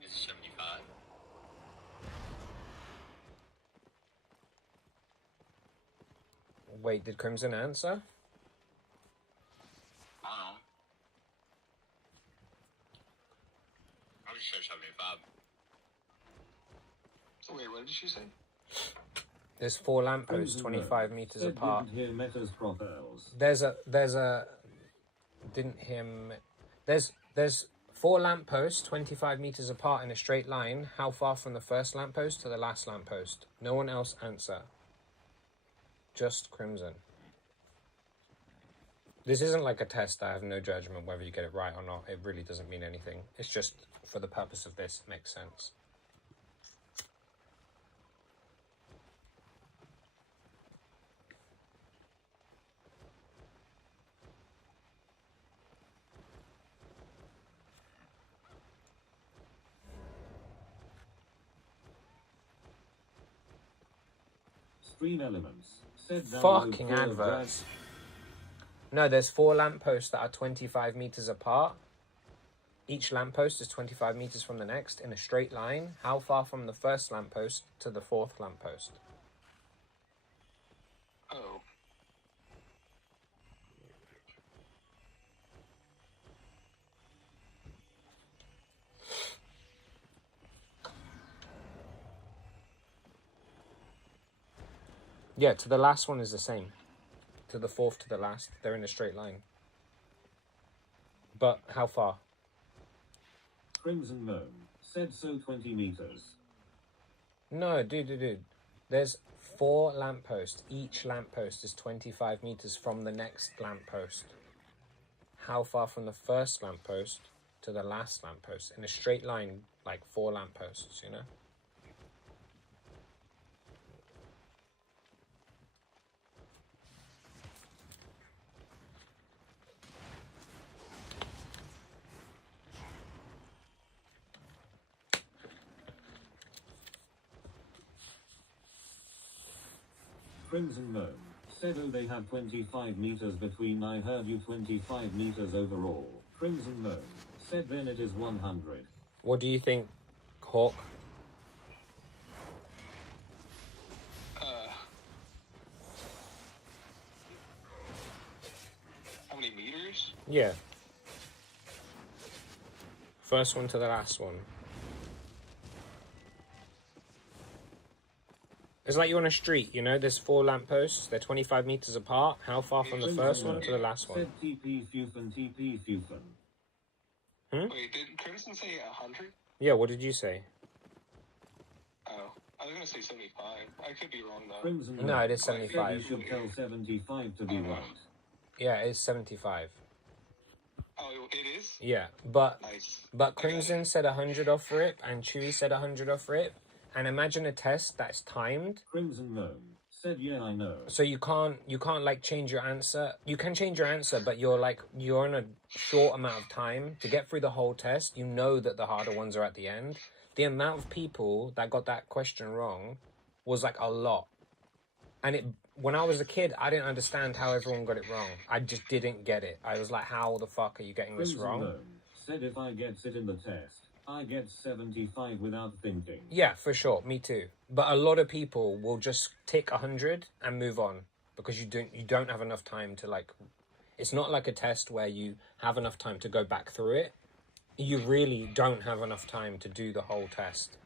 It's 75. Wait, did Crimson answer? I don't know. I would say 75. So wait, what did she say? There's 4 lampposts, 25 meters apart. Didn't hear Meta's profiles. There's 4 lampposts, 25 meters apart in a straight line. How far from the first lamppost to the last lamppost? No one else answer. Just Crimson. This isn't like a test. I have no judgment whether you get it right or not. It really doesn't mean anything. It's just for the purpose of this, it makes sense. Stream Elements said Fucking adverts. No, there's 4 lampposts that are 25 meters apart. Each lamppost is 25 meters from the next in a straight line. How far from the first lamppost to the 4th lamppost? Oh. Yeah, to the last one is the same. To the fourth to the last, they're in a straight line. But how far? Crimson Gnome said so 20 meters. No, dude. There's 4 lampposts. Each lamppost is 25 meters from the next lamppost. How far from the first lamppost to the last lamppost? In a straight line, like 4 lampposts, you know? Crimson Gnome said oh they have 25 meters between, I heard you 25 meters overall. Crimson Gnome said then it is 100. What do you think, Hawk? How many meters? Yeah. First one to the last one. It's like you're on a street, you know? There's 4 lampposts. They're 25 meters apart. How far from the first one to the last one? Said TP Fufen, TP Fufen. Wait, did Crimson say 100? Yeah, what did you say? Oh, I was gonna say 75. I could be wrong though. Crimson No, Gnome it is said you 75. should tell 75 to be right. Yeah, it's 75. Oh, it is? Yeah, but Nice. Crimson said 100 off rip, and Chewy said 100 off rip. And imagine a test that's timed. Crimson Gnome said yeah I know. So you can't like change your answer. You can change your answer, but you're on a short amount of time to get through the whole test. You know that the harder ones are at the end. The amount of people that got that question wrong was like a lot. And when I was a kid, I didn't understand how everyone got it wrong. I just didn't get it. I was like, how the fuck are you getting this Crimson wrong? Gnome said if I gets it in the test, I get 75 without thinking. Yeah, for sure. Me too. But a lot of people will just tick 100 and move on because you don't have enough time to like. It's not like a test where you have enough time to go back through it. You really don't have enough time to do the whole test.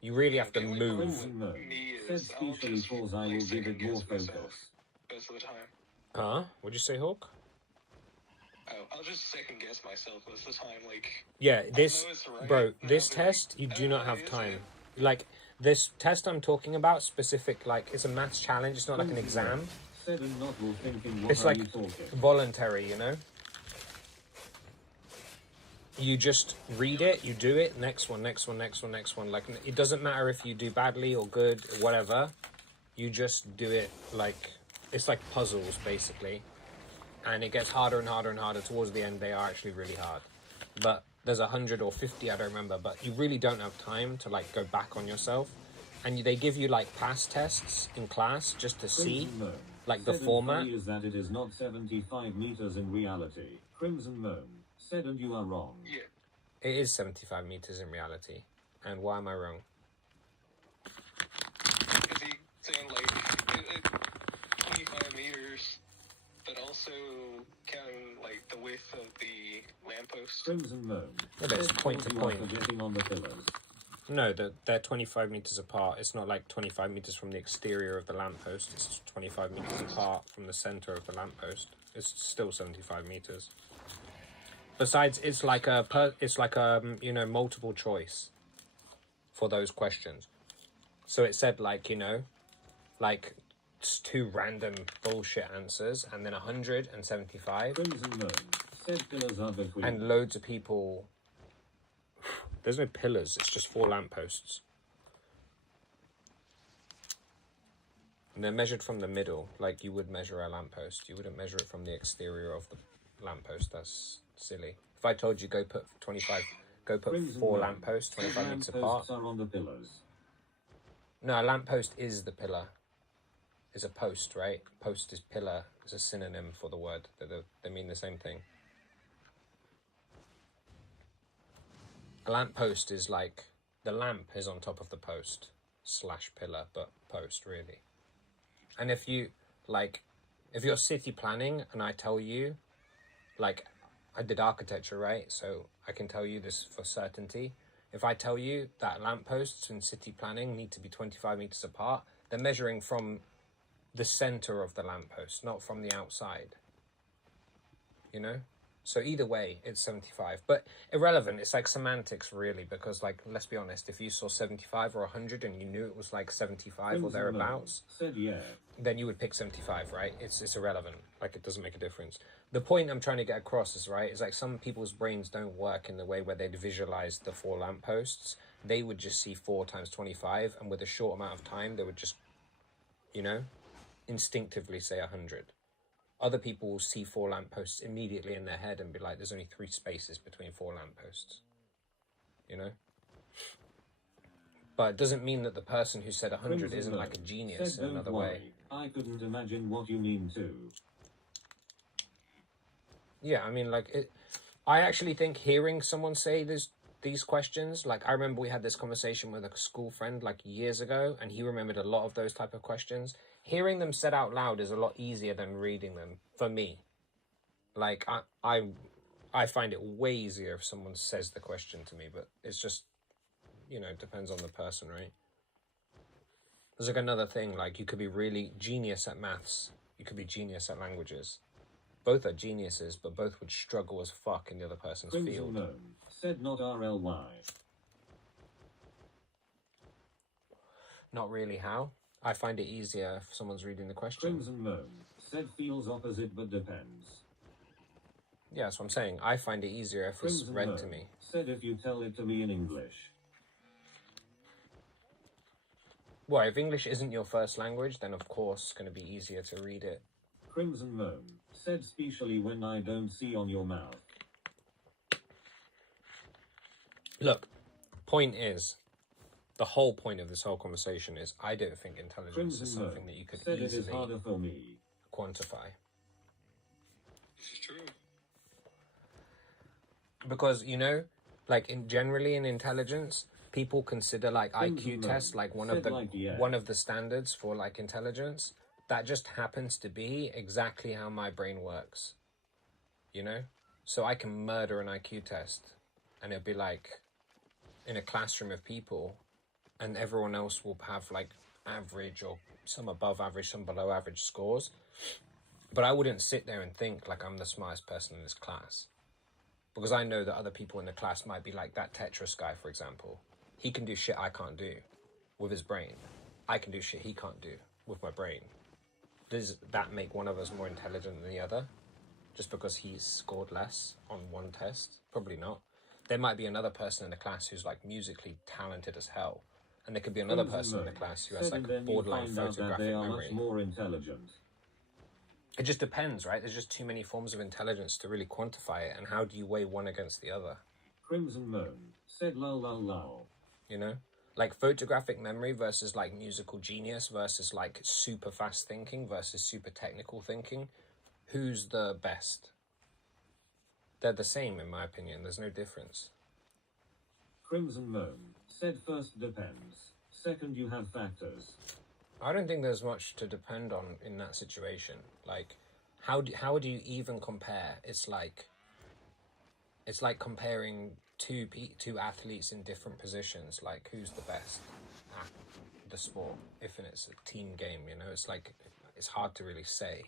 You really have to move. Crimson Gnome said specially cause I will give it more focus. Most of the time. Huh? What'd you say, Hawk? Oh, I'll just second guess myself most of the time. Like, Yeah, this, know it's right, bro, but this I'll be like, test, you do not have is time. it? Like, this test I'm talking about, specific, like, it's a maths challenge. It's not like an exam. Said and not will thinking what It's are like you talking? voluntary, you know? You just read it, you do it, next one. Like, it doesn't matter if you do badly or good or whatever. You just do it like, it's like puzzles, basically. And it gets harder and harder and harder. Towards the end, they are actually really hard. But there's 100 or 50, I don't remember. But you really don't have time to, like, go back on yourself. And they give you, like, past tests in class just to see, Crimson Gnome like, the said and format. funny is that it is not 75 meters in reality. Crimson Gnome said and you are wrong. yeah. It is 75 meters in reality. And why am I wrong? Is he saying like 25 meters, but also counting like the width of the lamppost? Crimson Gnome Yeah, but it's said point to you are point. forgetting on the pillars. No, they're 25 meters apart. It's not like 25 meters from the exterior of the lamppost. It's 25 meters apart from the center of the lamppost. It's still 75 meters. Besides, it's like a multiple choice for those questions. So it said like, like just 2 random bullshit answers and then 175 Crimson Gnome said pillars are between. and loads of people. There's no pillars, it's just 4 lampposts. And they're measured from the middle, like you would measure a lamppost. You wouldn't measure it from the exterior of the lamppost. That's silly. If I told you go put 4 Crimson Gnome lampposts, 25 meters apart. lampposts are on the pillars. No, a lamppost is the pillar. Is a post, right? Post is pillar. Is a synonym for the word. They mean the same thing. A lamppost is like, the lamp is on top of the post / pillar, but post really. And if you're city planning and I tell you, like, I did architecture, right? So I can tell you this for certainty. If I tell you that lampposts in city planning need to be 25 meters apart, they're measuring from the center of the lamppost, not from the outside. You know? So either way, it's 75. But irrelevant, it's like semantics, really, because, like, let's be honest, if you saw 75 or 100 and you knew it was like 75 or thereabouts, said yeah, then you would pick 75, right? It's irrelevant. Like, it doesn't make a difference. The point I'm trying to get across is, right, is like some people's brains don't work in the way where they'd visualize the 4 lampposts. They would just see 4 times 25, and with a short amount of time, they would just, you know, instinctively say 100. Other people will see 4 lampposts immediately in their head and be like, there's only 3 spaces between 4 lampposts. You know? But it doesn't mean that the person who said 100 isn't like a genius in another way. I couldn't imagine what you mean too. Yeah, I mean, like, I actually think hearing someone say these questions, like, I remember we had this conversation with a school friend, like, years ago, and he remembered a lot of those type of questions. Hearing them said out loud is a lot easier than reading them, for me. Like, I find it way easier if someone says the question to me, but it's just, you know, it depends on the person, right? There's like another thing, like, you could be really genius at maths, you could be genius at languages. Both are geniuses, but both would struggle as fuck in the other person's field. Gnome said not RLY. Not really, how? I find it easier if someone's reading the question. Crimson Gnome said feels opposite but depends. Yeah, that's what I'm saying. I find it easier if it's read to me. Said if you tell it to me in English. Well, if English isn't your first language, then of course it's going to be easier to read it. Crimson Gnome said specially when I don't see on your mouth. Look, point is, the whole point of this whole conversation is I don't think intelligence is something that you could said easily it is harder for me. quantify. It's true. Because, you know, like generally in intelligence, people consider like IQ tests like one of the standards for like intelligence. That just happens to be exactly how my brain works. You know? So I can murder an IQ test and it'll be like in a classroom of people, and everyone else will have like average or some above average, some below average scores. But I wouldn't sit there and think like I'm the smartest person in this class. Because I know that other people in the class might be like that Tetris guy, for example. He can do shit I can't do with his brain. I can do shit he can't do with my brain. Does that make one of us more intelligent than the other? Just because he's scored less on one test? Probably not. There might be another person in the class who's like musically talented as hell. And there could be another person in the class who has like borderline photographic they are memory. much more intelligent. It just depends, right? There's just too many forms of intelligence to really quantify it. And how do you weigh one against the other? Crimson Moon said lol lol lol. You know? Like photographic memory versus like musical genius versus like super fast thinking versus super technical thinking. Who's the best? They're the same in my opinion. There's no difference. Crimson Moon said first depends. Second you have factors. I don't think there's much to depend on in that situation. Like, how do you even compare? It's like comparing two athletes in different positions. Like, who's the best at the sport? If it's a team game, you know, it's like it's hard to really say.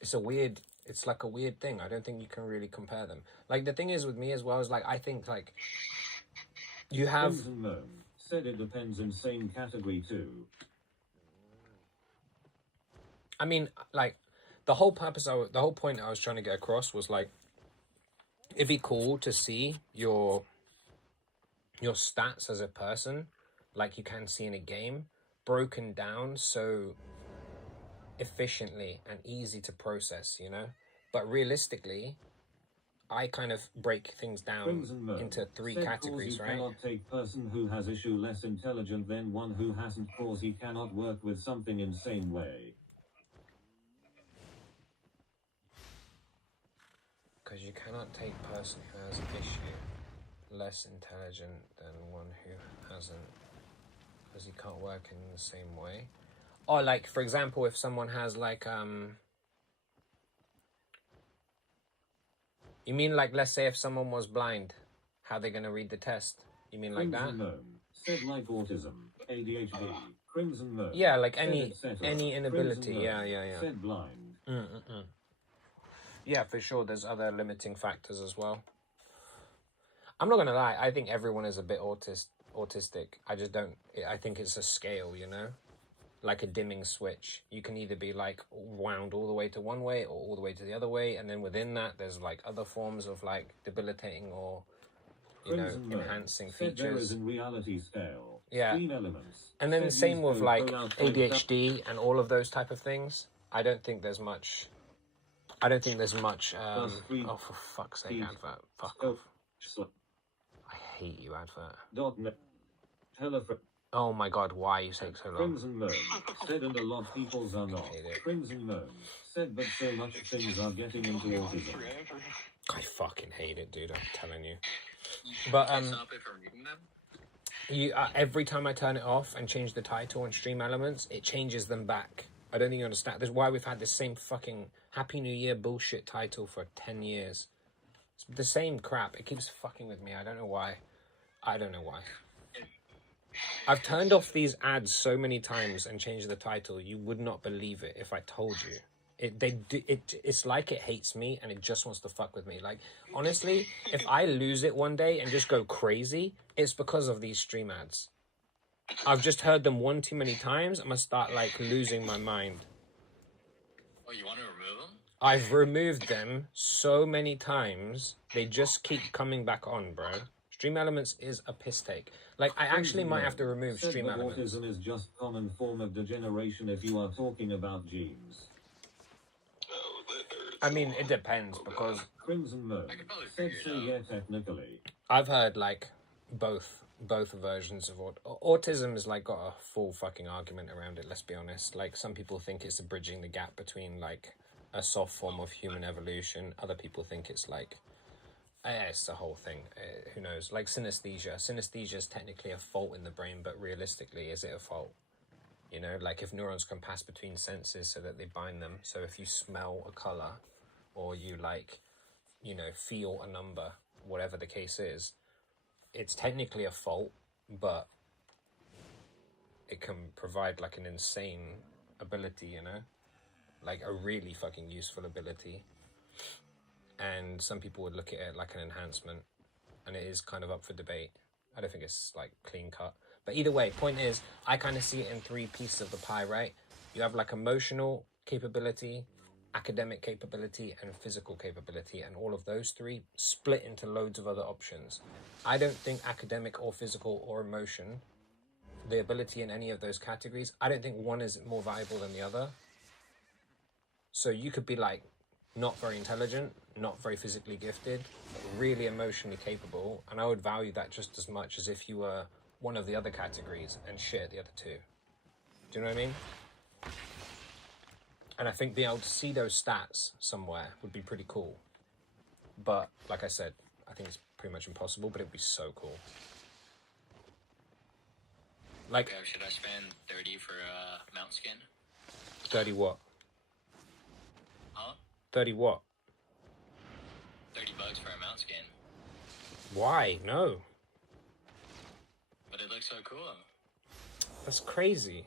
It's like a weird thing. I don't think you can really compare them. Like, the thing is with me as well is like I think like you have said it depends in same category too. I mean, like the whole point I was trying to get across was like it'd be cool to see your stats as a person, like you can see in a game, broken down so efficiently and easy to process, you know? But realistically, I kind of break things down into 3 categories, right? Cannot take person who has issue less intelligent than one who hasn't, cause he cannot work with something in same way. Because you cannot take person who has an issue less intelligent than one who hasn't, because he can't work in the same way. Or like, for example, if someone has like you mean like, let's say if someone was blind, how are they going to read the test? You mean like that? said like autism, ADHD, Crimson Moon. Yeah, like said any etc. inability. Crimson Yeah, Moon yeah, yeah. Said blind. Yeah, for sure. There's other limiting factors as well. I'm not gonna lie. I think everyone is a bit autistic. I just don't. I think it's a scale, you know, like a dimming switch. You can either be like wound all the way to one way or all the way to the other way, and then within that, there's like other forms of like debilitating or, you know, Crimson Moon enhancing said there is features. in reality scale. Yeah. Stream elements. And then said same use with code like rollout ADHD and all of those type of things. I don't think there's much. I don't think there's much. Oh, for fuck's sake, advert! Fuck off! I hate you, advert. .net. Hello. Oh my god, why you take so long? Crimson Moon said, and a lot of people's are not. Hate it. Crimson Moon said, but so much things are getting into autism. I fucking hate it, dude. I'm telling you. But Stop it from reading them? you every time I turn it off and change the title and stream elements, it changes them back. I don't think you understand. That's why we've had the same fucking Happy New Year bullshit title for 10 years. It's the same crap. It keeps fucking with me. I don't know why. I don't know why. I've turned off these ads so many times and changed the title. You would not believe it if I told you. It's like it hates me and it just wants to fuck with me. Like, honestly, if I lose it one day and just go crazy, it's because of these stream ads. I've just heard them one too many times. I'm gonna start like losing my mind. Oh, you want to remove them? I've removed them so many times. They just keep coming back on, bro. Stream Elements is a piss take. Like, I actually might have to remove said Stream that Elements. autism is just common form of degeneration if you are talking about genes. I mean, it depends because Crimson Moon I could probably said figure so, it yeah, out. technically. I've heard like both versions of autism has like got a full fucking argument around it. Let's be honest. Like, some people think it's bridging the gap between like a soft form of human evolution. Other people think it's like it's the whole thing. Who knows? Like synesthesia. Synesthesia is technically a fault in the brain, but realistically, is it a fault? You know, like if neurons can pass between senses so that they bind them. So if you smell a color or you like, you know, feel a number, whatever the case is, it's technically a fault, but it can provide like an insane ability, you know, like a really fucking useful ability. And some people would look at it like an enhancement, and it is kind of up for debate. I don't think it's like clean cut. But either way, point is, I kind of see it in three pieces of the pie, right? You have like emotional capability, academic capability, and physical capability. And all of those three split into loads of other options. I don't think academic or physical or emotion, the ability in any of those categories, I don't think one is more valuable than the other. So you could be like not very intelligent, not very physically gifted, but really emotionally capable. And I would value that just as much as if you were one of the other categories and shit the other two. Do you know what I mean? And I think being able to see those stats somewhere would be pretty cool. But like I said, I think it's pretty much impossible, but it'd be so cool. Like, Okay, should I spend 30 for mount skin? 30 what? Huh? 30 what? $30 for a mount skin. Why? No. But it looks so cool. That's crazy.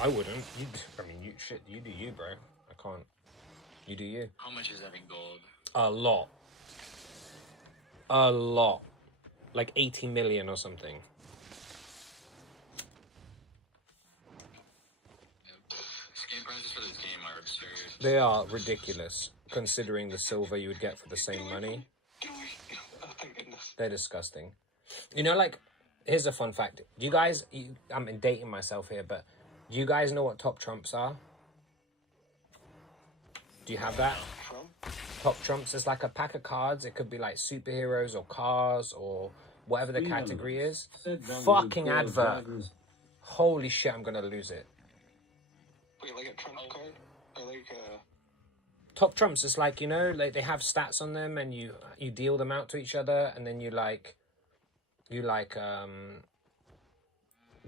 I wouldn't. You do you, bro. I can't. You do you. How much is that in gold? A lot. A lot. Like 80 million or something. Skin prices for this game are absurd. They are ridiculous, considering the silver you would get for the same money. Oh, thank goodness. They're disgusting. You know, like, here's a fun fact. Do you guys, I'm dating myself here, but do you guys know what top trumps are? Do you have that? From? Top trumps is like a pack of cards. It could be like superheroes or cars or whatever the category is. Fucking advert. Holy shit, I'm gonna lose it. Wait, like a trump card? Or like a... Top trumps is like, you know, like they have stats on them and you deal them out to each other, and then you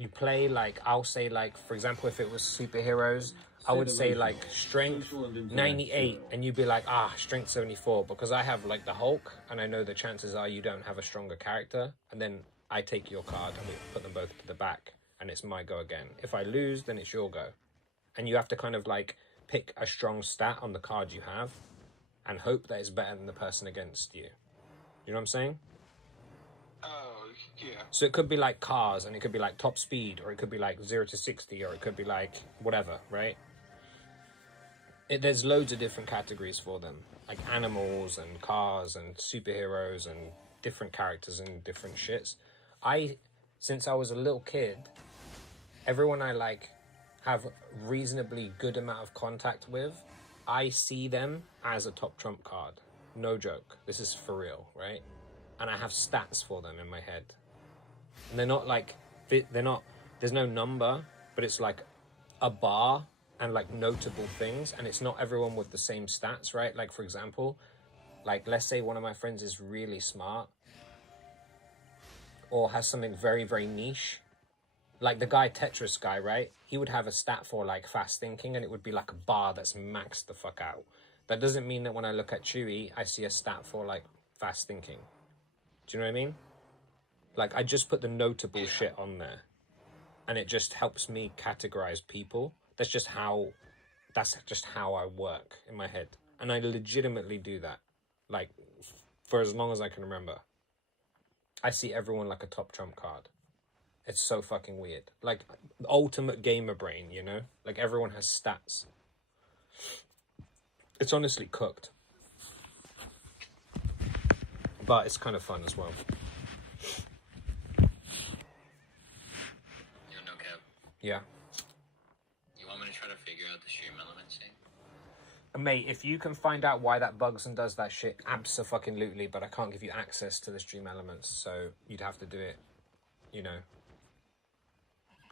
play, like, I'll say, like, for example, if it was superheroes, I would say emotional, like strength social and 98, intellectual. and you'd be like, strength 74, because I have like the Hulk, and I know the chances are you don't have a stronger character, and then I take your card and we put them both to the back, and it's my go again. If I lose, then it's your go. And you have to kind of like pick a strong stat on the card you have and hope that it's better than the person against you. You know what I'm saying? Oh, yeah. So it could be like cars, and it could be like top speed, or it could be like 0 to 60, or it could be like whatever, right? There's loads of different categories for them, like animals and cars and superheroes and different characters and different shits. Since I was a little kid, everyone I like have reasonably good amount of contact with, I see them as a top trump card. No joke. This is for real, right? And I have stats for them in my head. And they're not like, there's no number, but it's like a bar and like notable things. And it's not everyone with the same stats, right? Like, for example, like let's say one of my friends is really smart or has something very, very niche. Like the guy Tetris guy, right? He would have a stat for like fast thinking, and it would be like a bar that's maxed the fuck out. That doesn't mean that when I look at Chewy, I see a stat for like fast thinking. Do you know what I mean? Like I just put the notable shit on there, and it just helps me categorize people. That's just how I work in my head. And I legitimately do that. Like for as long as I can remember. I see everyone like a top trump card. It's so fucking weird. Like, ultimate gamer brain, you know? Like, everyone has stats. It's honestly cooked. But it's kind of fun as well. You know, Kev, Yeah. you want me to try to figure out the stream elements thing? Mate, if you can find out why that bugs and does that shit, abso-fucking-lutely, but I can't give you access to the stream elements, so you'd have to do it, you know,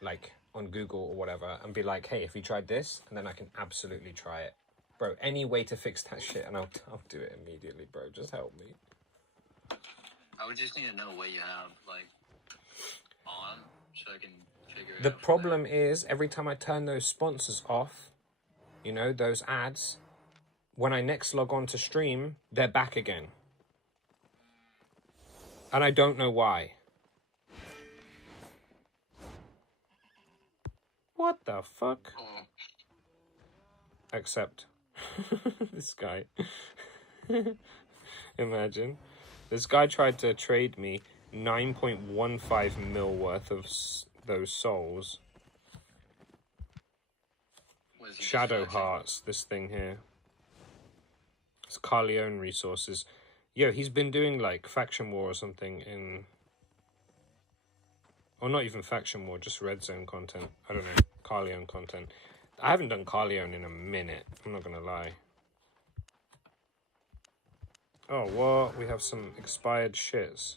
like on Google or whatever, and be like, hey, if you tried this, and then I can absolutely try it. Bro, any way to fix that shit, and I'll do it immediately, bro. Just help me. I would just need to know what you have, like, on, so I can figure it The out. problem is, every time I turn those sponsors off, you know, those ads, when I next log on to stream, they're back again. And I don't know why. What the fuck? Accept. This guy. Imagine. This guy tried to trade me 9.15 mil worth of those souls. Was he just Shadow flexing? Hearts, this thing here. It's Carleone resources. Yo, he's been doing like Faction War or something in... Or not even Faction War, just Red Zone content. I don't know, Carleone content. I haven't done Carleone in a minute, I'm not gonna lie. Oh, what? We have some expired shits.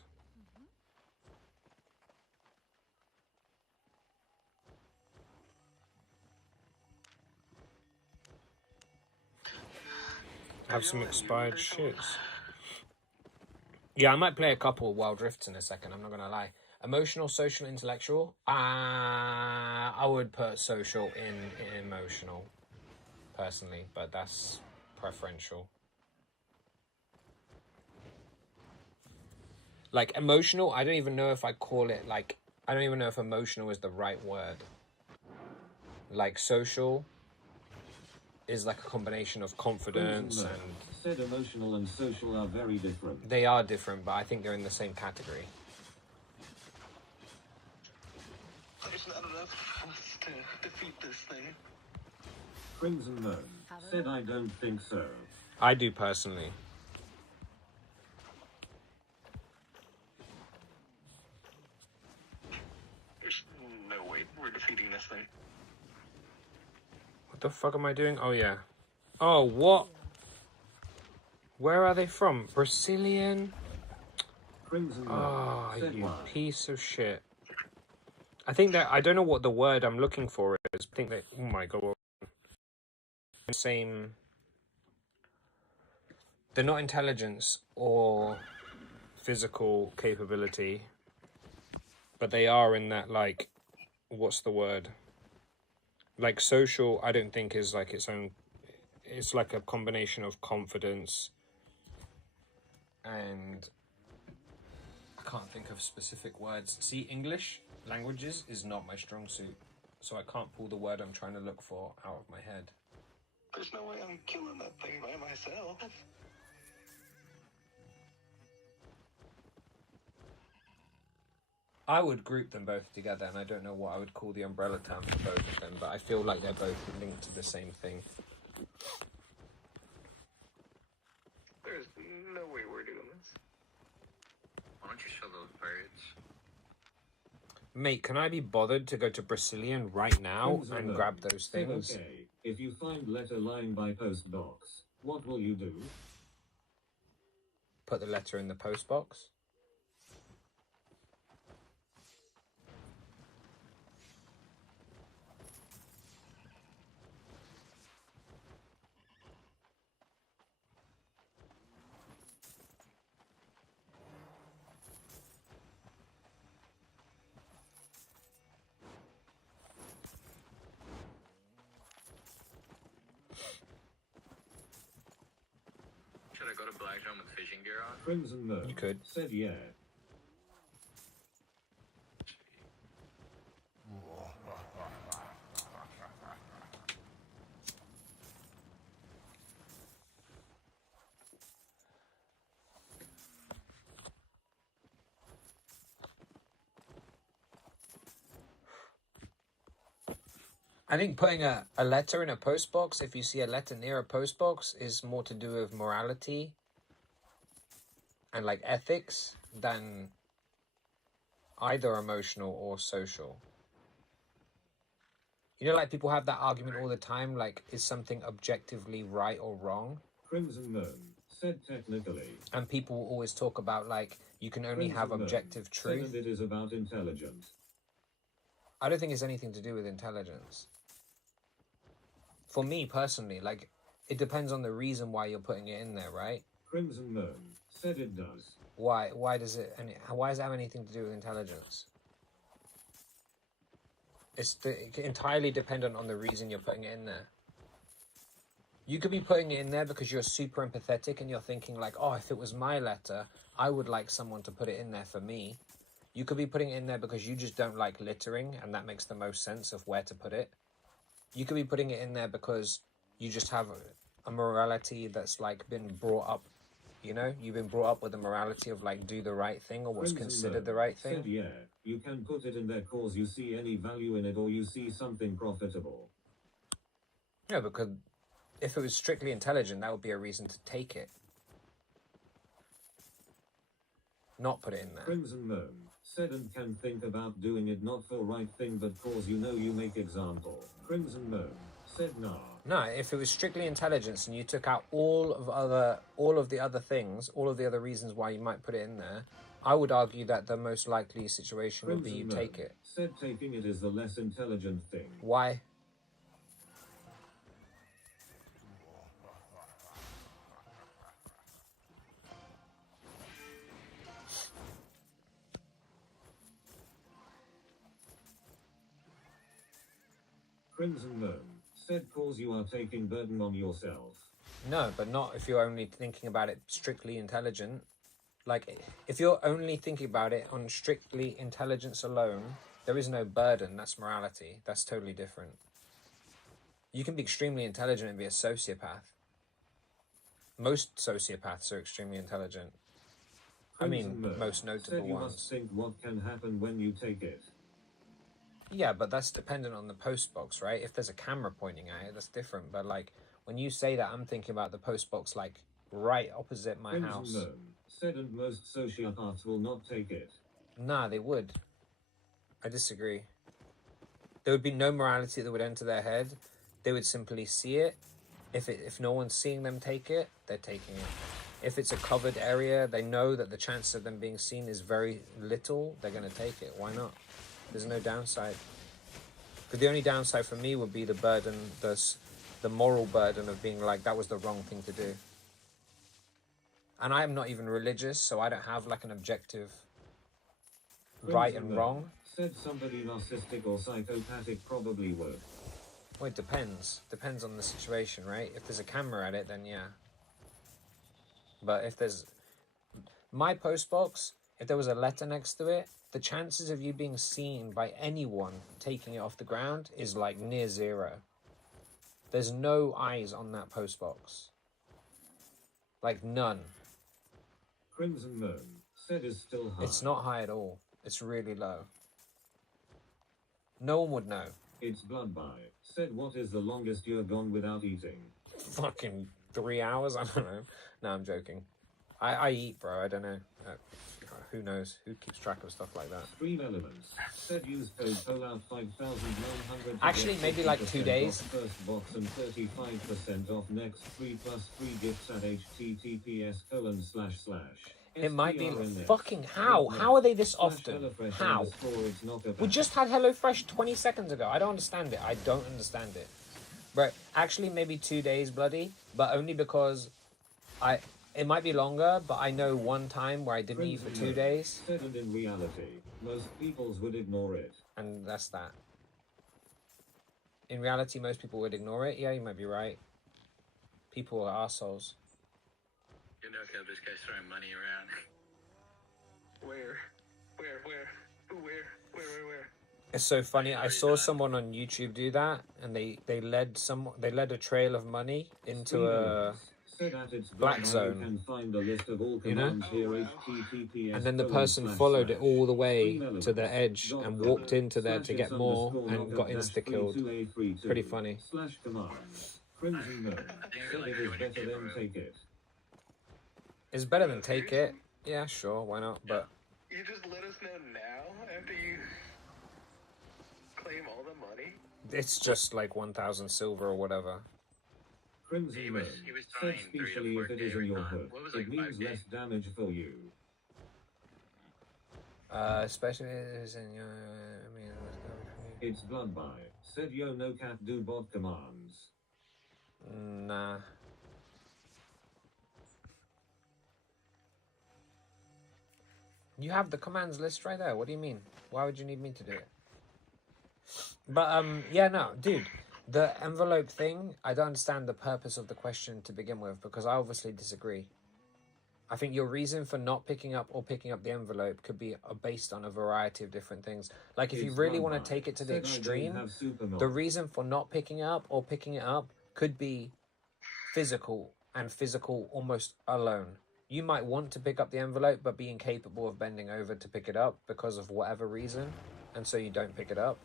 Have some expired shits. Yeah, I might play a couple Wild Rifts in a second, I'm not gonna lie. Emotional, social, intellectual? I would put social in emotional, personally, but that's preferential. Like, emotional, I don't even know if I call it, like, I don't even know if emotional is the right word. Like, social is like a combination of confidence and... Said emotional and social are very different. They are different, but I think they're in the same category. There's not enough for us to defeat this thing. Crimson Moon said I don't think so. I do personally. There's no way we're defeating this thing. What the fuck am I doing? Oh, yeah. Oh, what? Where are they from? Brazilian? Crimson Moon Oh, said you why. piece of shit. I think that... I don't know what the word I'm looking for is. I think that... Oh, my God. Same... They're not intelligence or physical capability, but they are in that, like... What's the word? Like social, I don't think is like its own. It's like a combination of confidence and I can't think of specific words. See, English languages is not my strong suit, so I can't pull the word I'm trying to look for out of my head. There's no way I'm killing that thing by myself. I would group them both together, and I don't know what I would call the umbrella term for both of them, but I feel like they're both linked to the same thing. There's no way we're doing this. Why don't you show those birds? Mate, can I be bothered to go to Brazilian right now Crimson and Moon grab those said, things? okay, if you find letter lying by post box, what will you do? Put the letter in the post box. Should I go to Black Zone with fishing gear on? Crimson Moon You could. said, yeah. I think putting a letter in a post box, if you see a letter near a post box, is more to do with morality and like ethics than either emotional or social. You know, like people have that argument all the time, like, is something objectively right or wrong? Crimson Moon said, technically. And people always talk about, like, you can only have Crimson Moon objective said, truth. and it is about intelligence. I don't think it's anything to do with intelligence. For me personally, like, it depends on the reason why you're putting it in there, right? Crimson Moon said it does. Why does it have anything to do with intelligence? It's entirely dependent on the reason you're putting it in there. You could be putting it in there because you're super empathetic and you're thinking like, oh, if it was my letter, I would like someone to put it in there for me. You could be putting it in there because you just don't like littering and that makes the most sense of where to put it. You could be putting it in there because you just have a morality that's like been brought up, you know? You've been brought up with the morality of like do the right thing or what's Crimson considered the Moon right thing. said, yeah, you can put it in there cause you see any value in it or you see something profitable. Yeah, because if it was strictly intelligent, that would be a reason to take it. Not put it in there. Crimson Moon said, and can think about doing it not for right thing but cause you know you make example. Crimson Moon said, nah. No, if it was strictly intelligence and you took out all of the other things, all of the other reasons why you might put it in there, I would argue that the most likely situation would be you Crimson take Moon it. said taking it is the less intelligent thing. Why? Crimson Moon said cause you are taking burden on yourself. No, but not if you're only thinking about it strictly intelligent. Like, if you're only thinking about it on strictly intelligence alone, there is no burden. That's morality. That's totally different. You can be extremely intelligent and be a sociopath. Most sociopaths are extremely intelligent. Crimson Moon most notable said you ones. must think what can happen when you take it. Yeah, but that's dependent on the post box, right? If there's a camera pointing at it, that's different. But like, when you say that, I'm thinking about the post box like right opposite my Crimson house. Moon said, and most sociopaths will not take it. Nah, they would. I disagree. There would be no morality that would enter their head. They would simply see it. If no one's seeing them take it, they're taking it. If it's a covered area, they know that the chance of them being seen is very little. They're going to take it. Why not? There's no downside. Because the only downside for me would be the burden, the moral burden of being like, that was the wrong thing to do. And I'm not even religious, so I don't have like an objective right and wrong. Said somebody narcissistic or psychopathic probably would. Well, it depends. Depends on the situation, right? If there's a camera at it, then yeah. But if there's... My postbox, if there was a letter next to it, the chances of you being seen by anyone taking it off the ground is like near zero. There's no eyes on that postbox. Like none. Crimson Moon said is still high. It's not high at all. It's really low. No one would know. It's Bloodby said, what is the longest you're gone without eating? Fucking 3 hours? I don't know. No, I'm joking. I eat, bro. I don't know. Who knows? Who keeps track of stuff like that? Stream Elements said use code POLOUT 5900. Actually, maybe like 2 days. First box and 35% off next 3 plus 3 gifts at https:// It might be fucking how? How are they this often? How? We just had HelloFresh 20 seconds ago. I don't understand it. I don't understand it. Right. Actually, maybe 2 days, bloody, but only because it might be longer, but I know one time where I didn't eat for 2 days. And in reality, most peoples would ignore it. And that's that. In reality, most people would ignore it. Yeah, you might be right. People are assholes. You know, this guy's throwing money around. Where? It's so funny. I saw someone on YouTube do that, and they led a trail of money into a black zone, you know? And then the person followed it all the way to the edge and walked into there to get more and got insta-killed. Pretty funny. It's better than take it. Yeah, sure, why not? But you just let us know now after you claim all the money? It's just like 1,000 silver or whatever. He was trying 3 to 4 if it is in your hood. What was It like means 5 days? less damage for you. Especially if it's in your... I mean, It's Bloodby said yo no cat do bot commands. nah. You have the commands list right there. What do you mean? Why would you need me to do it? But, yeah, no, dude. The envelope thing, I don't understand the purpose of the question to begin with, because I obviously disagree. I think your reason for not picking up or picking up the envelope could be based on a variety of different things. Like, if you really want to take it to the extreme, the reason for not picking up or picking it up could be physical, and physical almost alone. You might want to pick up the envelope, but be incapable of bending over to pick it up because of whatever reason, and so you don't pick it up.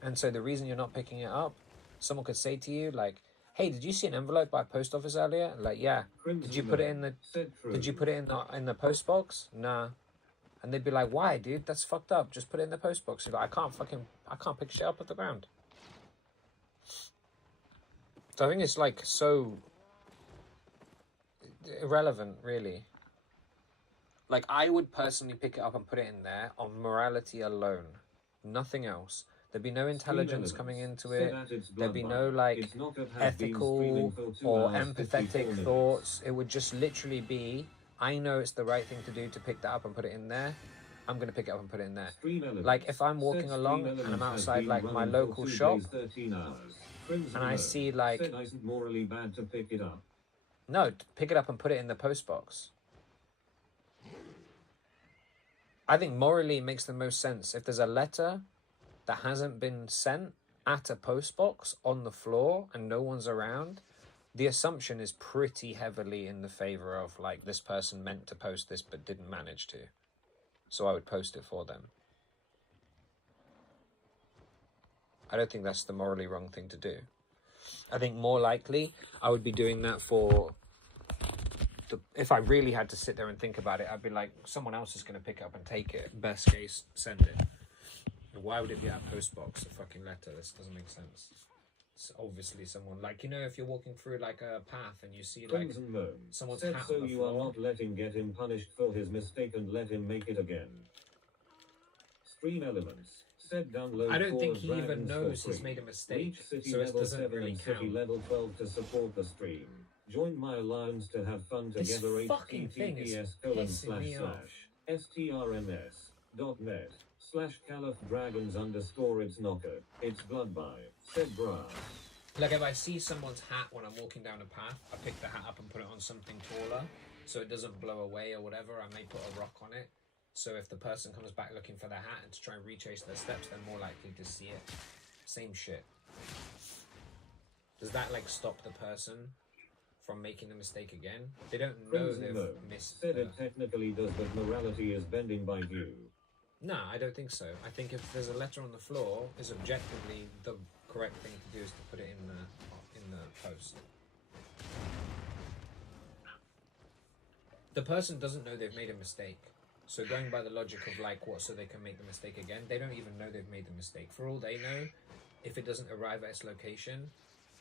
And so the reason you're not picking it up, someone could say to you, like, hey, did you see an envelope by post office earlier? Like, yeah. Did you put it in the post box? Nah. And they'd be like, why, dude? That's fucked up. Just put it in the post box. You're like, I can't pick shit up off the ground. So I think it's like so irrelevant, really. Like, I would personally pick it up and put it in there on morality alone. Nothing else. There'd be no intelligence coming into it. There'd be no, like, ethical or empathetic thoughts. It would just literally be, I know it's the right thing to do to pick that up and put it in there. I'm going to pick it up and put it in there. Like, if I'm walking along and I'm outside, like, my local shop, and I see, like... isn't morally bad to pick it up. No, pick it up and put it in the post box. I think morally it makes the most sense. If there's a letter that hasn't been sent at a post box on the floor and no one's around, the assumption is pretty heavily in the favor of, like, this person meant to post this but didn't manage to. So I would post it for them. I don't think that's the morally wrong thing to do. I think more likely I would be doing that for... if I really had to sit there and think about it, I'd be like, someone else is going to pick up and take it. Best case, send it. Why would it be at a post box, a fucking letter? This doesn't make sense. It's obviously someone, like, you know, if you're walking through, like, a path and you see, like, someone's hat so on the you floor. are not letting get him punished for his mistake and let him make it again. Stream Elements said download. I don't think he Dragons even knows for he's free. made a mistake, Reach city so it level doesn't 7 really and city count. level 12 to support the stream. Join my alliance to have fun This together. fucking thing is pissing me off. strms.net/caliph dragons _ it's knocker. It's Bloodby said bruh. Like if I see someone's hat when I'm walking down a path, I pick the hat up and put it on something taller so it doesn't blow away or whatever. I may put a rock on it. So if the person comes back looking for their hat and to try and retrace their steps, they're more likely to see it. Same shit. Does that like stop the person from making the mistake again? They don't know they've missed. Said it technically does, but morality is bending by view. No, I don't think so. I think if there's a letter on the floor, is objectively the correct thing to do is to put it in the post. The person doesn't know they've made a mistake. So going by the logic of like what, so they can make the mistake again, they don't even know they've made the mistake. For all they know, if it doesn't arrive at its location,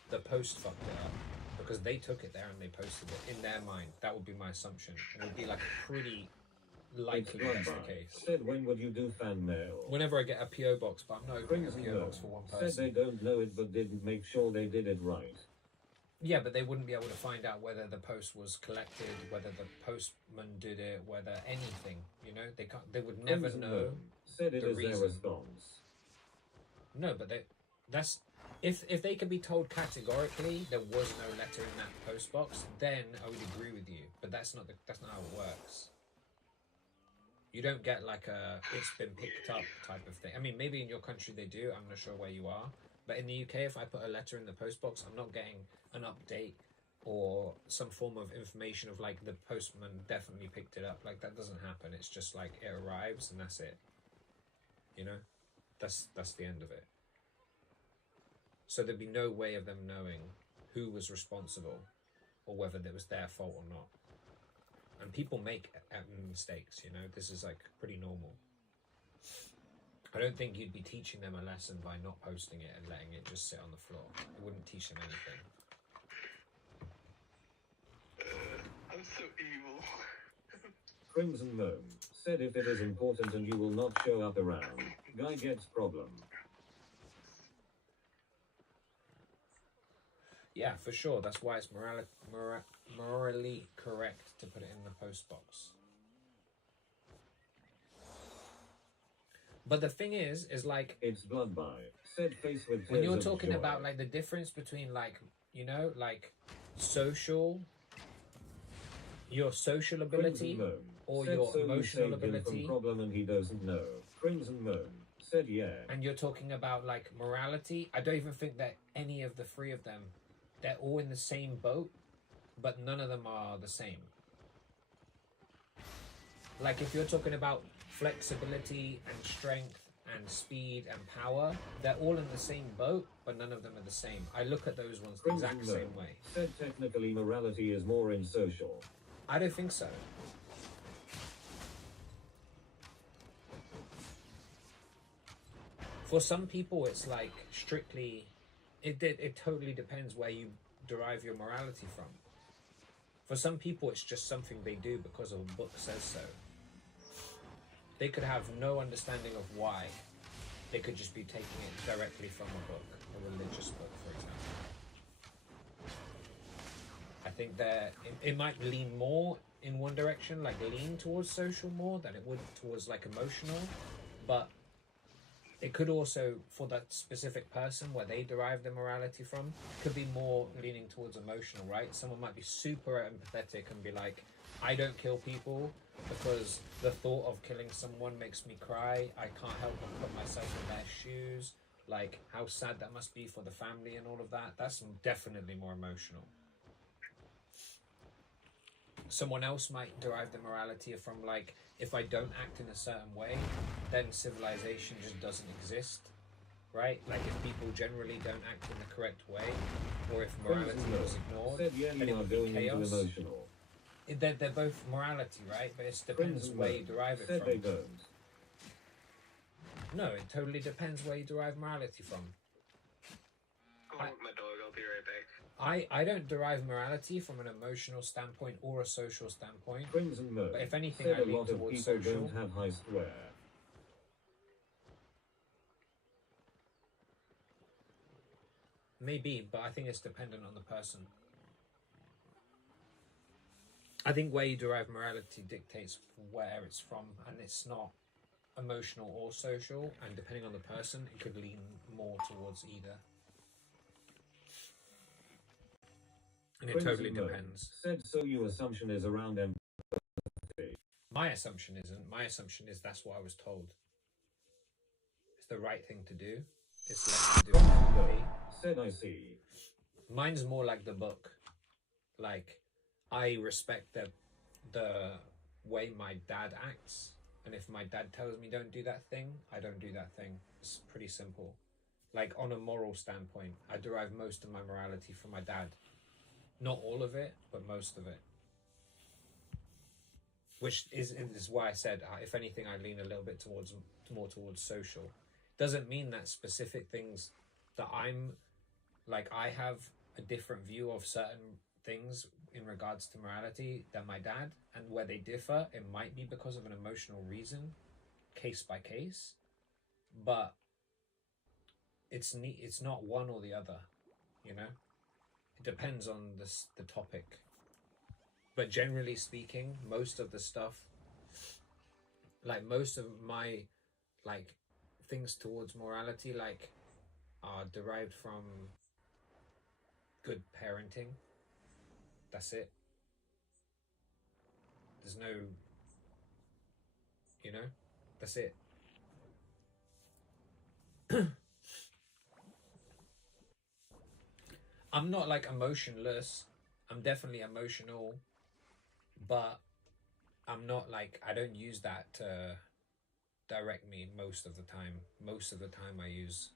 the post fucked it up because they took it there and they posted it in their mind. That would be my assumption. It would be like a pretty likely that's the case. Said when would you do fan mail? Whenever I get a PO box, but I'm not opening a PO box for one person. Said they don't know it but didn't make sure they did it right. Yeah, but they wouldn't be able to find out whether the post was collected, whether the postman did it, whether anything. You know, they can't. They would never know. Said it the is reason. their response. No, but that's if they could be told categorically there was no letter in that post box, then I would agree with you. But that's not how it works. You don't get like a it's been picked up type of thing. I mean, maybe in your country they do. I'm not sure where you are. But in the UK, if I put a letter in the post box, I'm not getting an update or some form of information of like the postman definitely picked it up. Like that doesn't happen. It's just like it arrives and that's it. You know, that's the end of it. So there'd be no way of them knowing who was responsible or whether it was their fault or not. And people make mistakes, you know, this is like pretty normal. I don't think you'd be teaching them a lesson by not posting it and letting it just sit on the floor. It wouldn't teach them anything. I'm so evil. Crimson Gnome said if it is important and you will not show up around, guy gets problem. Yeah, for sure. That's why it's morally correct to put it in the post box. But the thing is like it's blood buy. Said face with when you're tears of talking joy. about like the difference between like, you know, like social, your social ability or said your so emotional you saved him ability, from problem and he doesn't know. Crimson Moon said yeah. and you're talking about like morality. I don't even think that any of the three of them, they're all in the same boat, but none of them are the same. Like if you're talking about flexibility and strength and speed and power, they're all in the same boat, but none of them are the same. I look at those ones the exact same way. Said technically morality is more in social. I don't think so. For some people, it's like strictly, it totally depends where you derive your morality from. For some people, it's just something they do because a book says so. They could have no understanding of why. They could just be taking it directly from a book, a religious book, for example. I think that it might lean more in one direction, like lean towards social more than it would towards like emotional, but it could also, for that specific person where they derive their morality from, could be more leaning towards emotional, right? Someone might be super empathetic and be like, I don't kill people because the thought of killing someone makes me cry. I can't help but put myself in their shoes. Like, how sad that must be for the family and all of that. That's definitely more emotional. Someone else might derive the morality from, like, if I don't act in a certain way, then civilization just doesn't exist, right? Like, if people generally don't act in the correct way, or if morality was ignored, said yeah, then it would be chaos. Emotional. They're both morality, right? But it depends where you derive it said from. They don't. No, it totally depends where you derive morality from. Go on with my dog, I'll be right back. I don't derive morality from an emotional standpoint or a social standpoint. Crimson Moon But if anything, said I a lean lot of towards people social. don't have high square. Maybe, but I think it's dependent on the person. I think where you derive morality dictates where it's from, and it's not emotional or social, and depending on the person, it could lean more towards either. And it totally Crimson Moon depends. said, so your assumption is around empathy. My assumption isn't. My assumption is that's what I was told. It's the right thing to do. It's less to do with empathy. Said, I see. Mine's more like the book. Like, I respect the way my dad acts, and if my dad tells me don't do that thing, I don't do that thing. It's pretty simple. Like, on a moral standpoint, I derive most of my morality from my dad. Not all of it, but most of it. Which is why I said, if anything, I lean a little bit more towards social. Doesn't mean that specific things that I'm, like, I have a different view of certain things in regards to morality than my dad, and where they differ, it might be because of an emotional reason, case by case, but it's not one or the other, you know? It depends on the topic. But generally speaking, most of the stuff, like most of my, like, things towards morality, like, are derived from good parenting. That's it. There's no, you know, that's it. I'm not like emotionless. I'm definitely emotional, but I'm not like, I don't use that to direct me most of the time. Most of the time I use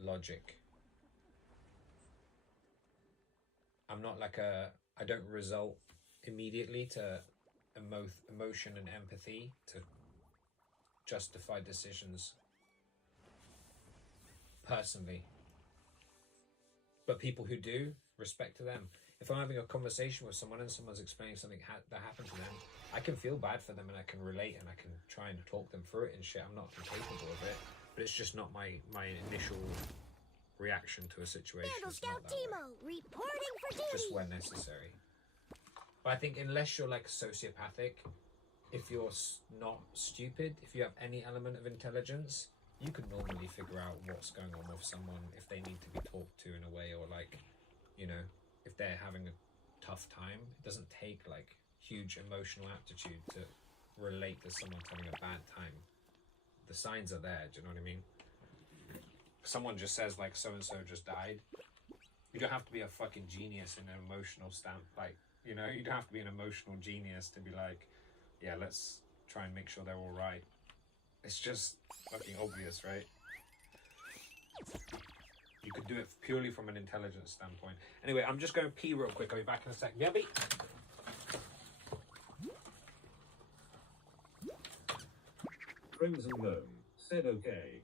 logic. I'm not like I don't result immediately to emotion and empathy to justify decisions personally. But people who do, respect to them. If I'm having a conversation with someone and someone's explaining something that happened to them, I can feel bad for them and I can relate and I can try and talk them through it and shit. I'm not incapable of it, but it's just not my initial reaction to a situation. Vandal Scout Timo, reporting for duty. Just when necessary. But I think unless you're like sociopathic, if you're not stupid, if you have any element of intelligence, you can normally figure out what's going on with someone if they need to be talked to in a way, or like, you know, if they're having a tough time. It doesn't take like huge emotional aptitude to relate to someone having a bad time. The signs are there, do you know what I mean? Someone just says like so-and-so just died. You don't have to be a fucking genius in an emotional stamp, like, you know, you don't have to be an emotional genius to be like, yeah, let's try and make sure they're all right. It's just fucking obvious, right? You could do it purely from an intelligence standpoint. Anyway, I'm just going to pee real quick. I'll be back in a sec. Yeah, Crimson Gnome said, okay.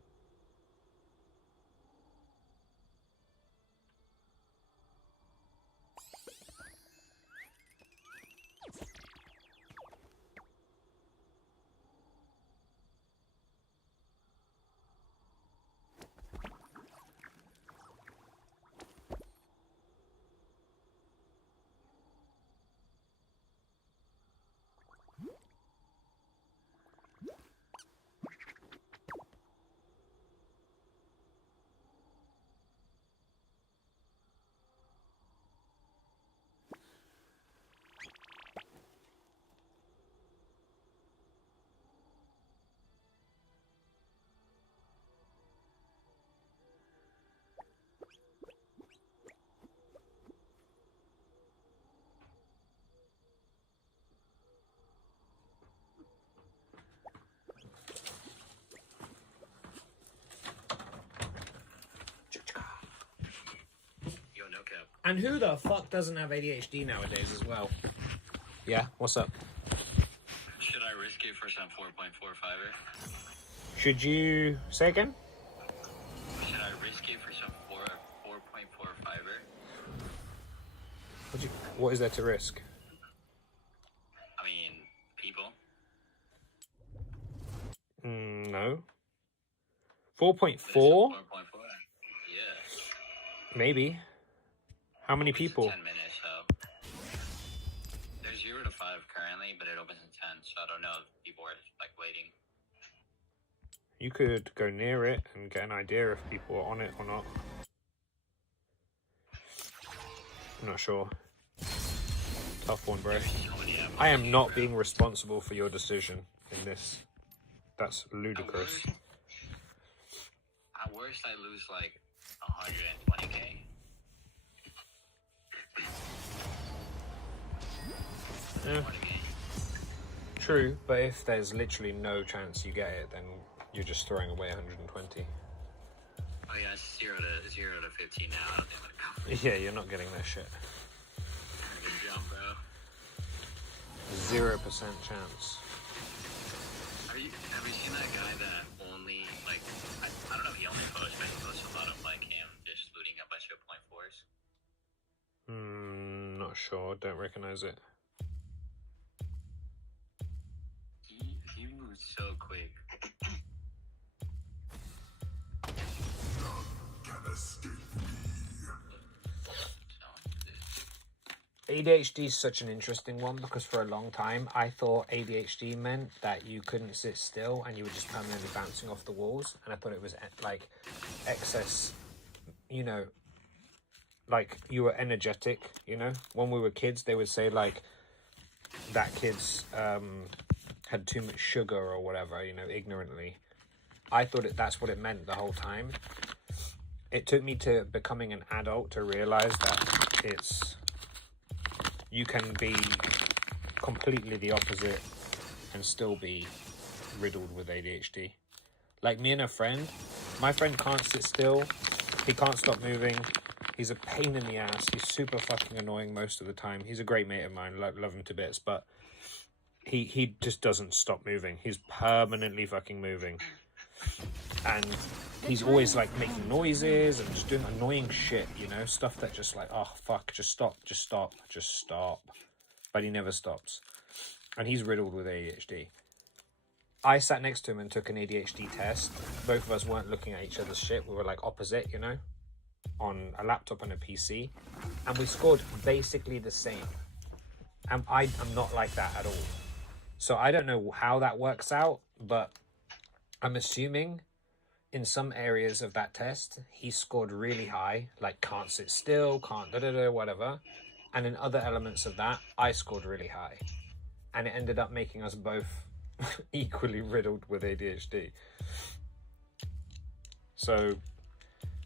Yo, no cap. and who the fuck doesn't have ADHD nowadays as well? Yeah, what's up? Should I risk it for some 4.45er? Should you say again? Should I risk it for some 4.45er? What is there to risk? I mean, people. No. There's 4.4? some 4.4. Yeah. Maybe. How many people? 10 minutes, so. There's 0 to 5 currently, but it opens in 10, so I don't know if people are, like, waiting. You could go near it and get an idea if people are on it or not. I'm not sure. Tough one, bro. There's so many episodes, I am not bro. being responsible for your decision in this. That's ludicrous. At worst, I lose like 120K. Yeah. What a game. True, but if there's literally no chance you get it, then you're just throwing away 120. Oh yeah, it's 0 to 15 now. I don't think I'm gonna come. Yeah, you're not getting that shit. I'm gonna jump, bro. 0% chance. Have you seen that guy that only like I don't know if he only posts, but he posts a lot of like him just looting a bunch of .4s. Not sure. Don't recognize it. He moves so quick. ADHD is such an interesting one because for a long time I thought ADHD meant that you couldn't sit still and you were just permanently bouncing off the walls, and I thought it was like excess, you know, like you were energetic, you know. When we were kids they would say like that kids had too much sugar or whatever, you know, ignorantly. I thought that's what it meant the whole time. It took me to becoming an adult to realize that you can be completely the opposite and still be riddled with ADHD. Like me and a friend, my friend can't sit still, he can't stop moving, he's a pain in the ass, he's super fucking annoying most of the time. He's a great mate of mine, love him to bits, but he just doesn't stop moving. He's permanently fucking moving. And he's always like making noises and just doing annoying shit, you know, stuff that just like, oh fuck, just stop. But he never stops. And he's riddled with ADHD. I sat next to him and took an ADHD test. Both of us weren't looking at each other's shit. We were like opposite, you know, on a laptop and a PC. And we scored basically the same. And I'm not like that at all. So I don't know how that works out, but I'm assuming in some areas of that test, he scored really high, like can't sit still, can't da-da-da, whatever. And in other elements of that, I scored really high. And it ended up making us both equally riddled with ADHD. So,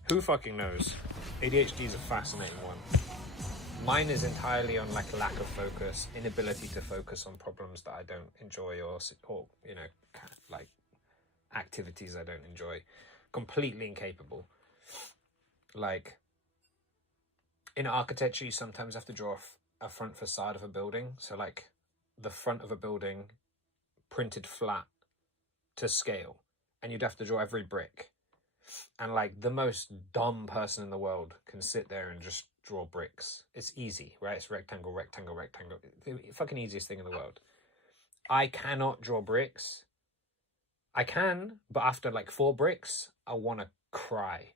who fucking knows? ADHD is a fascinating one. Mine is entirely on like lack of focus, inability to focus on problems that I don't enjoy or you know, like activities I don't enjoy. Completely incapable. Like in architecture you sometimes have to draw a front facade of a building, so like the front of a building printed flat to scale, and you'd have to draw every brick, and like the most dumb person in the world can sit there and just draw bricks. It's easy, right? It's rectangle, rectangle, rectangle. The fucking easiest thing in the world. I cannot draw bricks. I can, but after like 4 bricks, I want to cry.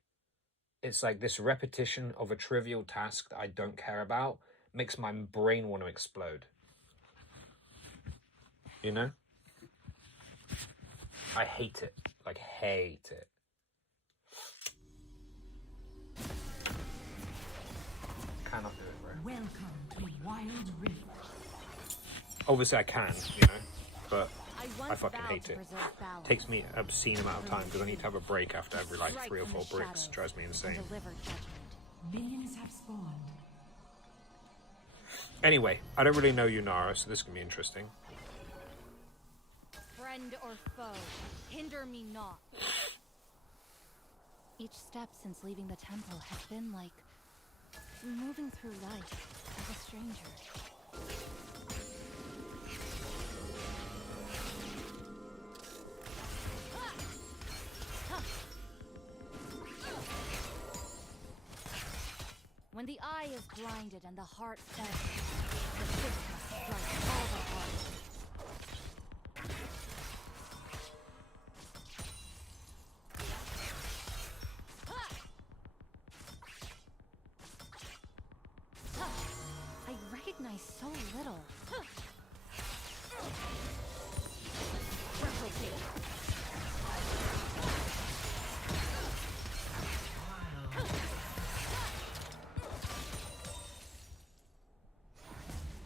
It's like this repetition of a trivial task that I don't care about makes my brain want to explode. You know? I hate it. Like, hate it. Cannot do it, bro. Welcome to Wild Rift. Obviously I can, you know, but I once fucking vowed hate to it. preserve balance. Takes me an obscene amount of time because I need to have a break after every like Strike 3 or from 4 the bricks. shadows Drives me insane. and deliver judgment. Minions have spawned. Anyway, I don't really know Yunara, so this can be interesting. Friend or foe, hinder me not. Each step since leaving the temple has been like moving through life as a stranger. When the eye is blinded and the heart fed, the sickness strikes all the heart. I recognize so little.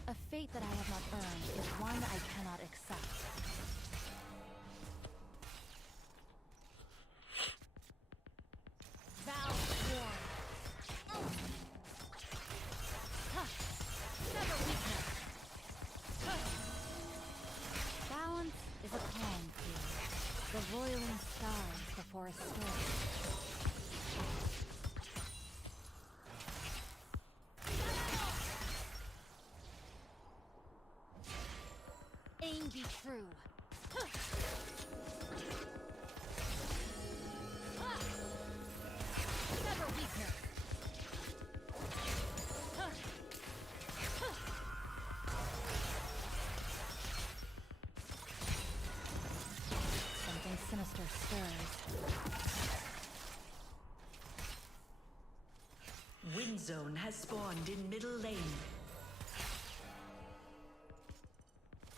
A The roiling stars before a storm. Aim be true. Never weakness. Something sinister stirs. Wind Zone has spawned in middle lane.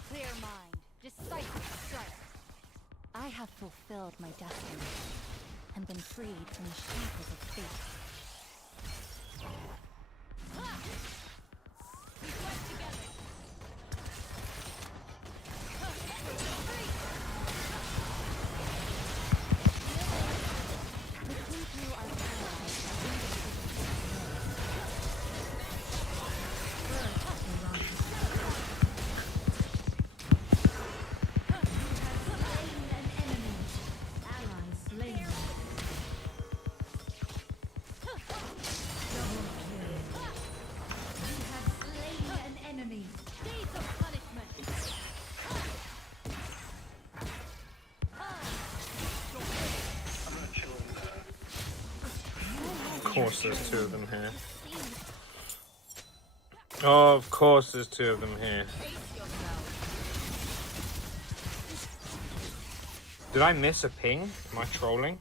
Clear mind, decisive strike. I have fulfilled my destiny and been freed from the shackles of fate. We fight together. The Goooo are paralyzed by days of punishment. I'm not chilling Of course there's two of them here. Oh, of course there's two of them here. Did I miss a ping? Am I trolling?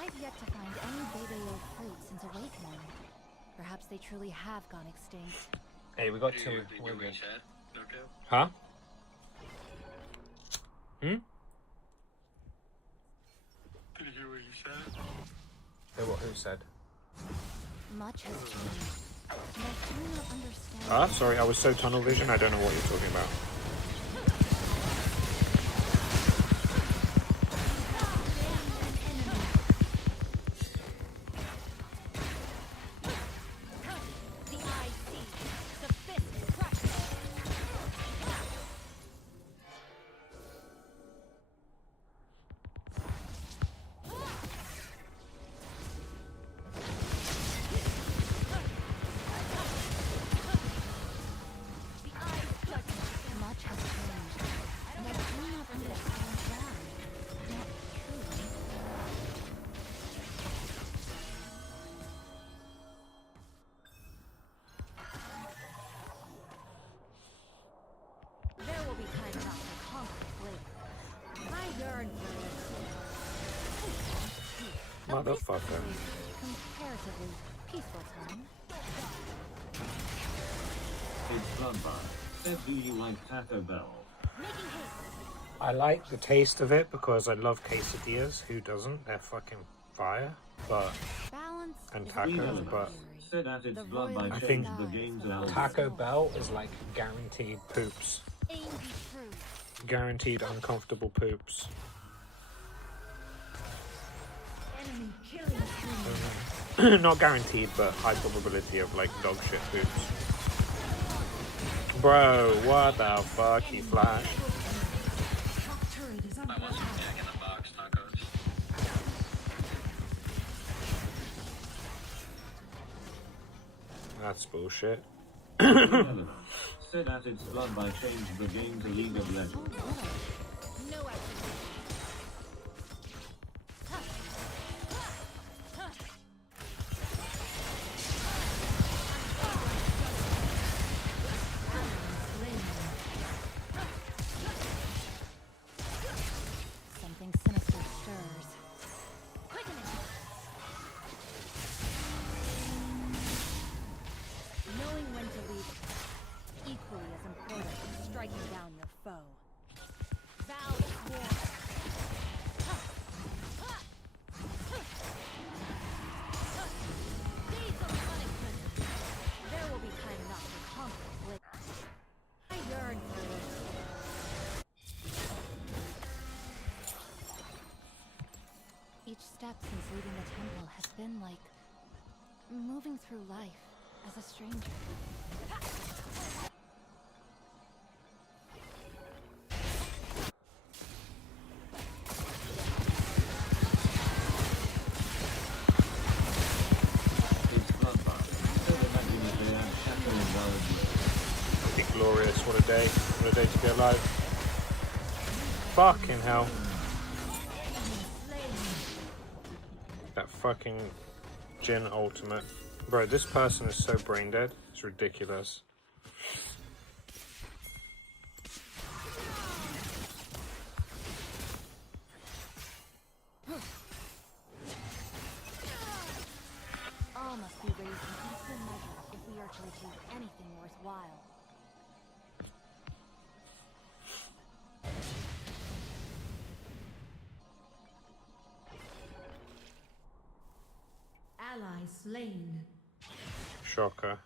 I've yet to find any Bebe-O fruit since awakening. Perhaps they truly have gone extinct. Hey, we got Did two. you We're good. reach that? Okay. Huh? Hmm? Did you hear what you said? Hey, what? Who said? Much has changed. And I do not understand. Ah, sorry, I was so tunnel vision, I don't know what you're talking about. The eye sees, the fist crushes. The eye's judgment. Much has changed, and I do not understand why. Not truly. There will be time enough to conquer it later. I yearn for it. Motherfucker. Comparatively peaceful time. It's Bloodbath. Said, do you like Taco Bell? Making haste. I like the taste of it because I love quesadillas. Who doesn't? They're fucking fire. But Balance and is tacos, a but theory. Said at its The blood by royal I change think the game's skies algorithm. Taco Bell is like guaranteed poops. Aim be true. Guaranteed uncomfortable poops. Enemy killing spree. Not guaranteed, but high probability of like dog shit poops. Bro, what the fuck? He flashed. Top turret is under I want some attack. Jack in the Box tacos. That's bullshit. Element. Said at its blood by change the game to League of Legends. No activity. Something sinister stirs. Quickening. Knowing when to leave is equally as important as striking down your foe. Vow of war. Days of punishment. There will be time enough to conquer later. I yearn for it. Each step since leaving the temple has been like moving through life as a stranger. What a day. What a day to be alive. Fucking hell. That fucking Jin ultimate. Bro, this person is so brain dead. It's ridiculous. All must be raised in equal measure if we are to achieve anything worthwhile. Ally slain. Shocker.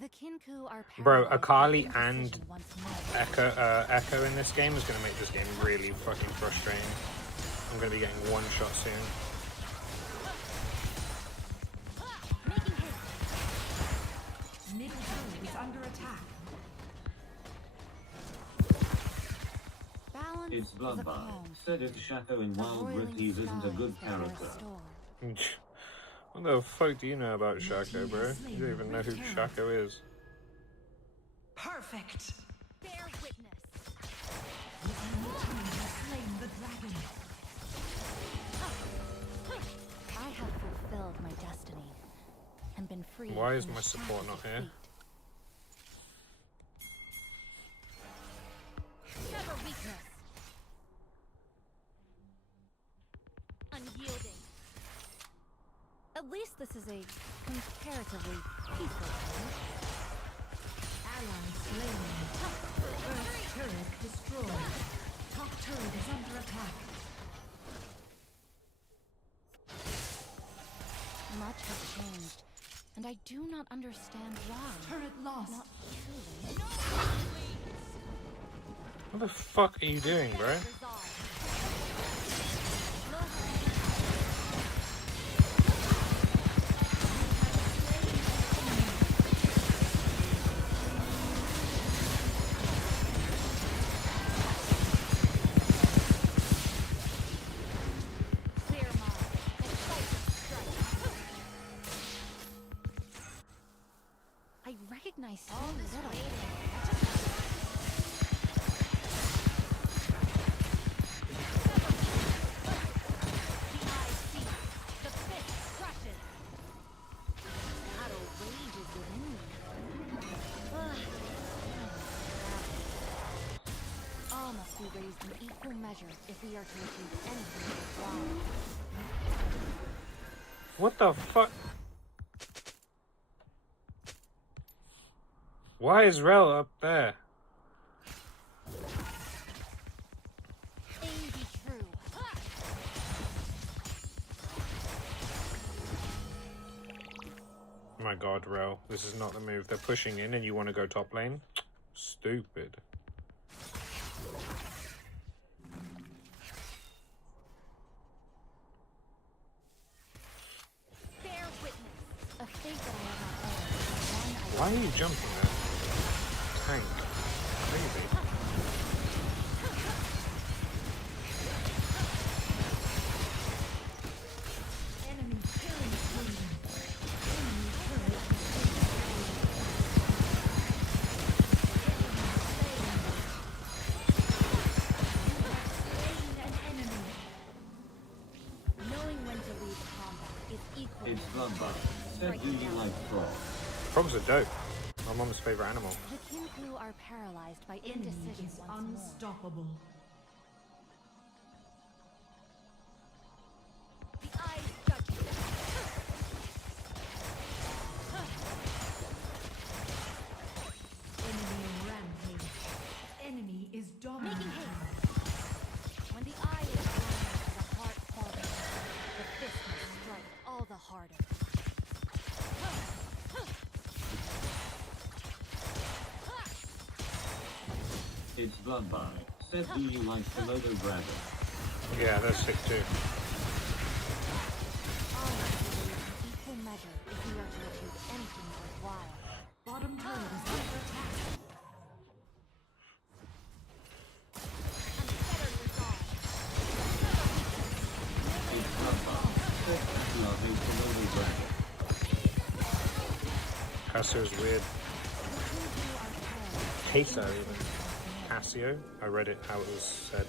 The Kinku are Bro, paralyzed by Akali indecision and once more. Echo in this game is going to make this game really fucking frustrating. I'm going to be getting one shot soon. Making hit. Middle turret is under attack. Balance It's is a Bloodbath. calm. Said if Shaco in The Wild roiling Rift isn't a skies good that are character. restored. What the fuck do you know about Shaco, bro? You don't even know who Shaco is. Perfect. Bear witness. The enemy team has slain the dragon. I have fulfilled my destiny and been free. Why is from my the support shackles not of here? fate. Never weakness. Unyielding. At least this is a comparatively peaceful game. Ally slain. Earth turret destroyed. Top turret is under attack. Much has changed, and I do not understand why. Turret lost. Not truly. What the fuck are you doing, bro? Clear mind. Decisive strike. I recognize so little. The eye sees, the fist crushes. Battle rages within me. All must be raised in equal measure if we are to achieve anything worthwhile. What the fuck? Why is Rel up there? Aim be true. My god, Rel. This is not the move. They're pushing in and you want to go top lane? Stupid. Bear witness. A fate that I have not earned. One I Why are you jumping there? Tank. Crazy. Enemy killing spree. Enemy turret slain an enemy. knowing when to leave combat is equally It's Bloodbath. Said do you like frogs? Frogs are dope. My mom's favorite animal. The Kinku are paralyzed by Enemy indecision is once more. unstoppable. The eyes judge you. Enemy rampage. Enemy is Making dominating. haste. When the eye is blind, the heart falters. The fist must strike all the harder. It's Bloodbath. Said do you like Komodo dragon? Yeah, they're sick too. All must be raised in equal measure if we are to achieve anything worthwhile. Bottom turret is under attack. Unfettered resolve. It's Bloodbath. Said you love a Komodo dragon. Caster is weird. The Kinku are paralyzed. Queso even. Casio. I read it how it was said.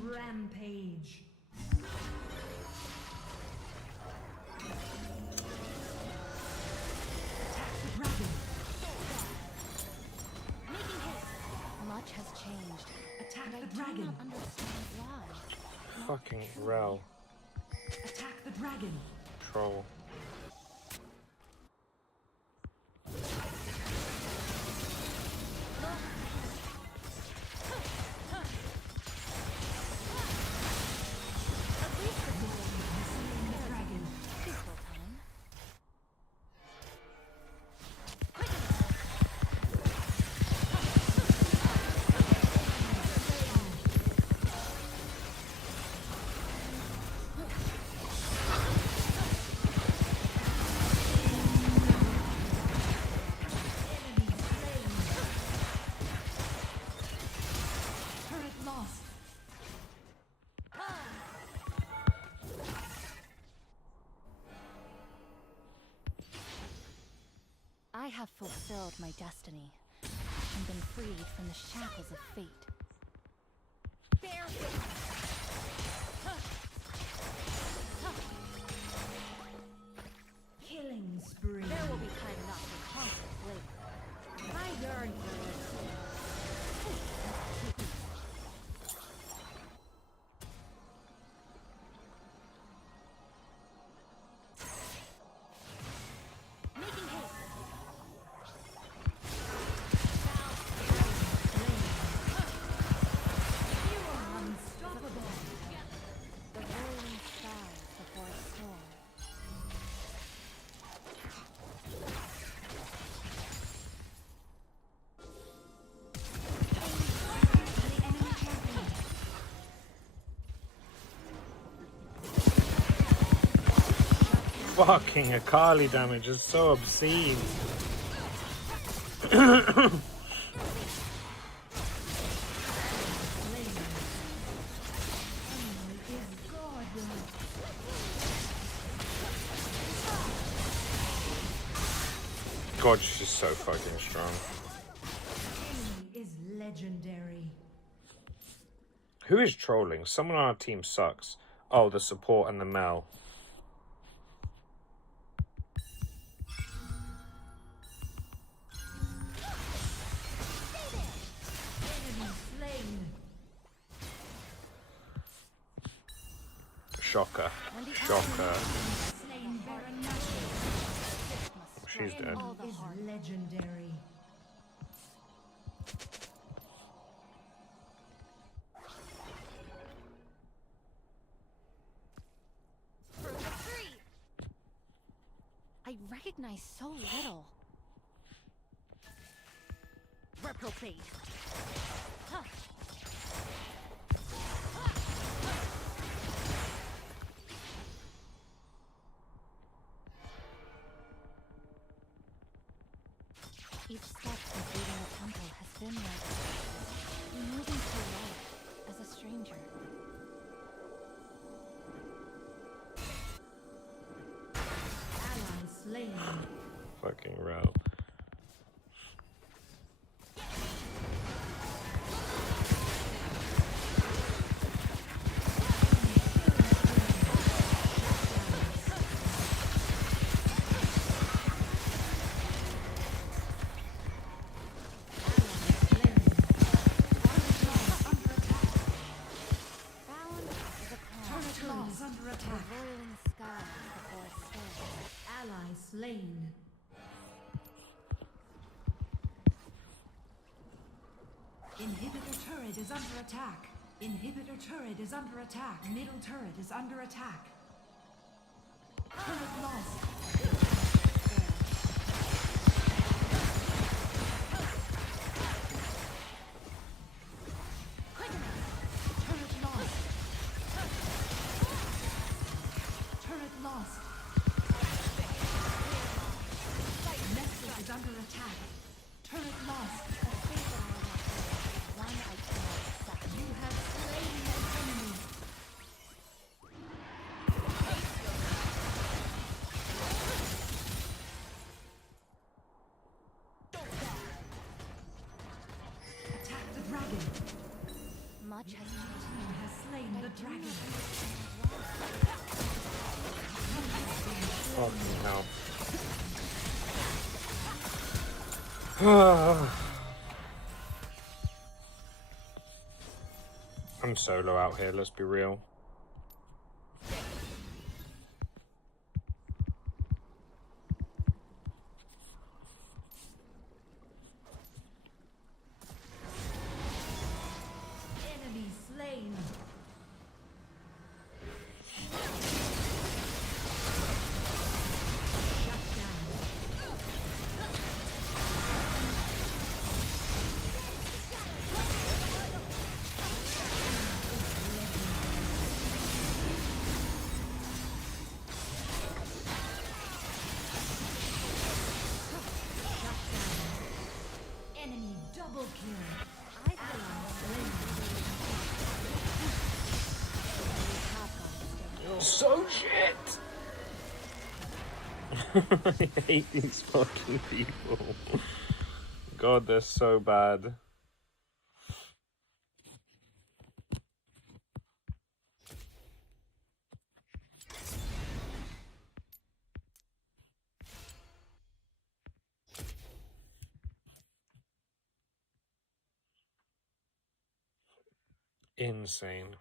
Rampage. Attack the dragon. Making haste. Much has changed. Attack And I the do dragon. not understand why. Fucking Rel. Attack the dragon. Troll. At least the Dragon. peaceful time. Enemy slain. Turret lost. I have fulfilled my destiny and been freed from the shackles of fate. Bear Killing spree. There will be time enough for conflict later. I yearn for this. Making haste. You are unstoppable. The rolling skies before a storm. The enemy champion. Fucking Akali damage is so obscene. Is godlike. God, she's so fucking strong. Enemy is legendary. Who is trolling? Someone on our team sucks. Oh, the support and the Mel. Enemy slain. Shocker. Shocker. Slain Baron She's dead. All the is heart. legendary. For the free. I recognize so little. Reprobate. Huh. Each step since leaving the temple has been like moving through life as a stranger. Ally slain. Fucking Rel. Bound is a Turret calm. is under The attack. roiling sky before a storm. Ally slain. Inhibitor turret is under attack. Inhibitor turret is under attack. Middle turret is under attack. Turret lost. lost. A fate that I will not bear, one I cannot accept. You have slain an enemy. Attack the dragon. Much has Your changed. team has slain the dragon. Fucking hell. I'm solo out here, let's be real. Enemy slain. Shut down. Shut down. Enemy double kill. So shit! I hate these fucking people. God, they're so bad. Insane.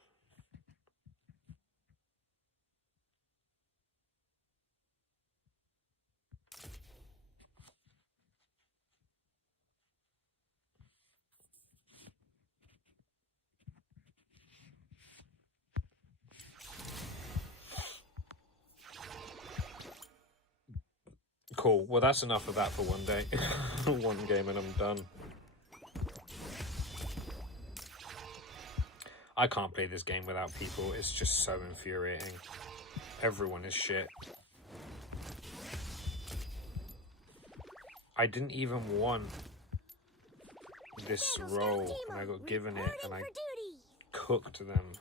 Cool. Well, that's enough of that for one day. One game and I'm done. I can't play this game without people. It's just so infuriating. Everyone is shit. I didn't even want this role, and I got given it, and I cooked them.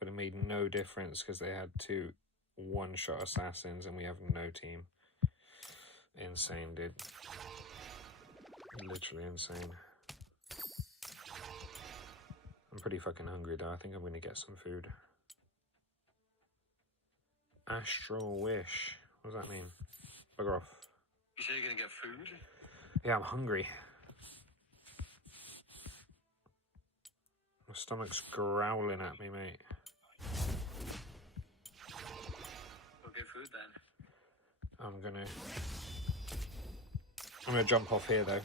But it made no difference because they had 2 one-shot assassins and we have no team. Insane, dude. Literally insane. I'm pretty fucking hungry though. I think I'm gonna get some food. Astral Wish. What does that mean? Bugger off. You say you're gonna get food? Yeah, I'm hungry. My stomach's growling at me, mate. We'll get food then. I'm gonna jump off here though.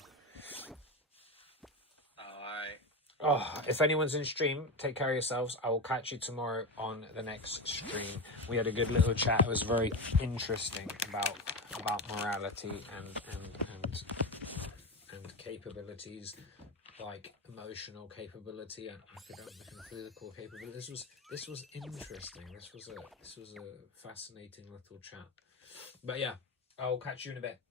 Alright. Oh, if anyone's in stream, take care of yourselves. I will catch you tomorrow on the next stream. We had a good little chat. It was very interesting about morality and capabilities, like emotional capability and academic and physical capability. This was interesting. This was a fascinating little chat. But yeah, I'll catch you in a bit.